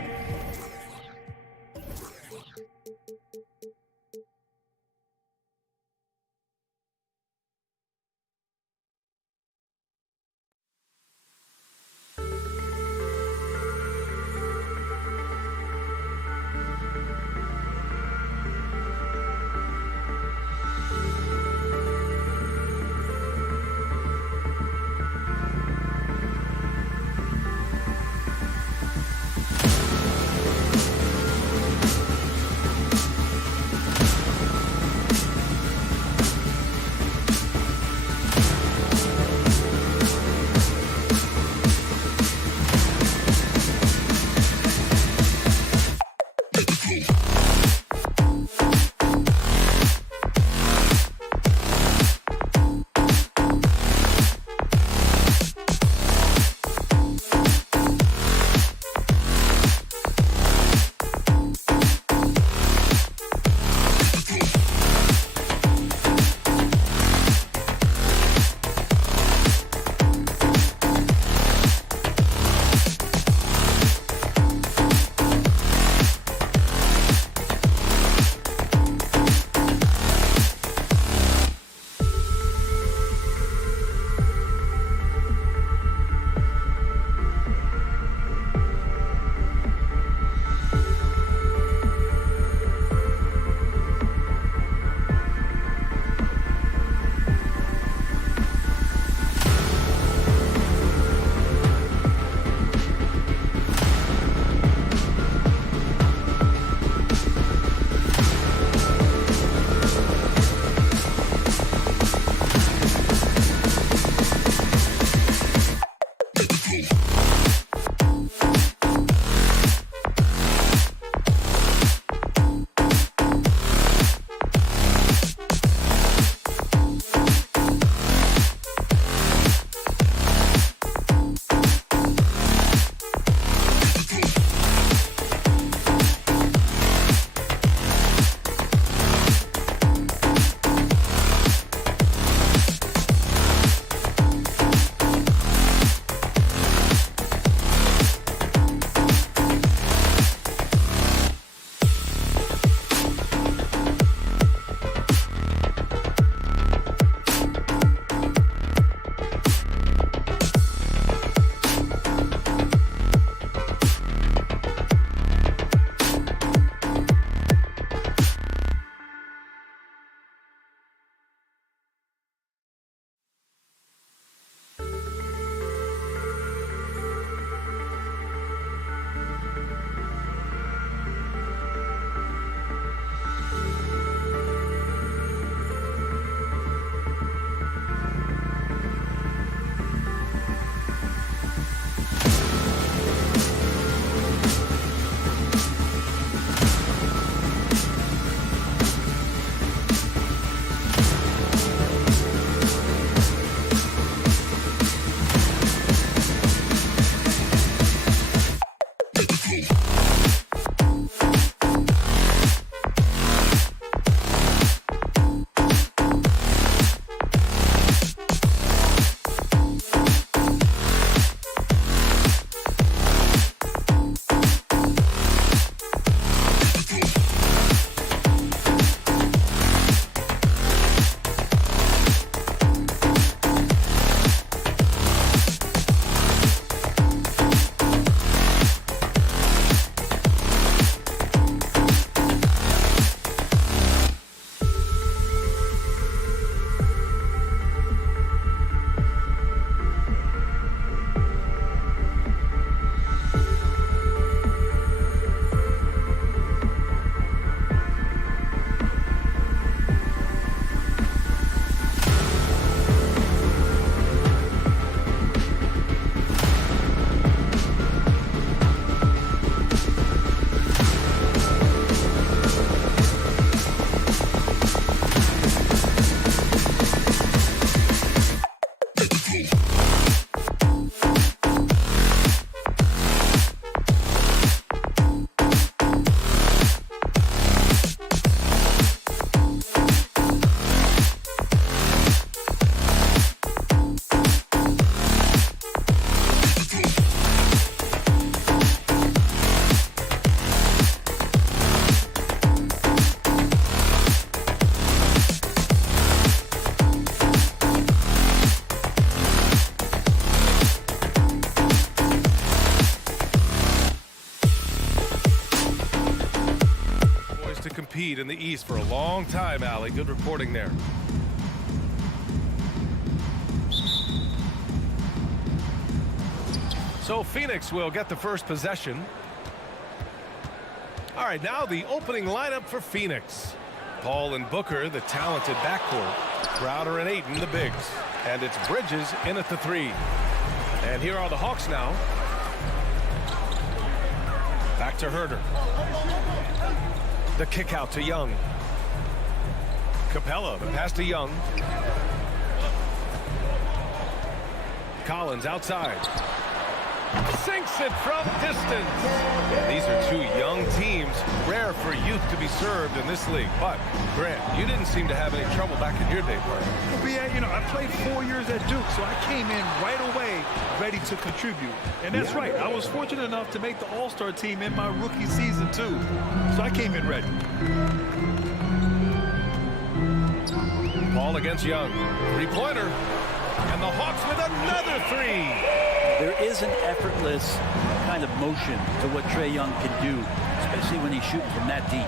three-peat in the East for a long time, Allie. Good reporting there. So Phoenix will get the first possession. All right, now the opening lineup for Phoenix. Paul and Booker, the talented backcourt. Crowder and Ayton, the bigs. And it's Bridges in at the 3. And here are the Hawks now. Back to Herder. The kick out to Young. Capella, the pass to Young. Collins outside. Sinks it from distance. These are two young teams. Rare for youth to be served in this league. But, Grant, you didn't seem to have any trouble back in your day, Brian. Well, yeah, you know, I played 4 years at Duke, so I came in right away ready to contribute. And that's right. I was fortunate enough to make the All-Star team in my rookie season, too. So I came in ready. Paul against Young. Three-pointer. And the Hawks with another 3. There is an effortless kind of motion to what Trae Young can do, especially when he's shooting from that deep.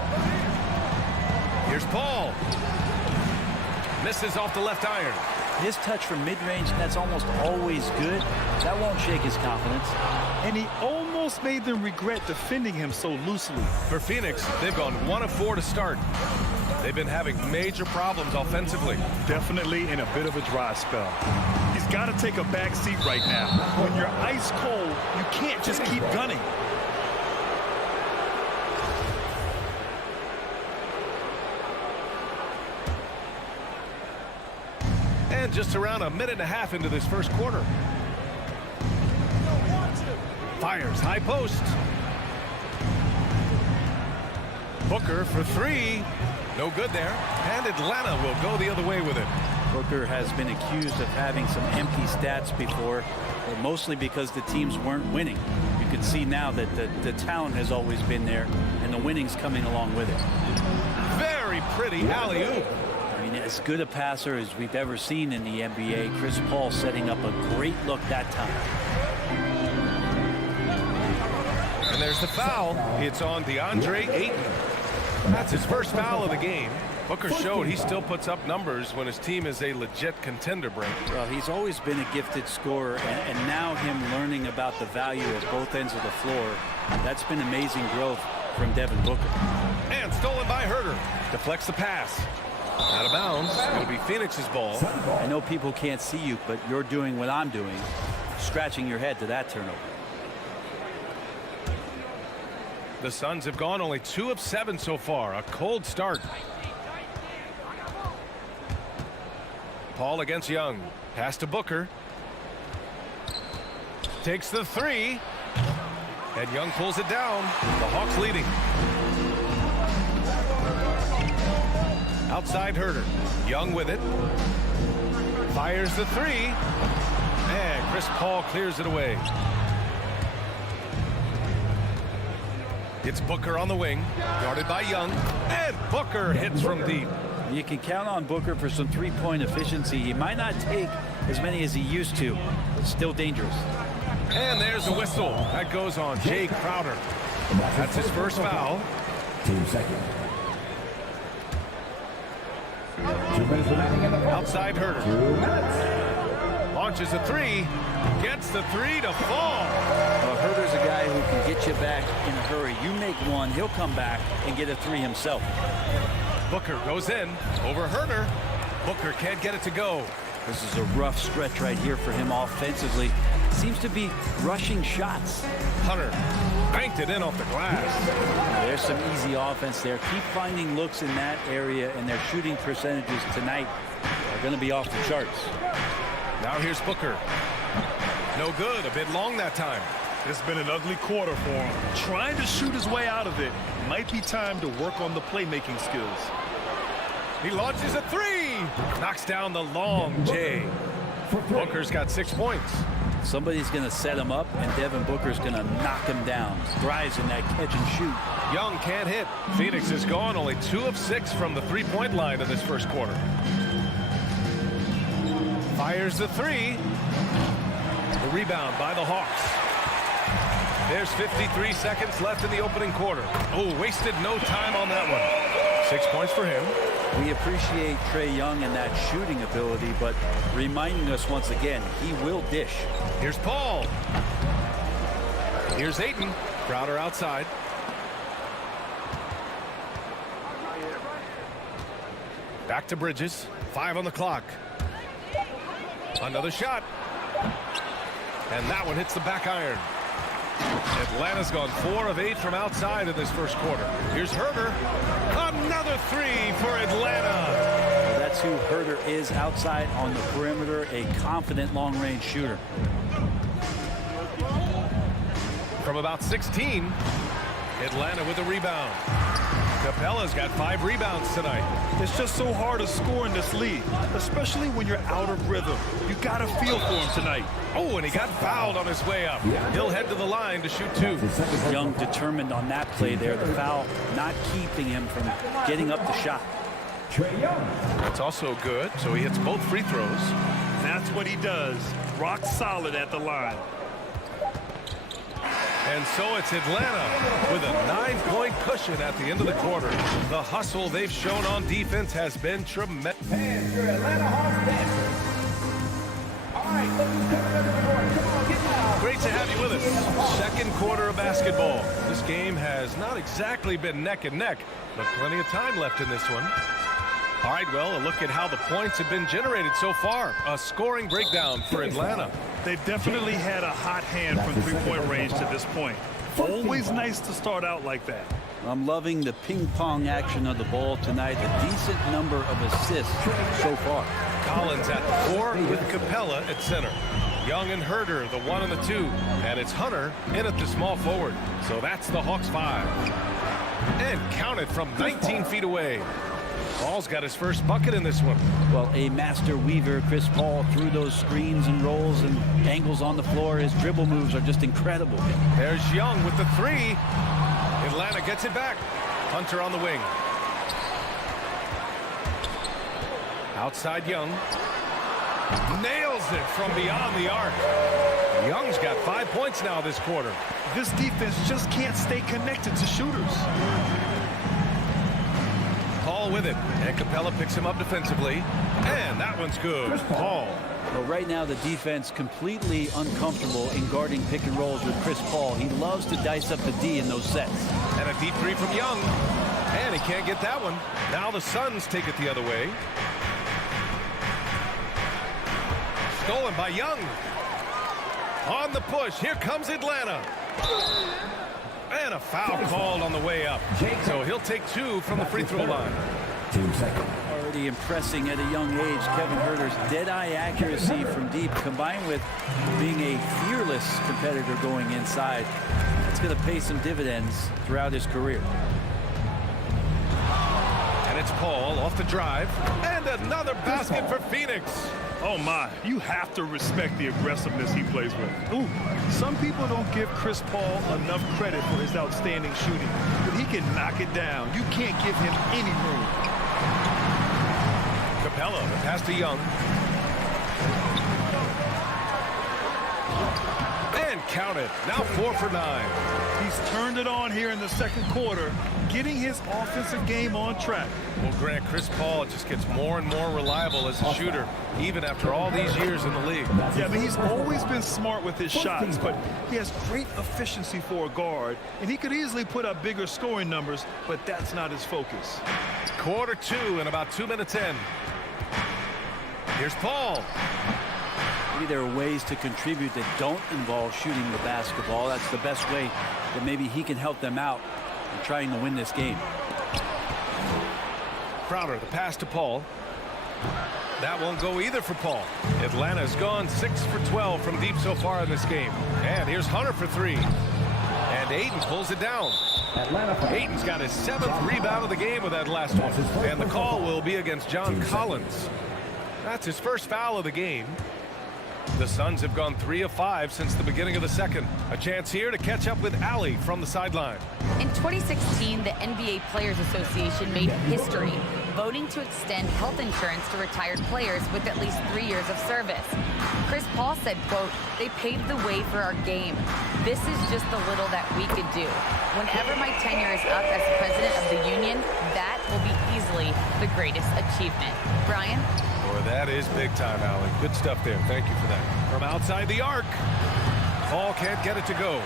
Here's Paul. Misses off the left iron. His touch from mid-range, that's almost always good. That won't shake his confidence. And he almost made them regret defending him so loosely. For Phoenix, they've gone 1 of 4 to start. They've been having major problems offensively. Definitely in a bit of a dry spell. He's got to take a back seat right now. When you're ice cold, you can't just keep gunning. And just around a minute and a half into this first quarter. Fires high post. Booker for 3. No good there. And Atlanta will go the other way with it. Booker has been accused of having some empty stats before, but mostly because the teams weren't winning. You can see now that the talent has always been there, and the winning's coming along with it. Very pretty alley-oop. I mean, as good a passer as we've ever seen in the NBA. Chris Paul setting up a great look that time. And there's the foul. It's on DeAndre Ayton. That's his first foul of the game. Booker showed he still puts up numbers when his team is a legit contender, Brent. Well, he's always been a gifted scorer, and now him learning about the value of both ends of the floor, that's been amazing growth from Devin Booker. And stolen by Herder. Deflects the pass. Out of bounds. It'll be Phoenix's ball. I know people can't see you, but you're doing what I'm doing, scratching your head to that turnover. The Suns have gone only 2 of 7 so far. A cold start. Paul against Young. Pass to Booker. Takes the 3. And Young pulls it down. The Hawks leading. Outside Herder. Young with it. Fires the 3. And Chris Paul clears it away. It's Booker on the wing. Guarded by Young. And Booker hits from deep. You can count on Booker for some three-point efficiency. He might not take as many as he used to, but still dangerous. And there's a whistle. That goes on Jay Crowder. That's his first foul. 2 seconds. 2 minutes remaining in the foul. Outside Herder. 2 minutes. Launches a 3. Gets the 3 to fall. Well, Herder's a guy who can get you back in a hurry. You make one, he'll come back and get a 3 himself. Booker goes in over Herder. Booker can't get it to go. This is a rough stretch right here for him offensively. Seems to be rushing shots. Hunter banked it in off the glass. There's some easy offense there. Keep finding looks in that area, and their shooting percentages tonight are going to be off the charts. Now here's Booker. No good. A bit long that time. It's been an ugly quarter for him. Trying to shoot his way out of it. Might be time to work on the playmaking skills. He launches a 3. Knocks down the long J. Booker's got 6 points. Somebody's going to set him up, and Devin Booker's going to knock him down. Thrives in that catch and shoot. Young can't hit. Phoenix is gone only 2 of 6 from the three-point line in this first quarter. Fires the 3. The rebound by the Hawks. There's 53 seconds left in the opening quarter. Oh, wasted no time on that one. 6 points for him. We appreciate Trae Young and that shooting ability, but reminding us once again, he will dish. Here's Paul. Here's Ayton. Crowder outside. Back to Bridges. 5 on the clock. Another shot. And that one hits the back iron. Atlanta's gone 4 of 8 from outside in this first quarter. Here's Herder. Another 3 for Atlanta. Well, that's who Herder is outside on the perimeter, a confident long-range shooter. From about 16, Atlanta with a rebound. Capella's got 5 rebounds tonight. It's just so hard to score in this league, especially when you're out of rhythm. You got to feel for him tonight. Oh, and he got fouled on his way up. He'll head to the line to shoot 2. Young determined on that play there. The foul not keeping him from getting up the shot. That's also good, so he hits both free throws. That's what he does. Rock solid at the line. And so it's Atlanta with a 9-point cushion at the end of the quarter. The hustle they've shown on defense has been tremendous. Fans, your Atlanta Hawks dancers. All right, come on. Great to have you with us. Second quarter of basketball. This game has not exactly been neck and neck, but plenty of time left in this one. All right, well, a look at how the points have been generated so far. A scoring breakdown for Atlanta. They've definitely had a hot hand from three-point range to this point. Always nice to start out like that. I'm loving the ping-pong action of the ball tonight. A decent number of assists so far. Collins at the 4 with Capella at center. Young and Herder, the 1 and the 2. And it's Hunter in at the small forward. So that's the Hawks 5. And counted from 19 feet away. Paul's got his first bucket in this one. Well, a master weaver, Chris Paul, through those screens and rolls and angles on the floor. His dribble moves are just incredible. There's Young with the 3. Atlanta gets it back. Hunter on the wing. Outside Young. Nails it from beyond the arc. Young's got 5 points now this quarter. This defense just can't stay connected to shooters. Paul with it, and Capella picks him up defensively, and that one's good. Paul. Well, right now the defense completely uncomfortable in guarding pick and rolls with Chris Paul. He loves to dice up the D in those sets. And a deep 3 from Young, and he can't get that one. Now the Suns take it the other way. Stolen by Young. On the push, here comes Atlanta. And a foul called on the way up. So he'll take 2 from the free throw line. 2 seconds. Already impressing at a young age. Kevin Herter's dead-eye accuracy from deep, combined with being a fearless competitor going inside. It's going to pay some dividends throughout his career. And it's Paul off the drive. And another basket for Phoenix. Oh my, you have to respect the aggressiveness he plays with. Ooh, some people don't give Chris Paul enough credit for his outstanding shooting, but he can knock it down. You can't give him any room. Capella, the pass to Young. And count it. Now 4 for 9. He's turned it on here in the second quarter, getting his offensive game on track. Well, Grant, Chris Paul just gets more and more reliable as a shooter, even after all these years in the league. Yeah, I mean, he's always been smart with his shots, but he has great efficiency for a guard, and he could easily put up bigger scoring numbers, but that's not his focus. Quarter 2 and about 2 minutes in. Here's Paul. Maybe there are ways to contribute that don't involve shooting the basketball. That's the best way that maybe he can help them out in trying to win this game. Crowder, the pass to Paul. That won't go either for Paul. Atlanta's gone 6 for 12 from deep so far in this game. And here's Hunter for 3. And Ayton pulls it down. Ayton's got his 7th rebound of the game with that last one. And the call will be against John Collins. That's his first foul of the game. The Suns have gone 3 of 5 since the beginning of the second. A chance here to catch up with Allie from the sideline. In 2016, the NBA Players Association made history, voting to extend health insurance to retired players with at least 3 years of service. Chris Paul said, quote, "They paved the way for our game. This is just the little that we could do. Whenever my tenure is up as president of the union, that will be easily the greatest achievement. Brian? Boy, that is big time, Allie. Good stuff there. Thank you for that. From outside the arc. Paul can't get it to go.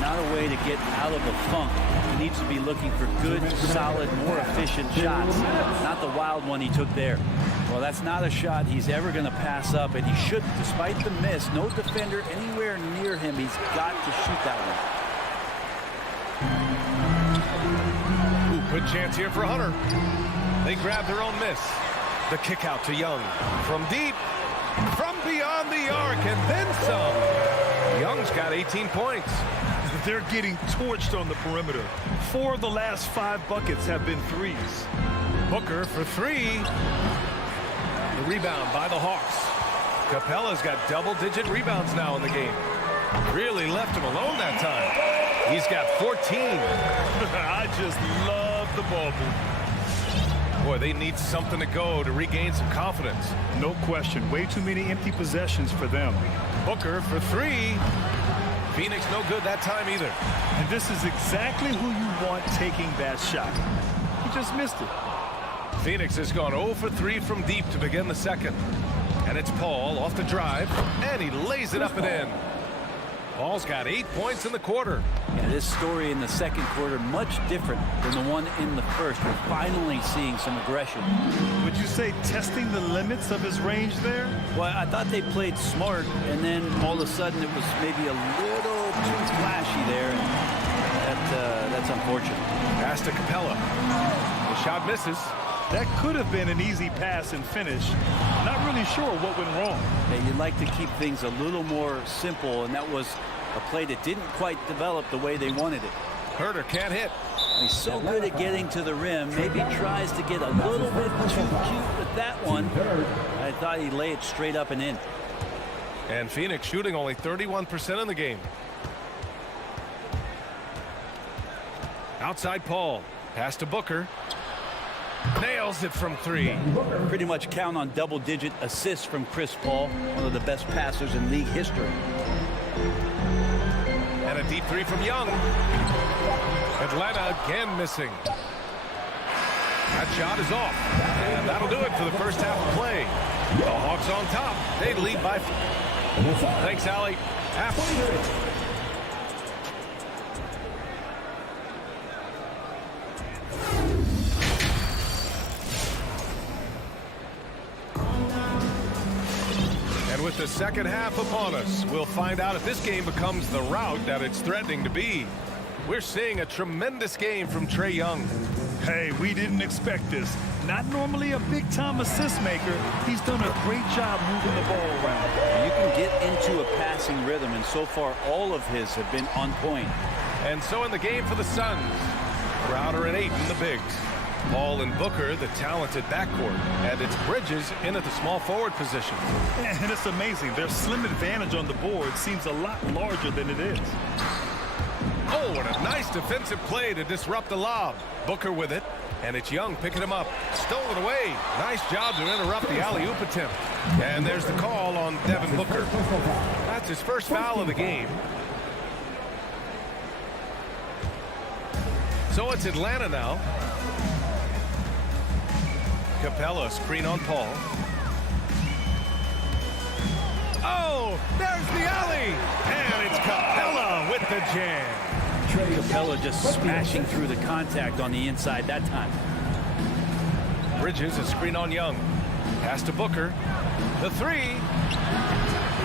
Not a way to get out of a funk. He needs to be looking for good, solid, more efficient shots. Not the wild one he took there. Well, that's not a shot he's ever going to pass up, and he shouldn't. Despite the miss, no defender anywhere near him. He's got to shoot that one. Ooh, good chance here for Hunter. They grab their own miss. The kick out to Young. From deep, from beyond the arc, and then some. Young's got 18 points. They're getting torched on the perimeter. 4 of the last 5 buckets have been threes. Booker for 3. The rebound by the Hawks. Capella's got double-digit rebounds now in the game. Really left him alone that time. He's got 14. I just love the ball movement. Boy, they need something to go to regain some confidence. No question. Way too many empty possessions for them. Booker for 3. Phoenix no good that time either. And this is exactly who you want taking that shot. He just missed it. Phoenix has gone 0 for 3 from deep to begin the second. And it's Paul off the drive, and he lays it up and in. Paul's got 8 points in the quarter. Yeah, this story in the second quarter much different than the one in the first. We're finally seeing some aggression. Would you say testing the limits of his range there? Well, I thought they played smart, and then all of a sudden it was maybe a little too flashy there. And that's unfortunate. Pass to Capella. The shot misses. That could have been an easy pass and finish. Not really sure what went wrong. Hey, you'd like to keep things a little more simple, and that was a play that didn't quite develop the way they wanted it. Herter can't hit. He's so good at getting to the rim. Maybe tries to get a little bit too cute with that one. I thought he'd lay it straight up and in. And Phoenix shooting only 31% in the game. Outside Paul. Pass to Booker. Nails it from 3. Pretty much count on double-digit assists from Chris Paul, one of the best passers in league history. And a deep 3 from Young. Atlanta again missing. That shot is off. And that'll do it for the first half of play. The Hawks on top. They lead by 4. Thanks, Allie. With the second half upon us, we'll find out if this game becomes the rout that it's threatening to be. We're seeing a tremendous game from Trae Young. Hey, we didn't expect this. Not normally a big-time assist maker. He's done a great job moving the ball around. You can get into a passing rhythm, and so far all of his have been on point. And so in the game for the Suns, Crowder and Ayton, the bigs. Paul and Booker, the talented backcourt, and it's Bridges in at the small forward position. And it's amazing. Their slim advantage on the board seems a lot larger than it is. Oh, what a nice defensive play to disrupt the lob. Booker with it, and it's Young picking him up. Stolen away. Nice job to interrupt the alley-oop attempt. And there's the call on Devin Booker. That's his first foul of the game. So it's Atlanta now. Capella screen on Paul. Oh, there's the alley. And it's Capella with the jam. Capella just smashing through the contact on the inside that time. Bridges a screen on Young. Pass to Booker. The 3.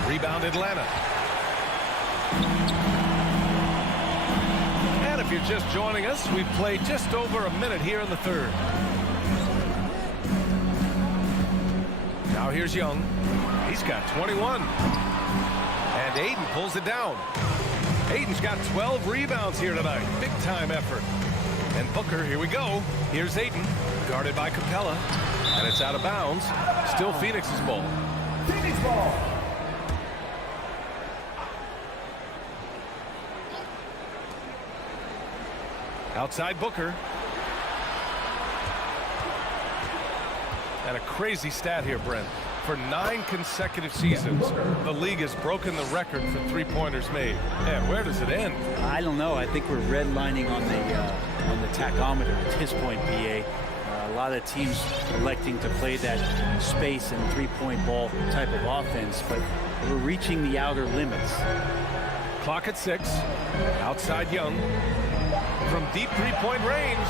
Rebound Atlanta. And if you're just joining us, we've played just over a minute here in the third. Now here's Young. He's got 21. And Ayton pulls it down. Ayton's got 12 rebounds here tonight. Big time effort. And Booker, here we go. Here's Ayton, guarded by Capella. And it's out of bounds. Still Phoenix's ball. Phoenix ball. Outside Booker. And a crazy stat here, Brent. For 9 consecutive seasons, the league has broken the record for three-pointers made. Man, where does it end? I don't know. I think we're redlining on the tachometer at this point, BA. A lot of teams electing to play that space and three-point ball type of offense, but we're reaching the outer limits. Clock at 6. Outside Young. From deep three-point range.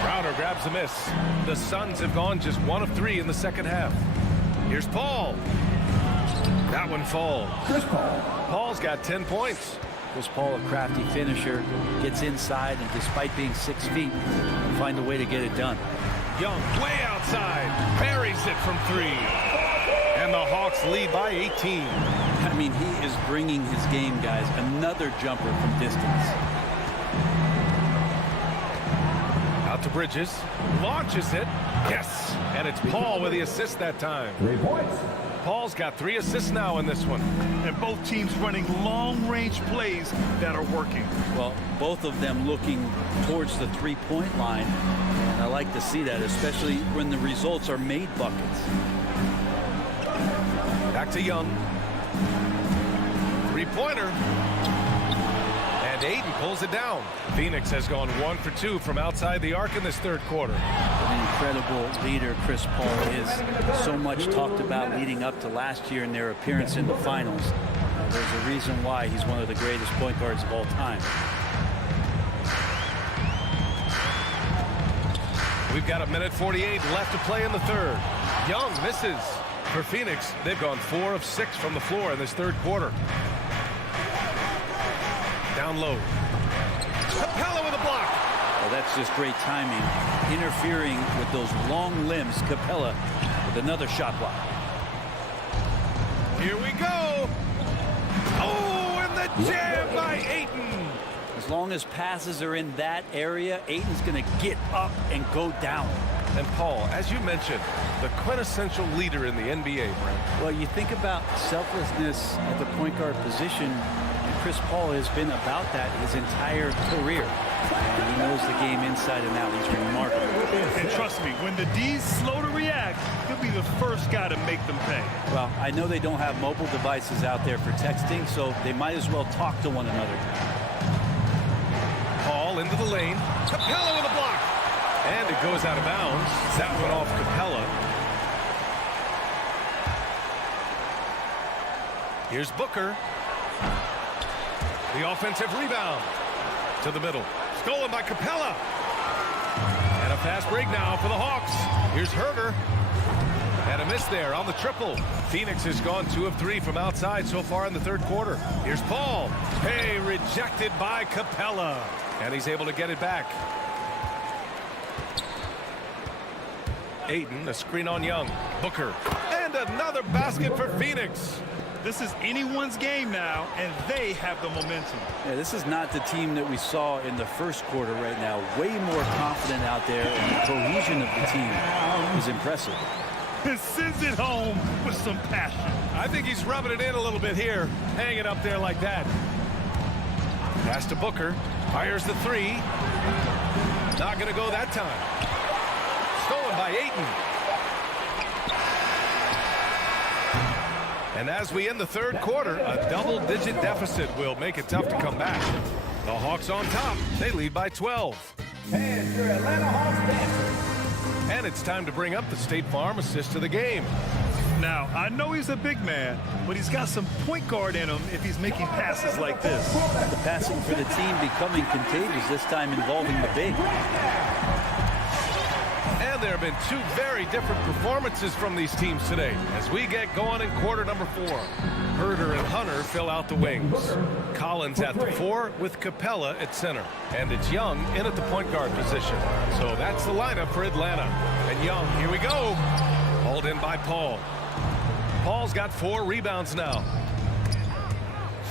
Crowder grabs a miss. The Suns have gone just 1 of 3 in the second half. Here's Paul. That one falls. Chris Paul. Paul's got 10 points. Chris Paul, a crafty finisher, gets inside, and despite being 6 feet, can find a way to get it done. Young way outside. Buries it from 3. And the Hawks lead by 18. I mean, he is bringing his game, guys. Another jumper from distance. Out to Bridges. Launches it. Yes. And it's Paul with the assist that time. 3 points. Paul's got 3 assists now in this one. And both teams running long-range plays that are working. Well, both of them looking towards the three-point line. And I like to see that, especially when the results are made buckets. Back to Young. Three-pointer. And Aiden pulls it down. Phoenix has gone 1 for 2 from outside the arc in this third quarter. An incredible leader Chris Paul is. So much talked about leading up to last year in their appearance in the finals. There's a reason why he's one of the greatest point guards of all time. We've got 1:48 left to play in the third. Young misses. For Phoenix, they've gone 4 of 6 from the floor in this third quarter. Down low. Capella with a block. Well, that's just great timing. Interfering with those long limbs. Capella with another shot block. Here we go. Oh, and the jam by Ayton. As long as passes are in that area, Ayton's going to get up and go down. And Paul, as you mentioned, the quintessential leader in the NBA, Brent. Well, you think about selflessness at the point guard position, and Chris Paul has been about that his entire career. And he knows the game inside and out. He's remarkable. And trust me, when the D's slow to react, he'll be the first guy to make them pay. Well, I know they don't have mobile devices out there for texting, so they might as well talk to one another. Paul into the lane. Capella with a block. And it goes out of bounds. That went off Capella. Here's Booker. The offensive rebound. To the middle. Stolen by Capella. And a fast break now for the Hawks. Here's Herder. And a miss there on the triple. Phoenix has gone 2 of 3 from outside so far in the third quarter. Here's Paul. Hey, rejected by Capella. And he's able to get it back. Ayton, a screen on Young. Booker. And another basket for Phoenix. This is anyone's game now, and they have the momentum. Yeah, this is not the team that we saw in the first quarter right now. Way more confident out there, and the cohesion of the team is impressive. And sends it home with some passion. I think he's rubbing it in a little bit here. Hang it up there like that. Pass to Booker. Fires the 3. Not going to go that time. Stolen by Ayton. And as we end the third quarter, a double-digit deficit will make it tough to come back. The Hawks on top. They lead by 12. And your Atlanta Hawks dancers. And it's time to bring up the State Farm assist to the game. Now, I know he's a big man, but he's got some point guard in him if he's making passes like this. The passing for the team becoming contagious, this time involving the big. And there have been 2 very different performances from these teams today as we get going in quarter number 4. Herder and Hunter fill out the wings. Collins at the 4 with Capella at center. And it's Young in at the point guard position. So that's the lineup for Atlanta. And Young, here we go. Hauled in by Paul. Paul's got 4 rebounds now.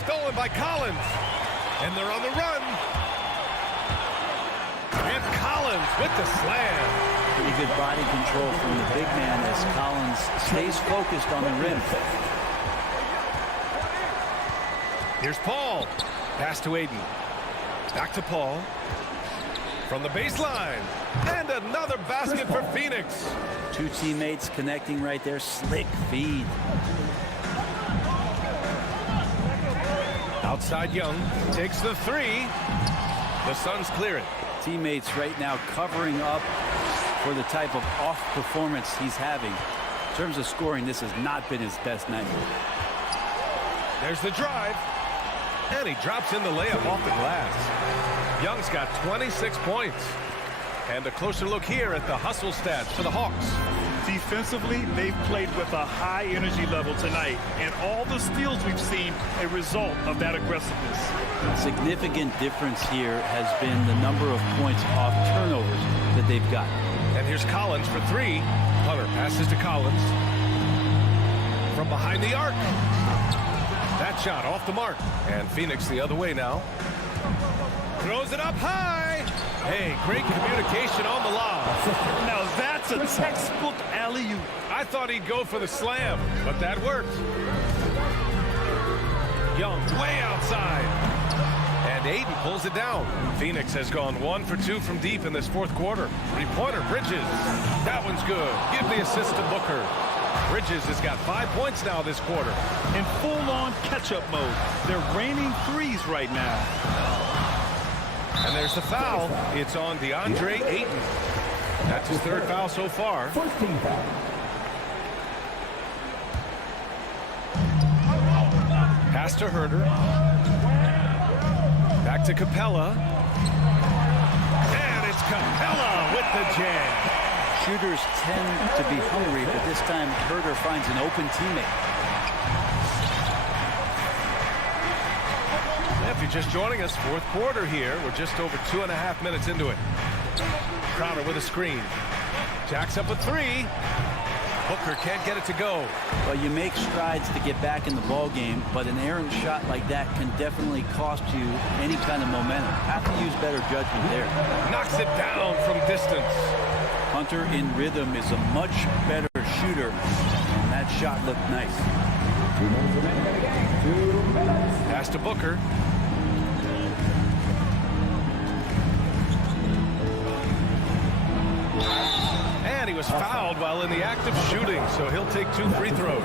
Stolen by Collins. And they're on the run. And Collins with the slam. Pretty good body control from the big man as Collins stays focused on the rim. Here's Paul. Pass to Ayton. Back to Paul. From the baseline. And another basket for Phoenix. 2 teammates connecting right there. Slick feed. Outside Young. Takes the 3. The Suns clear it. Teammates right now covering up for the type of off performance he's having. In terms of scoring, this has not been his best night. There's the drive. And he drops in the layup off the glass. Young's got 26 points. And a closer look here at the hustle stats for the Hawks. Defensively, they've played with a high energy level tonight, and all the steals we've seen a result of that aggressiveness. A significant difference here has been the number of points off turnovers that they've got. And here's Collins for three. Hunter passes to Collins. From behind the arc. That shot off the mark. And Phoenix the other way now. Throws it up high. Hey, great communication on the lob. Now that's a textbook alley-oop. I thought he'd go for the slam, but that worked. Young way outside. And Aiden pulls it down. Phoenix has gone 1 for 2 from deep in this fourth quarter. Three-pointer, Bridges. That one's good. Give the assist to Booker. Bridges has got 5 points now this quarter. In full-on catch-up mode. They're raining threes right now. And there's the foul. It's on DeAndre Ayton. That's his third foul so far. Pass to Herder. Back to Capella. And it's Capella with the jam. Shooters tend to be hungry, but this time Herder finds an open teammate. If you're just joining us, fourth quarter here. We're just over 2.5 minutes into it. Crowder with a screen. Jacks up a three. Booker can't get it to go. Well, you make strides to get back in the ball game, but an errant shot like that can definitely cost you any kind of momentum. Have to use better judgment there. Knocks it down from distance. Hunter in rhythm is a much better shooter, and that shot looked nice. Pass to Booker. And he was fouled while in the act of shooting, so he'll take 2 free throws.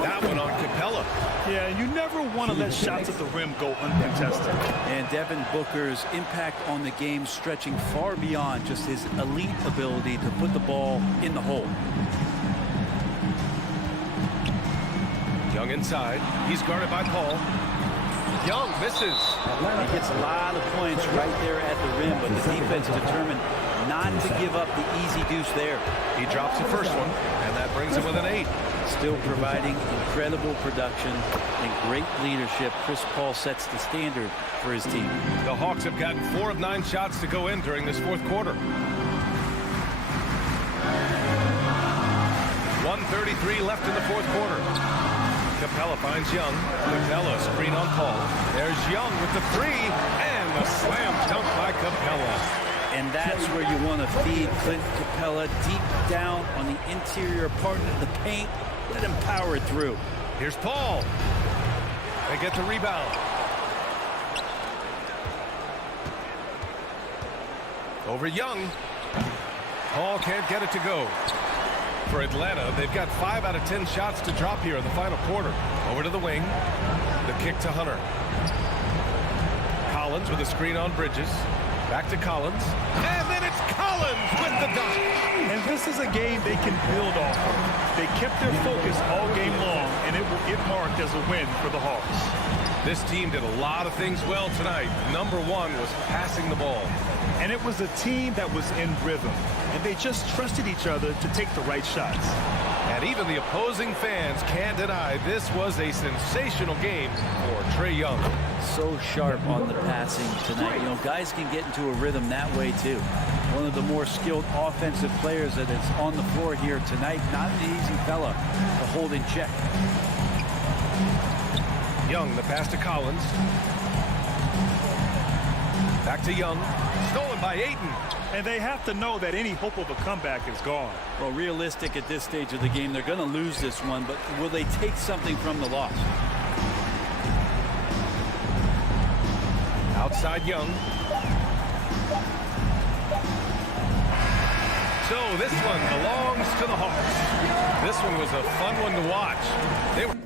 That one on Capella. Yeah, you never want to let shots at the rim go uncontested. And Devin Booker's impact on the game stretching far beyond just his elite ability to put the ball in the hole. Young inside. He's guarded by Paul. Young misses. He gets a lot of points right there at the rim, but the defense determined not to give up the easy deuce there. He drops the first one, and that brings him with an 8. Still providing incredible production and great leadership. Chris Paul sets the standard for his team. The Hawks have gotten 4 of 9 shots to go in during this fourth quarter. 1:33 left in the fourth quarter. Capella finds Young. Capella screen on Paul. There's Young with the three and the slam dunk by Capella. And that's where you want to feed Clint Capella deep down on the interior part of the paint. Let him power it through. Here's Paul. They get the rebound. Over Young. Paul can't get it to go. For Atlanta, they've got 5 out of 10 shots to drop here in the final quarter. Over to the wing. The kick to Hunter. Collins with a screen on Bridges. Back to Collins. And then it's Collins with the dunk. And this is a game they can build off of. They kept their focus all game long, and it will get marked as a win for the Hawks. This team did a lot of things well tonight. Number 1 was passing the ball. And it was a team that was in rhythm, and they just trusted each other to take the right shots. And even the opposing fans can't deny this was a sensational game for Trae Young. So sharp on the passing tonight. You know, guys can get into a rhythm that way too. One of the more skilled offensive players that is on the floor here tonight. Not an easy fella to hold in check. Young, the pass to Collins. Back to Young. Stolen by Ayton. And they have to know that any hope of a comeback is gone. Well, realistic at this stage of the game, they're going to lose this one, but will they take something from the loss? Outside Young. So this one belongs to the Hawks. This one was a fun one to watch. They were